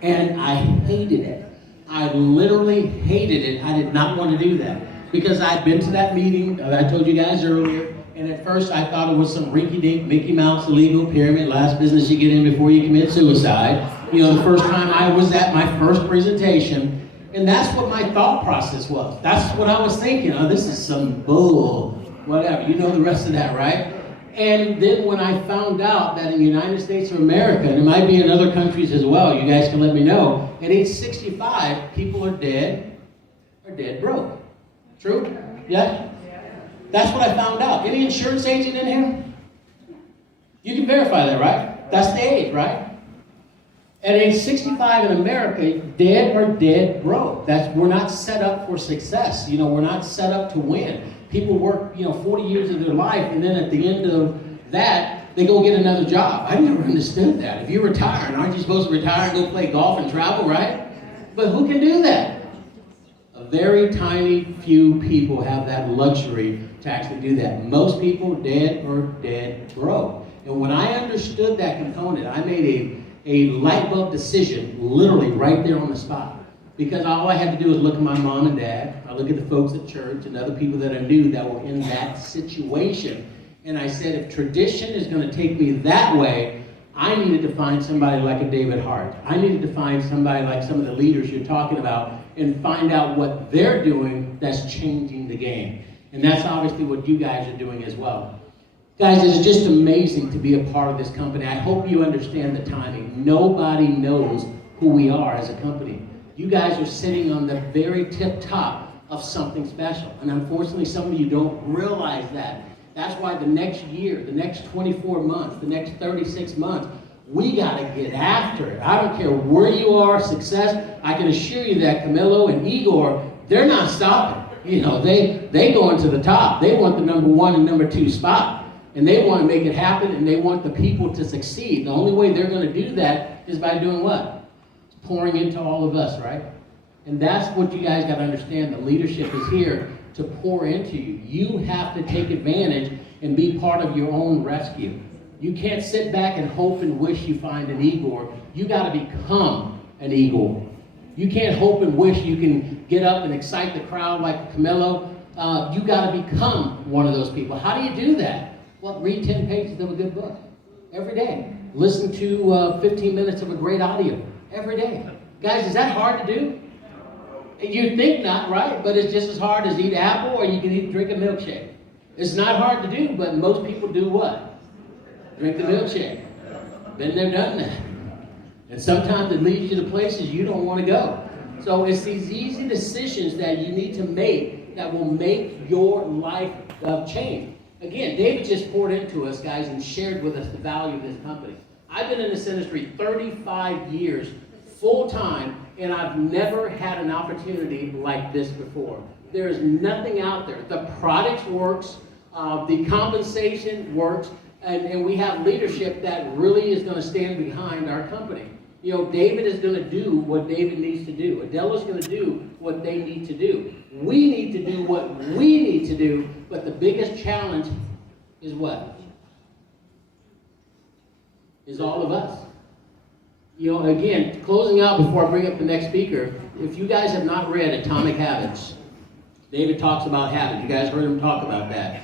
and I hated it. I literally hated it. I did not want to do that because I'd been to that meeting that I told you guys earlier, and at first I thought it was some rinky-dink Mickey Mouse illegal pyramid, last business you get in before you commit suicide. The first time I was at my first presentation, and that's what my thought process was. That's what I was thinking. Oh, this is some bull, whatever. You know the rest of that, right? And then when I found out that in the United States of America, and it might be in other countries as well, you guys can let me know, at age 65, people are dead broke. True? Yeah? That's what I found out. Any insurance agent in here? You can verify that, right? That's the age, right? At age 65 in America, dead or dead broke. We're not set up for success. We're not set up to win. People work, 40 years of their life, and then at the end of that, they go get another job. I never understood that. If you retire, aren't you supposed to retire and go play golf and travel, right? But who can do that? A very tiny few people have that luxury to actually do that. Most people dead or dead broke. And when I understood that component, I made a light bulb decision literally right there on the spot. Because all I had to do was look at my mom and dad, I look at the folks at church and other people that I knew that were in that situation. And I said, if tradition is going to take me that way, I needed to find somebody like a David Hart. I needed to find somebody like some of the leaders you're talking about and find out what they're doing that's changing the game. And that's obviously what you guys are doing as well. Guys, it's just amazing to be a part of this company. I hope you understand the timing. Nobody knows who we are as a company. You guys are sitting on the very tip top of something special. And unfortunately, some of you don't realize that. That's why the next year, the next 24 months, the next 36 months, we got to get after it. I don't care where you are, success. I can assure you that Camilo and Igor, they're not stopping. You know, they going to the top. They want the number 1 and number 2 spot. And they want to make it happen, and they want the people to succeed. The only way they're going to do that is by doing what? Pouring into all of us, right? And that's what you guys got to understand. The leadership is here to pour into you. You have to take advantage and be part of your own rescue. You can't sit back and hope and wish you find an Igor. You got to become an Igor. You can't hope and wish you can get up and excite the crowd like Camilo. You got to become one of those people. How do you do that? Well, read 10 pages of a good book every day. Listen to 15 minutes of a great audio every day. Guys, is that hard to do? You think not, right? But it's just as hard as eat apple or you can drink a milkshake. It's not hard to do, but most people do what? Drink the milkshake. Been there, done that. And sometimes it leads you to places you don't want to go. So it's these easy decisions that you need to make that will make your life change. Again, David just poured into us, guys, and shared with us the value of this company. I've been in this industry 35 years, full-time, and I've never had an opportunity like this before. There is nothing out there. The product works, the compensation works, and we have leadership that really is going to stand behind our company. You know, David is going to do what David needs to do. Adela's going to do what they need to do. We need to do what we need to do, but the biggest challenge is what? Is all of us. You know, again, closing out before I bring up the next speaker, if you guys have not read Atomic Habits, David talks about habits. You guys heard him talk about that.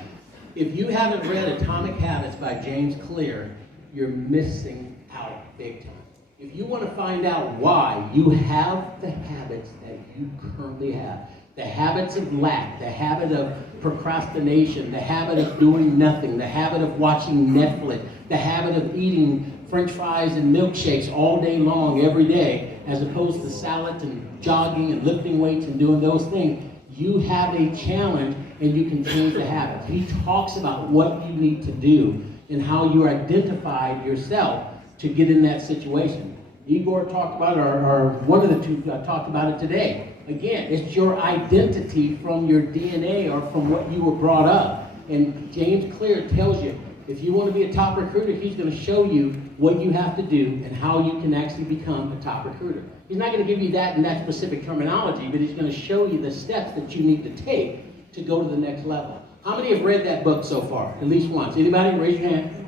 If you haven't read Atomic Habits by James Clear, you're missing out big time. If you want to find out why you have the habits that you currently have, the habits of lack, the habit of procrastination, the habit of doing nothing, the habit of watching Netflix, the habit of eating French fries and milkshakes all day long, every day, as opposed to salads and jogging and lifting weights and doing those things, you have a challenge and you can change the habits. He talks about what you need to do and how you identified yourself to get in that situation. Igor talked about it, or one of the two talked about it today. Again, it's your identity from your DNA or from what you were brought up. And James Clear tells you, if you want to be a top recruiter, he's going to show you what you have to do and how you can actually become a top recruiter. He's not going to give you that in that specific terminology, but he's going to show you the steps that you need to take to go to the next level. How many have read that book so far? At least once. Anybody? Raise your hand.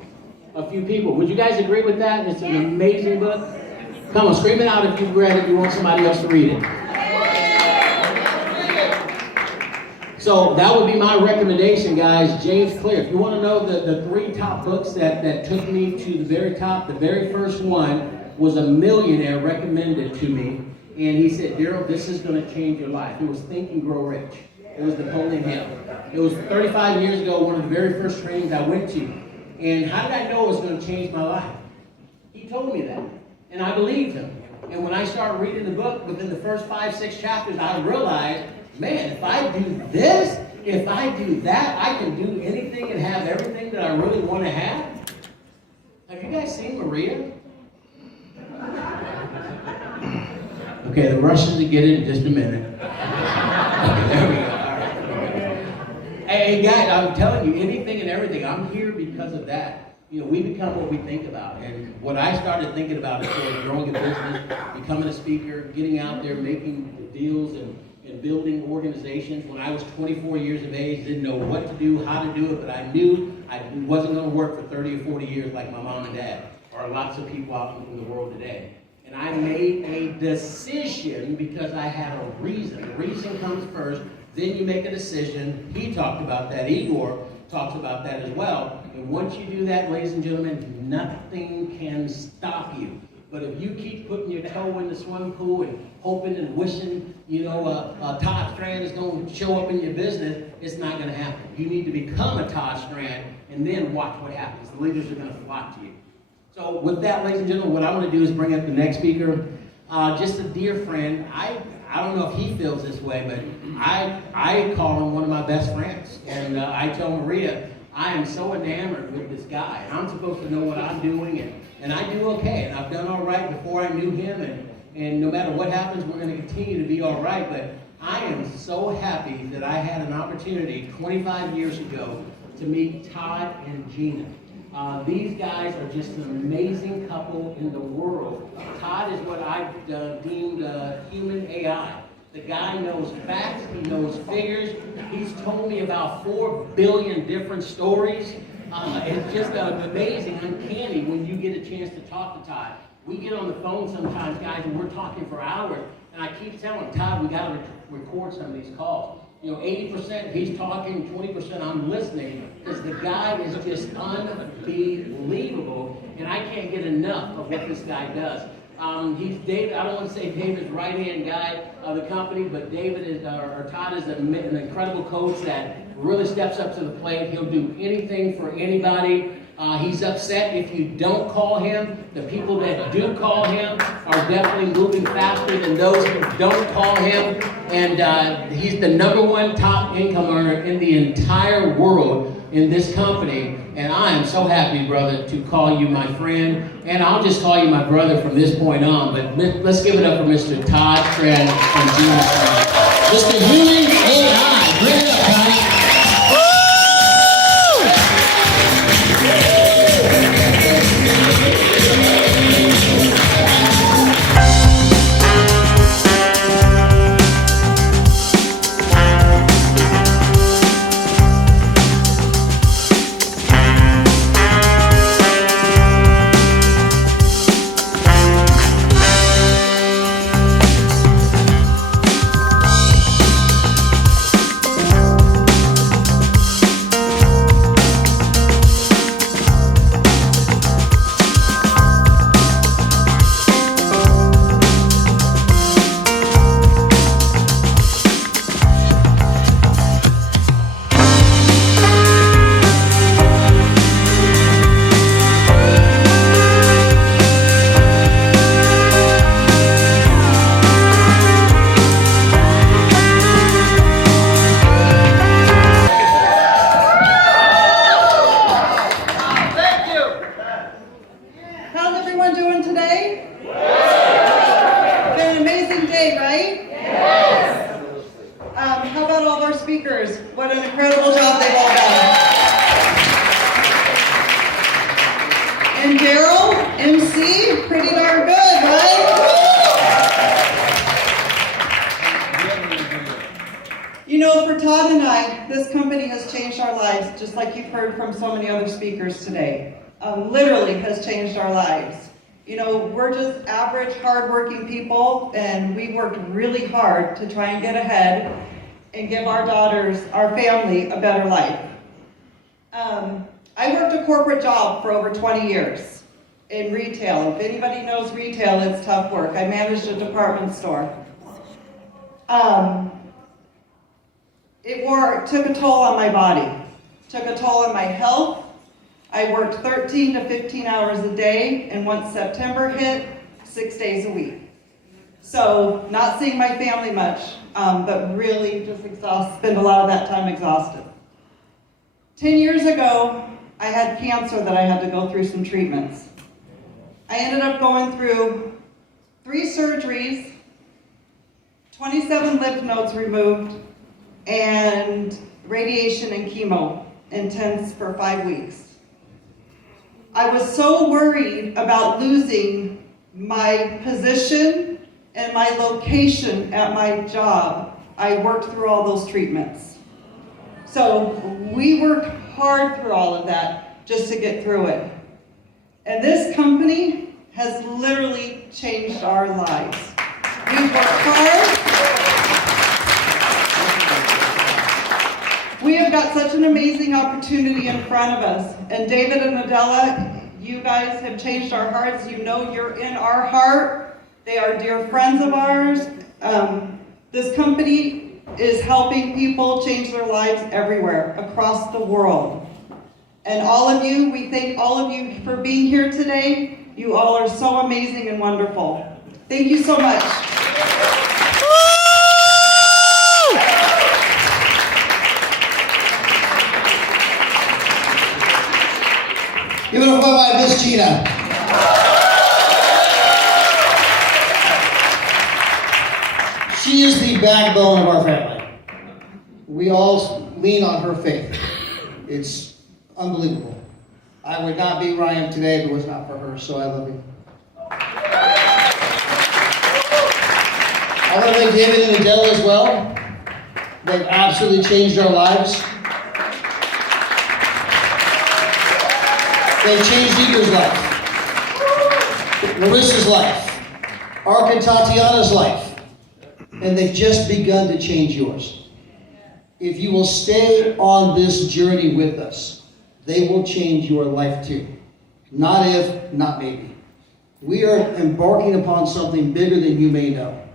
A few people. Would you guys agree with that? It's an amazing book. Come on, scream it out if you've read it. You want somebody else to read it. So that would be my recommendation, guys. James Clear. If you want to know the 3 top books that took me to the very top, the very first one was a millionaire recommended to me. And he said, Daryl, this is going to change your life. It was Think and Grow Rich. It was Napoleon Hill. It was 35 years ago, one of the very first trainings I went to. And how did I know it was going to change my life? He told me that. And I believed him. And when I started reading the book, within the first 5-6 chapters, I realized, man, if I do this, if I do that, I can do anything and have everything that I really want to have. Have you guys seen Maria? Okay, the Russians will get it in just a minute. Okay, there we go. All right. Hey, guys, I'm telling you, anything and everything, I'm here because of that. we become what we think about. And what I started thinking about is sort of growing a business, becoming a speaker, getting out there, making deals and building organizations. When I was 24 years of age, didn't know what to do, how to do it, but I knew I wasn't going to work for 30 or 40 years like my mom and dad, or lots of people out in the world today. And I made a decision because I had a reason. The reason comes first, then you make a decision. He talked about that. Igor talks about that as well. And once you do that, ladies and gentlemen, nothing can stop you. But if you keep putting your toe in the swimming pool and hoping and wishing, Todd Strand is going to show up in your business, it's not going to happen. You need to become a Todd Strand and then watch what happens. The leaders are going to flock to you. So with that, ladies and gentlemen, what I'm going to do is bring up the next speaker. Just a dear friend. I don't know if he feels this way, but I call him one of my best friends. And I tell Maria, I am so enamored with this guy. And I'm supposed to know what I'm doing, and I do okay. And I've done all right before I knew him. And no matter what happens, we're going to continue to be all right. But I am so happy that I had an opportunity 25 years ago to meet Todd and Gina. These guys are just an amazing couple in the world. Todd is what I've deemed human AI. The guy knows facts, he knows figures. He's told me about 4 billion different stories. It's just amazing, uncanny when you get a chance to talk to Todd. We get on the phone sometimes, guys, and we're talking for hours. And I keep telling Todd, we got to record some of these calls. 80% he's talking, 20% I'm listening, because the guy is just unbelievable, and I can't get enough of what this guy does. He's David. I don't want to say David's right-hand guy of the company, but David is, or Todd is an incredible coach that really steps up to the plate. He'll do anything for anybody. He's upset if you don't call him. The people that do call him are definitely moving faster than those who don't call him. And he's the #1 top income earner in the entire world in this company. And I am so happy, brother, to call you my friend. And I'll just call you my brother from this point on. But let's give it up for Mr. Todd Strand and Gina Strand. Mr. Human AI. Bring it up, Todd. What an incredible job they've all done. And Daryl, MC, pretty darn good, right? For Todd and I, this company has changed our lives, just like you've heard from so many other speakers today. Literally has changed our lives. We're just average, hardworking people, and we worked really hard to try and get ahead and give our daughters, our family, a better life. I worked a corporate job for over 20 years in retail. If anybody knows retail, it's tough work. I managed a department store. It took a toll on my body, took a toll on my health. I worked 13 to 15 hours a day, and once September hit, 6 days a week. So not seeing my family much, but really just spend a lot of that time exhausted. 10 years ago, I had cancer that I had to go through some treatments. I ended up going through 3 surgeries, 27 lymph nodes removed, and radiation and chemo intense for 5 weeks. I was so worried about losing my position and my location at my job. I worked through all those treatments. So we worked hard through all of that just to get through it. And this company has literally changed our lives. We've worked hard. We have got such an amazing opportunity in front of us. And David and Adela, you guys have changed our hearts. You know you're in our heart. They are dear friends of ours. This company is helping people change their lives everywhere, across the world. And all of you, we thank all of you for being here today. You all are so amazing and wonderful. Thank you so much. Give it up for my Miss Gina. She is the backbone of our family. We all lean on her faith. It's unbelievable. I would not be where I am today if it was not for her, so I love you. I want to thank David and Adele as well. They've absolutely changed our lives. They've changed Igor's life, Larissa's life, Ark and Tatiana's life, and they've just begun to change yours. If you will stay on this journey with us, they will change your life too. Not if, not maybe. We are embarking upon something bigger than you may know.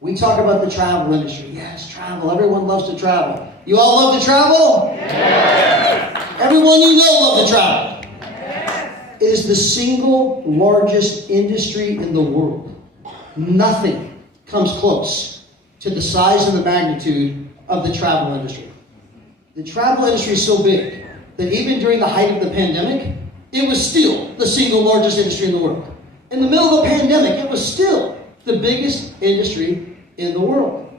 We talk about the travel industry. Yes, travel. Everyone loves to travel. You all love to travel? Yes. Everyone you know loves to travel. It is the single largest industry in the world. Nothing comes close to the size and the magnitude of the travel industry. The travel industry is so big that even during the height of the pandemic, it was still the single largest industry in the world. In the middle of the pandemic, it was still the biggest industry in the world.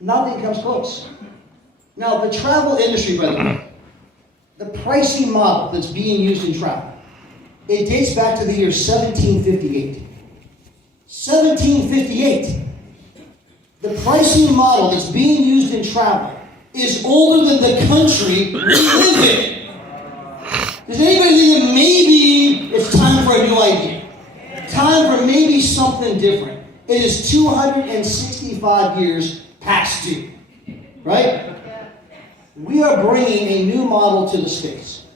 Nothing comes close. Now, the travel industry, by the way, the pricing model that's being used in travel, it dates back to the year 1758. 1758. The pricing model that's being used in travel is older than the country we live in. Does anybody think that maybe it's time for a new idea? Time for maybe something different. It is 265 years past due. Right? We are bringing a new model to the States.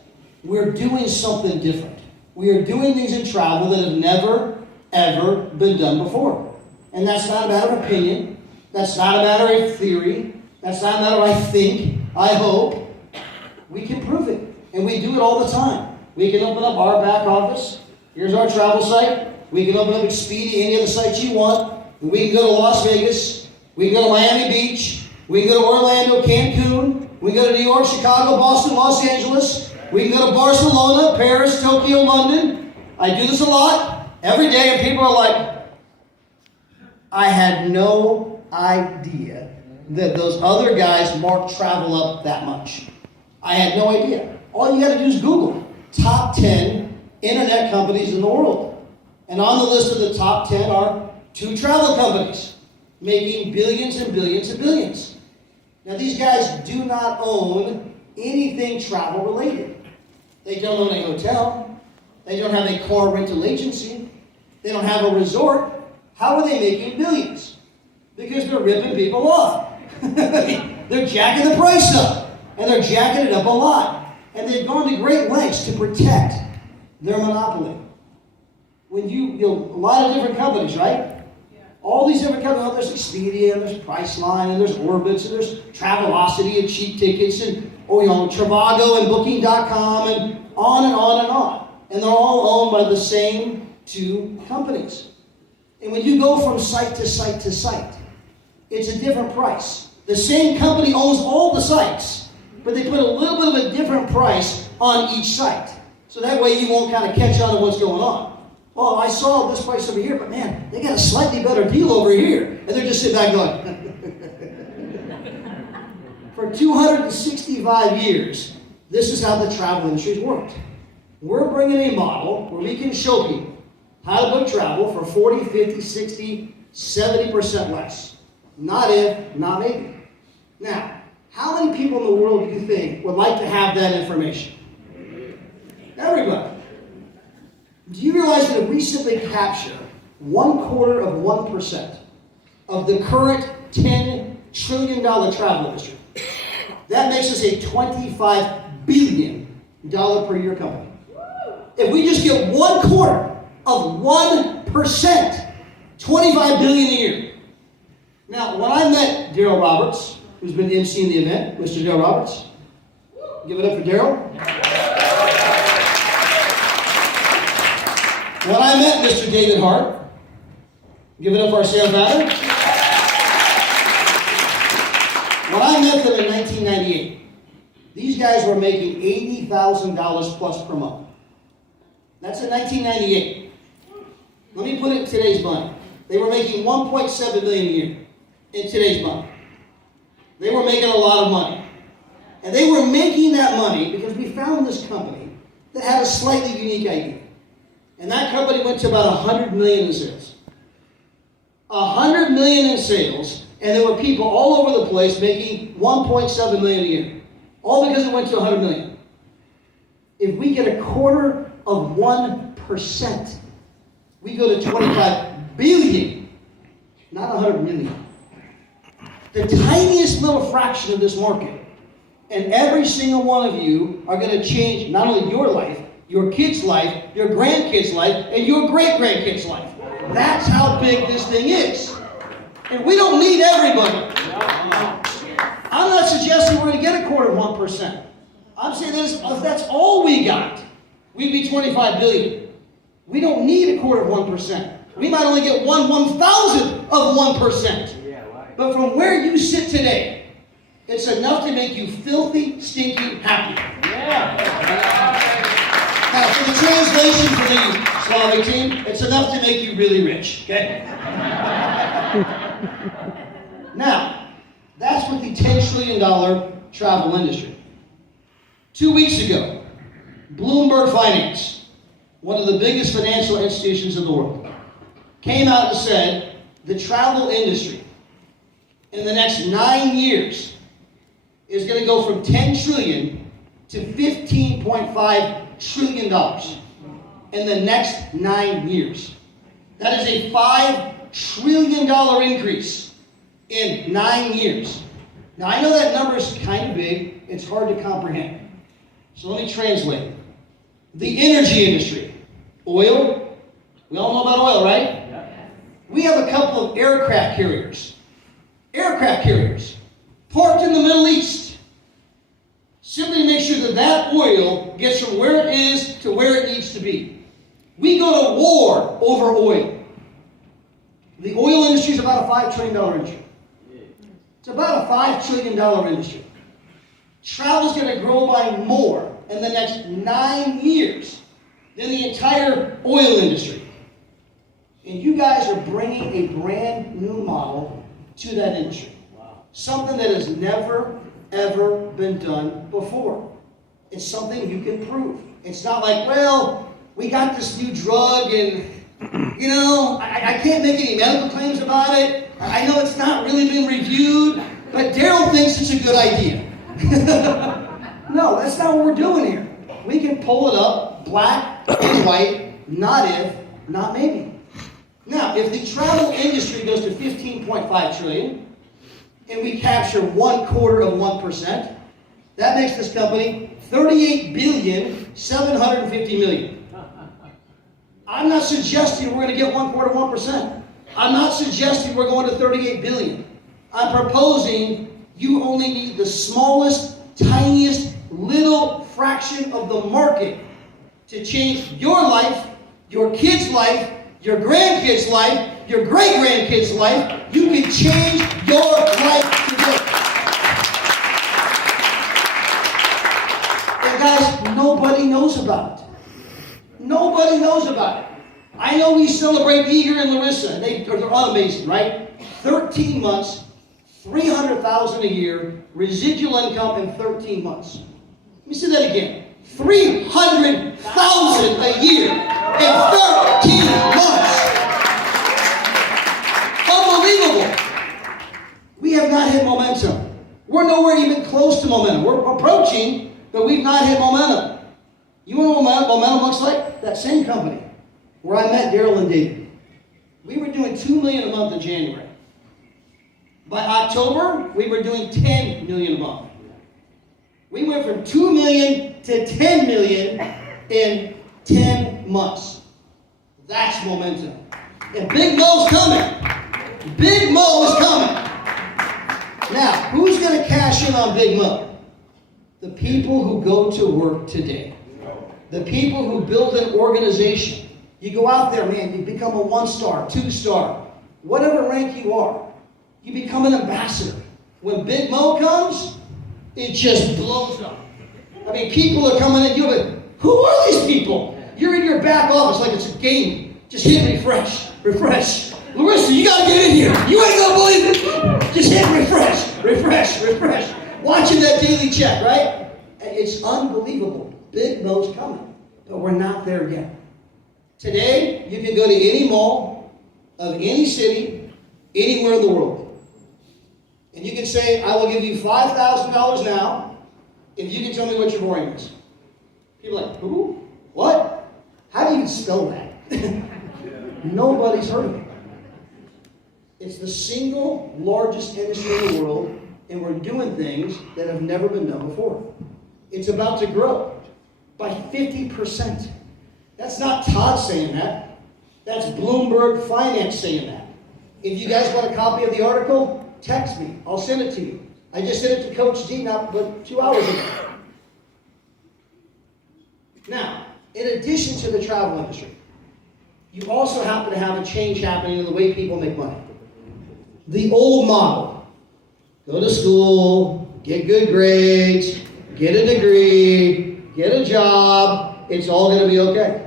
We're doing something different. We are doing things in travel that have never, ever been done before. And that's not a matter of opinion. That's not a matter of theory. That's not a matter of I think, I hope. We can prove it. And we do it all the time. We can open up our back office. Here's our travel site. We can open up Expedia, any of the sites you want. And we can go to Las Vegas. We can go to Miami Beach. We can go to Orlando, Cancun. We can go to New York, Chicago, Boston, Los Angeles. We can go to Barcelona, Paris, Tokyo, London. I do this a lot, every day, and people are like, I had no idea that those other guys marked travel up that much. I had no idea. All you got to do is Google top 10 internet companies in the world. And on the list of the top 10 are 2 travel companies making billions and billions and billions. Now, these guys do not own anything travel related. They don't own a hotel. They don't have a car rental agency. They don't have a resort. How are they making billions? Because they're ripping people off. They're jacking the price up. And they're jacking it up a lot. And they've gone to great lengths to protect their monopoly. When a lot of different companies, right? All these different companies, there's Expedia, and there's Priceline, and there's Orbitz, and there's Travelocity, and Cheap Tickets, and Trivago, and Booking.com, and on and on and on. And they're all owned by the same 2 companies. And when you go from site to site to site, it's a different price. The same company owns all the sites, but they put a little bit of a different price on each site. So that way you won't kind of catch on to what's going on. Oh, I saw this price over here, but man, they got a slightly better deal over here. And they're just sitting back going. For 265 years, this is how the travel industry's worked. We're bringing a model where we can show people how to book travel for 40, 50, 60, 70% less. Not if, not maybe. Now, how many people in the world do you think would like to have that information? Everybody. Do you realize that if we simply capture 1/4% of the current $10 trillion travel industry, that makes us a $25 billion per year company. If we just get 1/4 of 1%, $25 billion a year. Now, when I met Daryl Roberts, who's been emceeing the event, Mr. Daryl Roberts, give it up for Daryl. When I met Mr. David Hart, give it up for our sales founder. When I met them in 1998, these guys were making $80,000 plus per month. That's in 1998. Let me put it in today's money. They were making $1.7 million a year in today's money. They were making a lot of money. And they were making that money because we found this company that had a slightly unique idea. And that company went to about $100 million in sales. $100 million in sales, and there were people all over the place making $1.7 million a year. All because it went to $100 million. If we get 1/4 of 1%, we go to $25 billion, not $100 million. The tiniest little fraction of this market. And every single one of you are going to change not only your life, your kid's life, your grandkid's life, and your great-grandkid's life. That's how big this thing is. And we don't need everybody. I'm not suggesting we're going to get 1/4 of 1%. I'm saying this, if that's all we got, we'd be $25 billion. We don't need 1/4 of 1%. We might only get 1/1000th of 1%. But from where you sit today, it's enough to make you filthy, stinking happy. Now, for the translation for the Slavic team, it's enough to make you really rich, okay? Now, that's with the $10 trillion travel industry. 2 weeks ago, Bloomberg Finance, one of the biggest financial institutions in the world, came out and said the travel industry in the next 9 years is going to go from $10 trillion to $15.5 trillion in the next 9 years. That is a $5 trillion increase in 9 years. Now, I know that number is kind of big. It's hard to comprehend. So let me translate it. The energy industry. Oil. We all know about oil, right? We have a couple of aircraft carriers. Aircraft carriers parked in the Middle East. Simply to make sure that that oil gets from where it is to where it needs to be. We go to war over oil. The oil industry is about a $5 trillion industry. It's about a $5 trillion industry. Travel is going to grow by more in the next 9 years than the entire oil industry. And you guys are bringing a brand new model to that industry. Something that has never, ever been done before. It's something you can prove. It's not like, well, we got this new drug and, you know, I can't make any medical claims about it. I know it's not really been reviewed, but Daryl thinks it's a good idea. No, that's not what we're doing here. We can pull it up, black and white, not if, not maybe. Now, if the travel industry goes to $15.5 trillion, and we capture 1/4 of 1%, that makes this company $38,750,000,000. I'm not suggesting we're going to get 1/4 of 1%. I'm not suggesting we're going to 38 billion. I'm proposing you only need the smallest, tiniest, little fraction of the market to change your life, your kid's life, your grandkid's life, your great-grandkid's life. You can change your life today. And guys, nobody knows about it. Nobody knows about it. I know we celebrate Igor and Larissa. They're amazing, right? 13 months, $300,000 a year, residual income in 13 months. Let me say that again. $300,000 a year in 13 months. Unbelievable. We have not hit momentum. We're nowhere even close to momentum. We're approaching, but we've not hit momentum. You know what momentum looks like? That same company where I met Daryl and David. We were doing $2 million a month in January. By October, we were doing $10 million a month. We went from $2 million to $10 million in 10 months. That's momentum. And Big Mo's coming. Big Mo is coming. Now, who's going to cash in on Big Mo? The people who go to work today. The people who build an organization. You go out there, man, you become a 1-star, 2-star, whatever rank you are. You become an ambassador. When Big Mo comes, it just blows up. I mean, people are coming in, you're like, who are these people? You're in your back office like it's a game. Just hit refresh, refresh. Larissa, you gotta get in here. You ain't gonna believe it. Just hit refresh, refresh, refresh. Watching that daily check, right? It's unbelievable. Big Mo's coming, but we're not there yet. Today, you can go to any mall of any city, anywhere in the world. And you can say, I will give you $5,000 now if you can tell me what your boring is. People are like, who? What? How do you even spell that? Nobody's heard of it. It's the single largest industry in the world, and we're doing things that have never been done before. It's about to grow by 50%. That's not Todd saying that. That's Bloomberg Finance saying that. If you guys want a copy of the article, text me. I'll send it to you. I just sent it to Coach D not but 2 hours ago. Now, in addition to the travel industry, you also happen to have a change happening in the way people make money. The old model. Go to school, get good grades, get a degree, get a job. It's all going to be okay.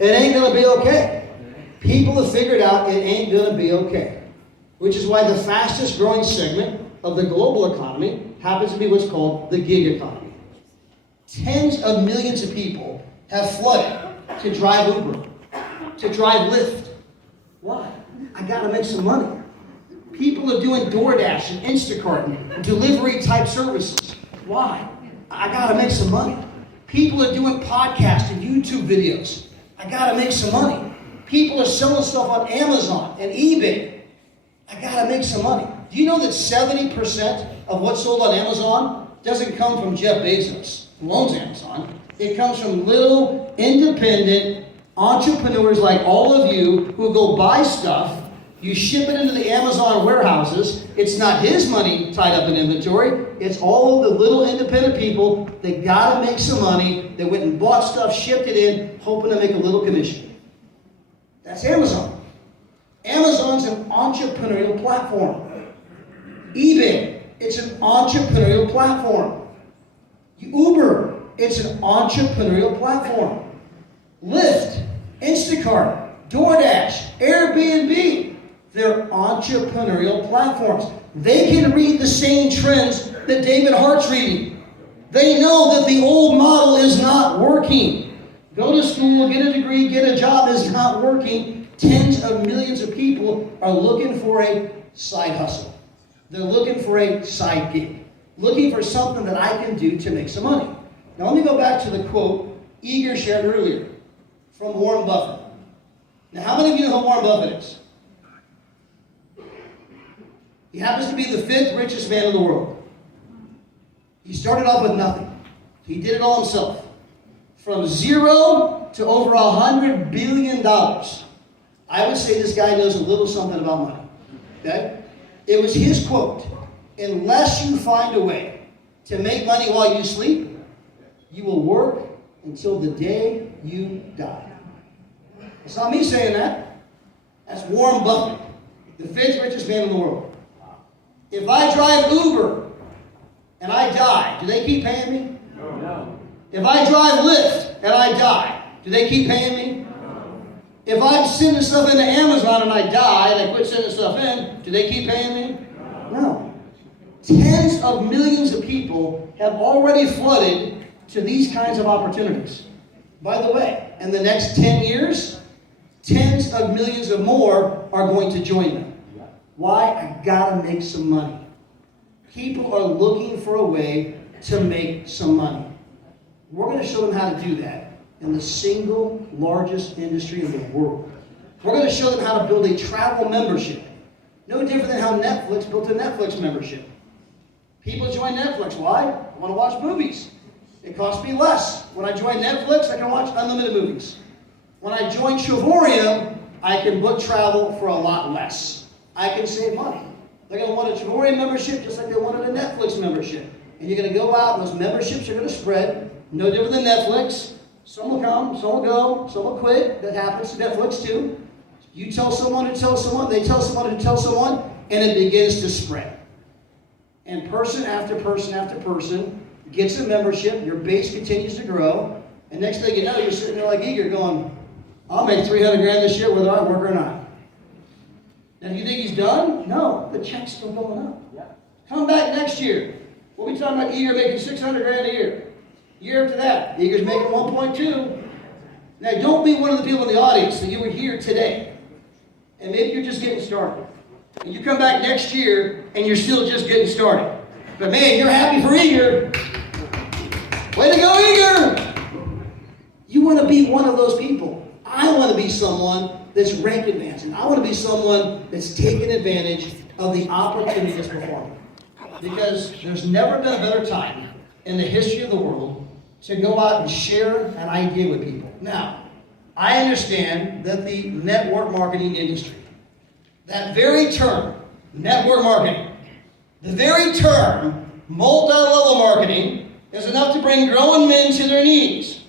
It ain't going to be okay. People have figured out it ain't going to be okay. Which is why the fastest growing segment of the global economy happens to be what's called the gig economy. Tens of millions of people have flooded to drive Uber, to drive Lyft. Why? I got to make some money. People are doing DoorDash and Instacart and delivery type services. Why? I got to make some money. People are doing podcasts and YouTube videos. I got to make some money. People are selling stuff on Amazon and eBay. I got to make some money. Do you know that 70% of what's sold on Amazon doesn't come from Jeff Bezos, who owns Amazon? It comes from little, independent entrepreneurs like all of you who go buy stuff. You ship it into the Amazon warehouses. It's not his money tied up in inventory. It's all of the little independent people that got to make some money. They went and bought stuff, shipped it in, hoping to make a little commission. That's Amazon. Amazon's an entrepreneurial platform. eBay, it's an entrepreneurial platform. Uber, it's an entrepreneurial platform. Lyft, Instacart, DoorDash, Airbnb, they're entrepreneurial platforms. They can read the same trends that David Hart's reading. They know that the old model is not working. Go to school, get a degree, get a job is not working. Tens of millions of people are looking for a side hustle. They're looking for a side gig. Looking for something that I can do to make some money. Now let me go back to the quote Igor shared earlier from Warren Buffett. Now how many of you know who Warren Buffett is? He happens to be the 5th richest man in the world. He started off with nothing. He did it all himself. From zero to over $100 billion. I would say this guy knows a little something about money. Okay? It was his quote. Unless you find a way to make money while you sleep, you will work until the day you die. It's not me saying that. That's Warren Buffett, the 5th richest man in the world. If I drive Uber and I die, do they keep paying me? No. If I drive Lyft and I die, do they keep paying me? No. If I'm sending stuff into Amazon and I die and I quit sending stuff in, do they keep paying me? No. Tens of millions of people have already flooded to these kinds of opportunities. By the way, in the next 10 years, tens of millions of more are going to join them. Why? I gotta make some money. People are looking for a way to make some money. We're going to show them how to do that in the single largest industry in the world. We're going to show them how to build a travel membership. No different than how Netflix built a Netflix membership. People join Netflix. Why? I want to watch movies. It costs me less. When I join Netflix, I can watch unlimited movies. When I join Travorium, I can book travel for a lot less. I can save money. They're going to want a Travorium membership just like they wanted a Netflix membership. And you're going to go out, and those memberships are going to spread. No different than Netflix. Some will come, some will go, some will quit. That happens to Netflix too. You tell someone to tell someone, they tell someone to tell someone, and it begins to spread. And person after person after person gets a membership, your base continues to grow, and next thing you know, you're sitting there like Igor going, I'll make 300 grand this year whether I work or not. Now, do you think he's done? No, the check's still going up. Yeah. Come back next year. We'll be talking about Igor making 600 grand a year. Year after that, Igor's making 1.2. Now, don't be one of the people in the audience that you were here today, and maybe you're just getting started. And you come back next year, and you're still just getting started. But man, you're happy for Igor. Way to go, Igor! You want to be one of those people. I want to be someone that's rank advancing. I want to be someone that's taking advantage of the opportunity that's before me. Because there's never been a better time in the history of the world to go out and share an idea with people. Now, I understand that the network marketing industry, that very term, network marketing, the very term, multi-level marketing, is enough to bring grown men to their knees.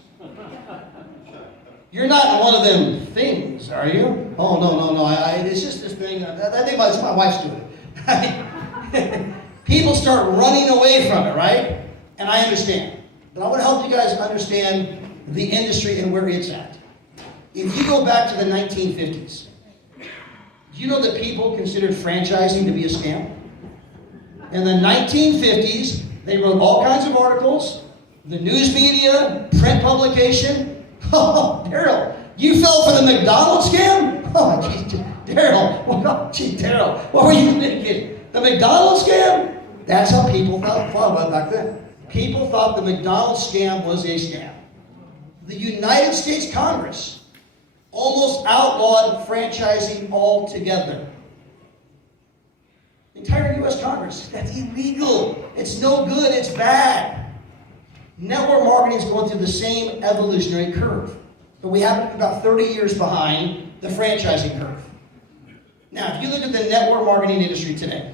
You're not one of them things, are you? Oh, no. It's just this thing. I think my wife's doing it. People start running away from it, right? And I understand. But I want to help you guys understand the industry and where it's at. If you go back to the 1950s, do you know that people considered franchising to be a scam? In the 1950s, they wrote all kinds of articles, the news media, print publication. Oh, Daryl, you fell for the McDonald's scam? Oh, geez, Daryl. Daryl, what were you thinking? The McDonald's scam? That's how people thought about it back then. People thought the McDonald's scam was a scam. The United States Congress almost outlawed franchising altogether. The entire U.S. Congress, that's illegal. It's no good, it's bad. Network marketing is going through the same evolutionary curve, but we happen to be about 30 years behind the franchising curve. Now, if you look at the network marketing industry today,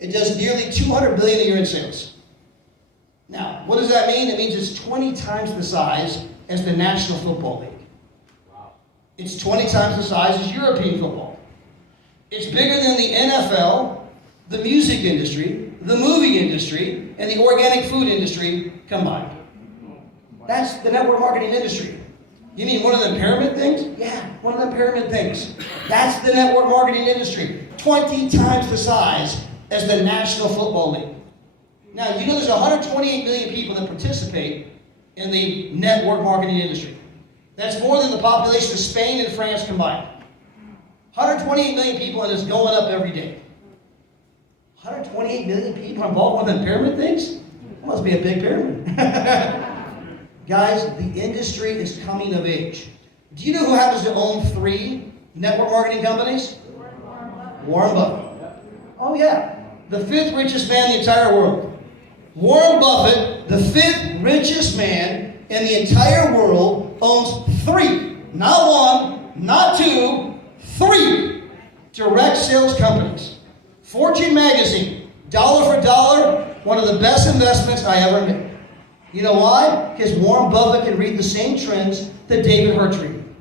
it does nearly $200 billion a year in sales. Now, what does that mean? It means it's 20 times the size as the National Football League. Wow. It's 20 times the size as European football. It's bigger than the NFL, the music industry, the movie industry, and the organic food industry combined. That's the network marketing industry. You mean one of the pyramid things? Yeah, one of the pyramid things. That's the network marketing industry. 20 times the size as the National Football League. Now, you know there's 128 million people that participate in the network marketing industry. That's more than the population of Spain and France combined. 128 million people, and it's going up every day. 128 million people involved with them pyramid things? That must be a big pyramid. Guys, the industry is coming of age. Do you know who happens to own 3 network marketing companies? Warren Buffett. Oh yeah, the 5th richest man in the entire world. Warren Buffett, the 5th richest man in the entire world, owns 3, not 1, not 2, 3 direct sales companies. Fortune magazine, dollar for dollar, one of the best investments I ever made. You know why? Because Warren Buffett can read the same trends that David Hart's reading.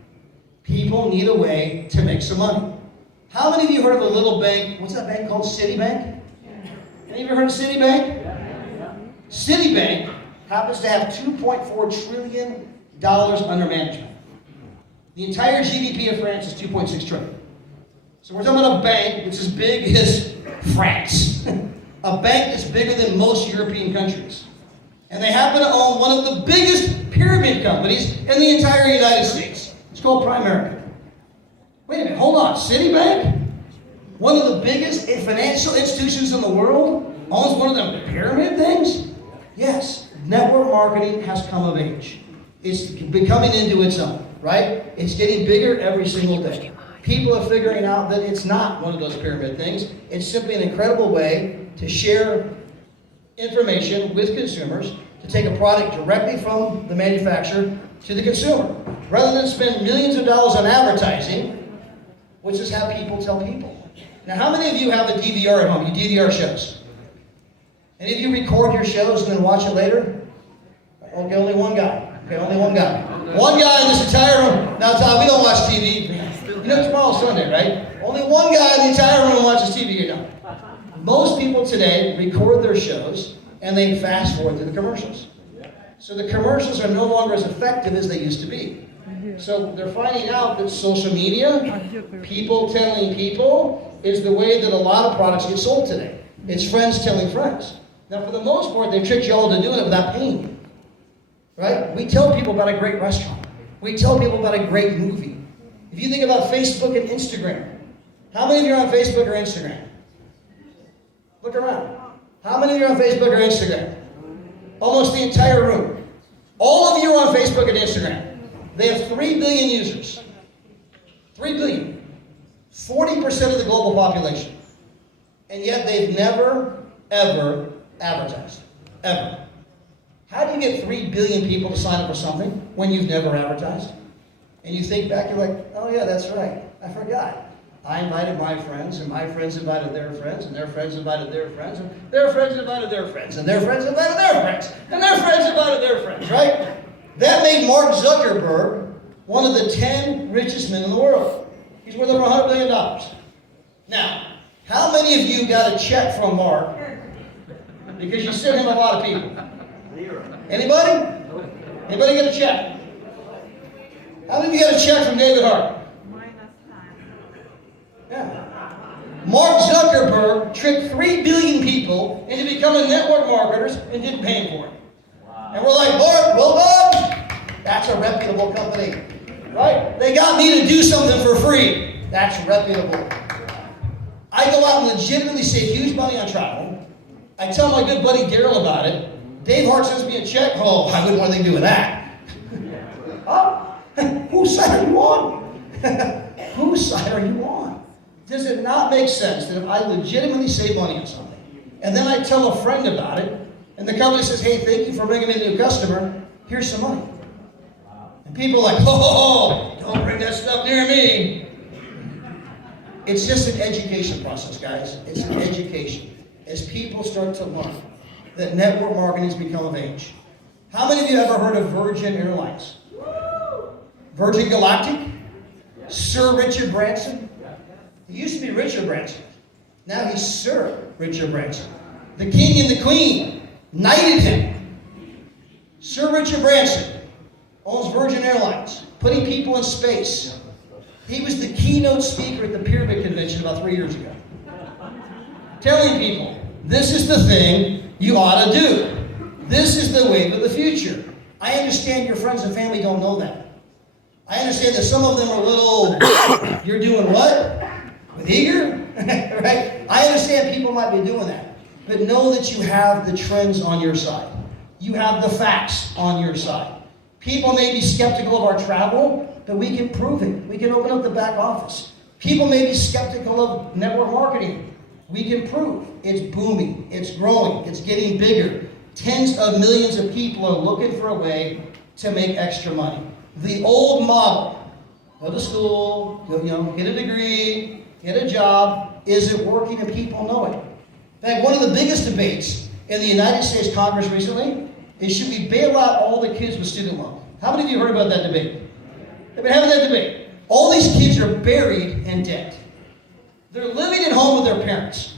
People need a way to make some money. How many of you heard of a little bank? What's that bank called? Citibank? Any of you heard of Citibank? Citibank happens to have $2.4 trillion under management. The entire GDP of France is $2.6 trillion. So we're talking about a bank which is as big as France. A a bank that's bigger than most European countries. And they happen to own one of the biggest pyramid companies in the entire United States. It's called Primerica. Wait a minute, hold on. Citibank? One of the biggest financial institutions in the world owns one of them pyramid things? Yes, network marketing has come of age. It's becoming into its own, right? It's getting bigger every single day. People are figuring out that it's not one of those pyramid things. It's simply an incredible way to share information with consumers, to take a product directly from the manufacturer to the consumer. Rather than spend millions of dollars on advertising, which is how people tell people. Now, how many of you have a DVR at home? You DVR shows. Any of you record your shows and then watch it later? Okay, only one guy. Okay, only one guy. One guy in this entire room. Now, Todd, we don't watch TV. You know, tomorrow's Sunday, right? Only one guy in the entire room watches TV here now. Most people today record their shows and they fast forward through the commercials. So the commercials are no longer as effective as they used to be. So they're finding out that social media, people telling people, is the way that a lot of products get sold today. It's friends telling friends. Now, for the most part, they've tricked you all into doing it without paying you. Right? We tell people about a great restaurant. We tell people about a great movie. If you think about Facebook and Instagram, how many of you are on Facebook or Instagram? Look around. How many of you are on Facebook or Instagram? Almost the entire room. All of you are on Facebook and Instagram. They have 3 billion users. 3 billion. 40% of the global population. And yet they've never, ever advertised. Ever. How do you get 3 billion people to sign up for something when you've never advertised? And you think back, you're like, oh yeah, that's right. I forgot. I invited my friends, and my friends invited their friends, and their friends invited their friends, and their friends invited their friends, and their friends invited their friends, and their friends invited their friends, right? That made Mark Zuckerberg one of the 10 richest men in the world. He's worth over $100 billion. Now, how many of you got a check from Mark because you sent him a lot of people? Anybody? Anybody get a check? How many of you got a check from David Hart? Yeah. Mark Zuckerberg tricked 3 billion people into becoming network marketers and didn't pay him for it. And we're like, Mark, well done. That's a reputable company. Right? They got me to do something for free. That's reputable. I go out and legitimately save huge money on travel. I tell my good buddy Daryl about it. Dave Hart sends me a check. Oh, I wouldn't want anything to do with that. Oh, whose side are you on? Whose side are you on? Does it not make sense that if I legitimately save money on something, and then I tell a friend about it, and the company says, hey, thank you for bringing me a new customer, here's some money. And people are like, oh, don't bring that stuff near me. It's just an education process, guys. It's an education. As people start to learn that network marketing has become of age. How many of you ever heard of Virgin Airlines? Virgin Galactic? Sir Richard Branson? He used to be Richard Branson. Now he's Sir Richard Branson. The king and the queen knighted him. Sir Richard Branson owns Virgin Airlines, putting people in space. He was the keynote speaker at the Pyramid Convention about 3 years ago. Telling people, this is the thing you ought to do. This is the wave of the future. I understand your friends and family don't know that. I understand that some of them are a little, you're doing what? With Igor? Right? I understand people might be doing that. But know that you have the trends on your side. You have the facts on your side. People may be skeptical of our travel, but we can prove it. We can open up the back office. People may be skeptical of network marketing. We can prove it's booming, it's growing, it's getting bigger. Tens of millions of people are looking for a way to make extra money. The old model, go to school, get a degree, get a job, is it working and people know it? In fact, one of the biggest debates in the United States Congress recently is should we bail out all the kids with student loans? How many of you heard about that debate? They've been having that debate. All these kids are buried in debt. They're living at home with their parents.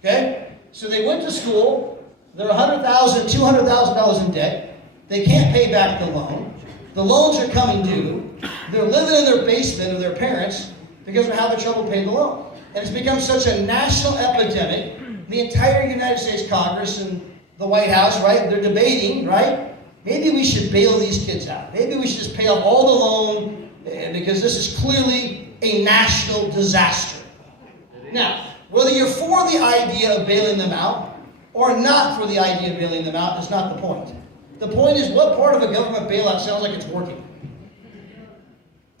Okay? So they went to school, they're $100,000, $200,000 in debt. They can't pay back the loan. The loans are coming due. They're living in their basement of their parents because they're having trouble paying the loan. And it's become such a national epidemic the entire United States Congress and the White House, right? They're debating, right? Maybe we should bail these kids out. Maybe we should just pay off all the loan because this is clearly a national disaster. Now, whether you're for the idea of bailing them out or not for the idea of bailing them out is not the point. The point is, what part of a government bailout sounds like it's working?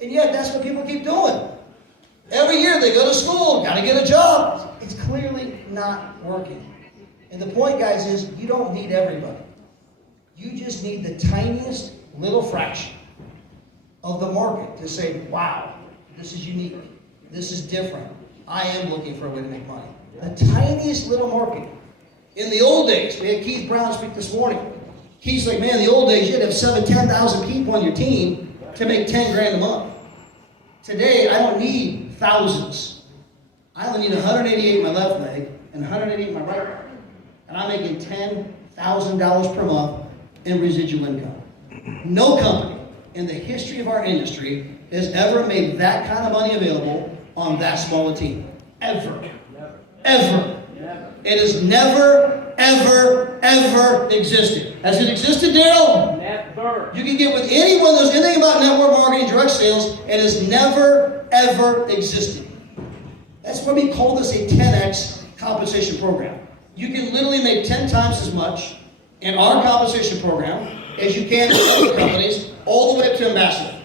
And yet, that's what people keep doing. Every year they go to school, got to get a job. It's clearly not working. And the point, guys, is you don't need everybody. You just need the tiniest little fraction of the market to say, wow, this is unique. This is different. I am looking for a way to make money. The tiniest little market. In the old days, we had Keith Brown speak this morning. Keith's like, man, in the old days, you'd have 10,000 people on your team to make 10 grand a month. Today, I don't need thousands. I only need 188 in my left leg and 188 in my right leg. And I'm making $10,000 per month in residual income. No company in the history of our industry has ever made that kind of money available on that small a team. Ever. Ever. It has never, ever, ever existed. Has it existed, Daryl? Never. You can get with anyone that knows anything about network marketing, direct sales. It has never, ever existed. That's why we call this a 10x compensation program. You can literally make 10 times as much in our compensation program as you can in other companies, all the way up to ambassador.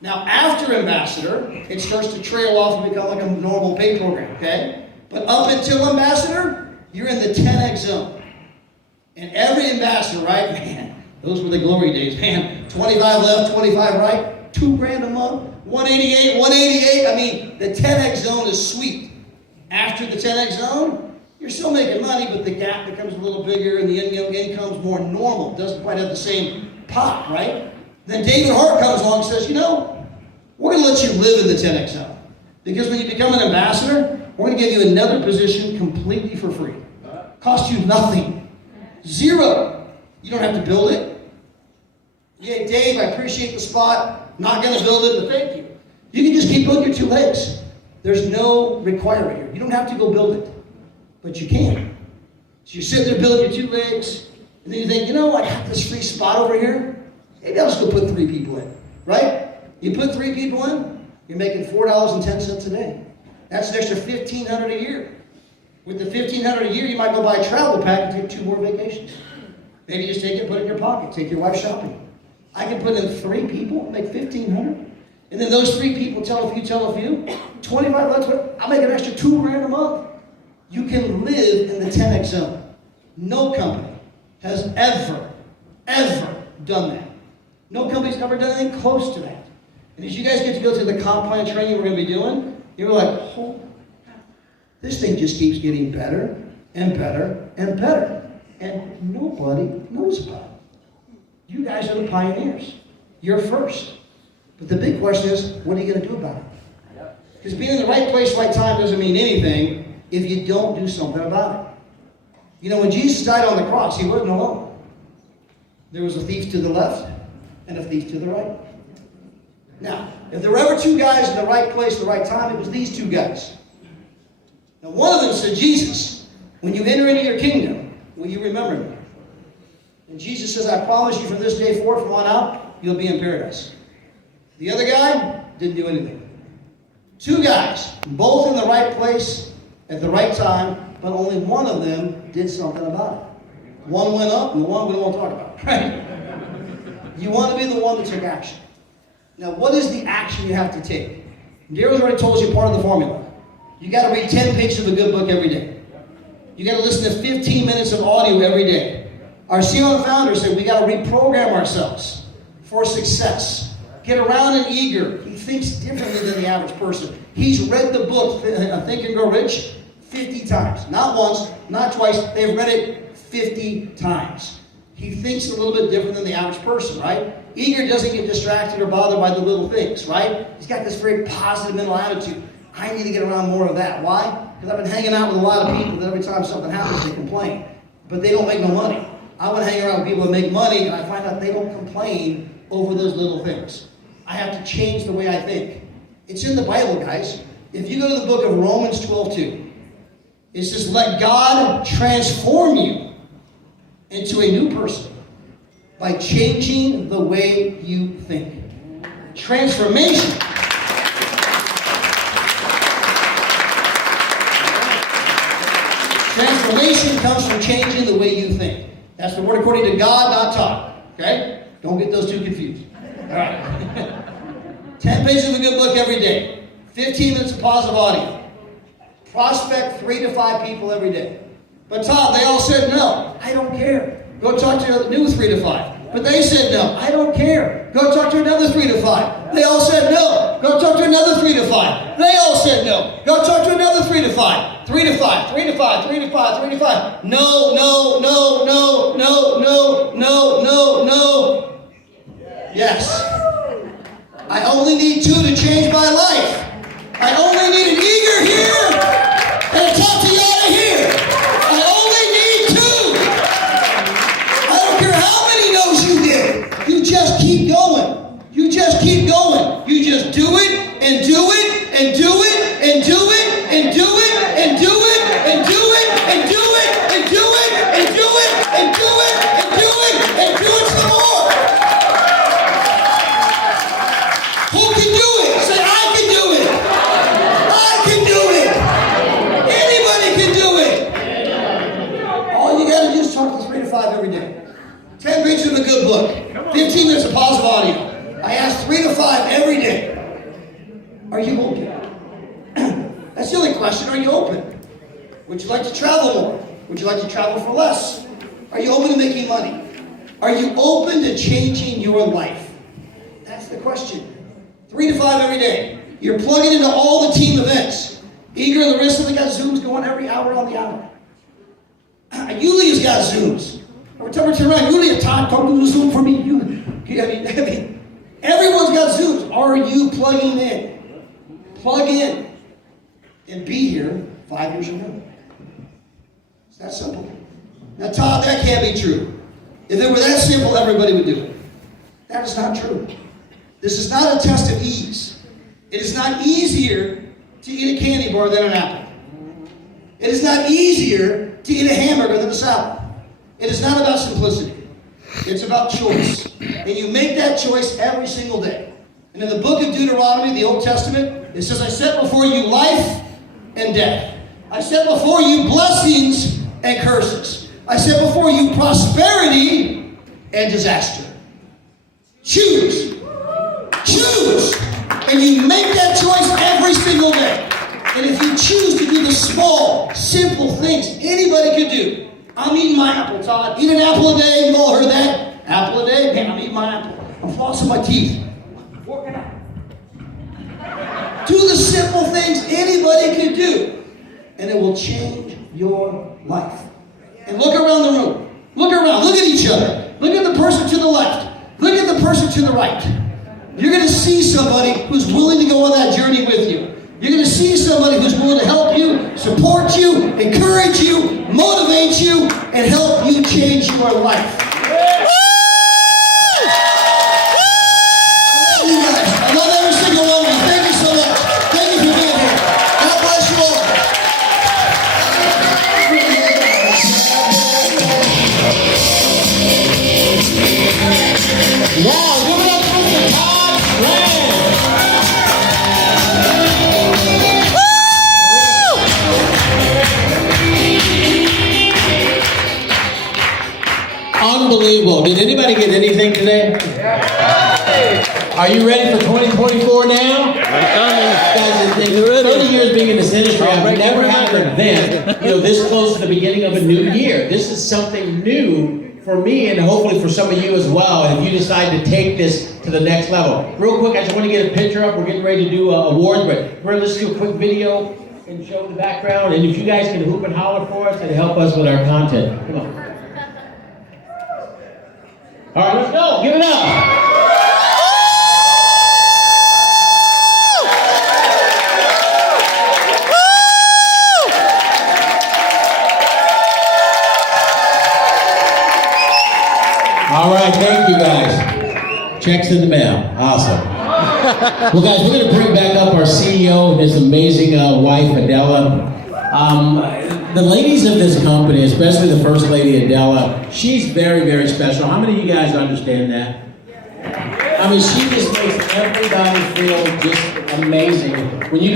Now, after ambassador, it starts to trail off and become like a normal pay program, okay? But up until ambassador, you're in the 10x zone. And every ambassador, right, man, those were the glory days, man. 25 left, 25 right, 2 grand a month, 188, 188. I mean, the 10x zone is sweet. After the 10x zone, you're still making money, but the gap becomes a little bigger and the income's more normal. It doesn't quite have the same pop, right? Then David Hart comes along and says, you know, we're going to let you live in the 10x zone. Because when you become an ambassador, we're going to give you another position completely for free. Cost you nothing. Zero. You don't have to build it. Yeah, Dave, I appreciate the spot. Not going to build it, but thank you. You can just keep building your 2 legs. There's no requirement here. You don't have to go build it. But you can. So you're sitting there building your 2 legs, and then you think, you know, I got this free spot over here. Maybe I'll just go put 3 people in, right? You put 3 people in, you're making $4.10 a day. That's an extra $1,500 a year. With the $1,500 a year, you might go buy a travel pack and take 2 more vacations. Maybe just take it, put it in your pocket, take your wife shopping. I can put in 3 people, and make $1,500. And then those 3 people tell a few, 25 left, I'll make an extra 2 grand a month. You can live in the 10x zone. No company has ever, ever done that. No company's ever done anything close to that. And as you guys get to go through the comp plan training we're going to be doing, you're like, oh, this thing just keeps getting better and better and better. And nobody knows about it. You guys are the pioneers. You're first. But the big question is, what are you going to do about it? Because being in the right place, right time doesn't mean anything if you don't do something about it. You know, when Jesus died on the cross, he wasn't alone. There was a thief to the left and a thief to the right. Now, if there were ever 2 guys in the right place at the right time, it was these 2 guys. Now, one of them said, Jesus, when you enter into your kingdom, will you remember me? And Jesus says, I promise you from this day forward, from on out, you'll be in paradise. The other guy didn't do anything. 2 guys, both in the right place at the right time, but only one of them did something about it. One went up and the one we won't talk about, right? You want to be the one that took action. Now, what is the action you have to take? Daryl's already told you part of the formula. You got to read 10 pages of a good book every day. You got to listen to 15 minutes of audio every day. Our CEO and founder said we got to reprogram ourselves for success. Get around an eager. He thinks differently than the average person. He's read the book, Think and Grow Rich, 50 times. Not once, not twice. They've read it 50 times. He thinks a little bit different than the average person, right? Eager doesn't get distracted or bothered by the little things, right? He's got this very positive mental attitude. I need to get around more of that. Why? Because I've been hanging out with a lot of people that every time something happens, they complain. But they don't make no money. I want to hang around with people that make money, and I find out they don't complain over those little things. I have to change the way I think. It's in the Bible, guys. If you go to the book of Romans 12:2, is just let God transform you into a new person by changing the way you think. Transformation. Transformation comes from changing the way you think. That's the word according to God, not Todd. Okay? Don't get those two confused. All right. 10 pages of a good book every day. 15 minutes of positive audio. Prospect 3 to 5 people every day. But Todd, they all said no. I don't care. Go talk to a new 3 to 5. But they said no. I don't care. Go talk to another 3 to 5. They all said no. Go talk to another 3 to 5. They all said no. Go talk to another 3 to 5. 3 to 5. 3 to 5. 3 to 5. 3 to 5. No, no, no, no, no, no, no, no, no. Yes. I only need 2 to change my life. I only need an Igor here and a Tatiana here. I only need 2. I don't care how many no's you get. You just keep going. You just keep going. You just do it and do it and do it and do it and do it and do it and do it and do it and do it and do it and do it and do it and do it some more. Who can do it? Say, I can do it. I can do it. Anybody can do it. All you got to do is talk to 3 to 5 every day. 10 pages of a good book. 15 minutes of positive audio. I ask 3 to 5 every day. Are you open? That's the only question. Are you open? Would you like to travel more? Would you like to travel for less? Are you open to making money? Are you open to changing your life? That's the question. 3 to 5 every day. You're plugging into all the team events. Igor and Larissa, they got Zooms going every hour on the hour. Yulia's got Zooms. Every time we turn around, Yulia, Todd, come do the Zoom for me. I mean, everyone's got Zooms. Are you plugging in? Plug in and be here 5 years from now. It's that simple. Now, Todd, that can't be true. If it were that simple, everybody would do it. That is not true. This is not a test of ease. It is not easier to eat a candy bar than an apple. It is not easier to eat a hamburger than a salad. It is not about simplicity. It's about choice. And you make that choice every single day. And in the book of Deuteronomy, the Old Testament, it says, I set before you life and death. I set before you blessings and curses. I set before you prosperity and disaster. Choose. Choose. And you make that choice every single day. And if you choose to do the small, simple things anybody could do. I'm eating my apple, Todd. Eat an apple a day. You all heard that? Apple a day? Man, I'm eating my apple. I'm flossing my teeth. Working out. Do the simple things anybody could do. And it will change your life. And look around the room. Look around. Look at each other. Look at the person to the left. Look at the person to the right. You're going to see somebody who's willing to go on that journey with you. You're going to see somebody who's willing to help you, support you, encourage you, motivate you, and help you change your life. I love you guys. I love every single one of you. Thank you so much. Thank you for being here. God bless you all. Wow, give it up for Todd Strand. Unbelievable. Did anybody get anything today? Are you ready for 2024 now? Guys, in 30 years being in this industry, I've never had an event, this close to the beginning of a new year. This is something new for me and hopefully for some of you as well, if you decide to take this to the next level. Real quick, I just want to get a picture up. We're getting ready to do awards, but we're going to listen to a quick video and show the background. And if you guys can hoop and holler for us and help us with our content. Come on. All right, let's go. Give it up. All right, thank you guys. Checks in the mail. Awesome. Well, guys, we're going to bring back up our CEO and his amazing wife, Adela. the ladies of this company, especially the first lady, Adela, she's very, very special. How many of you guys understand that? I mean, she just makes everybody feel just amazing. When you go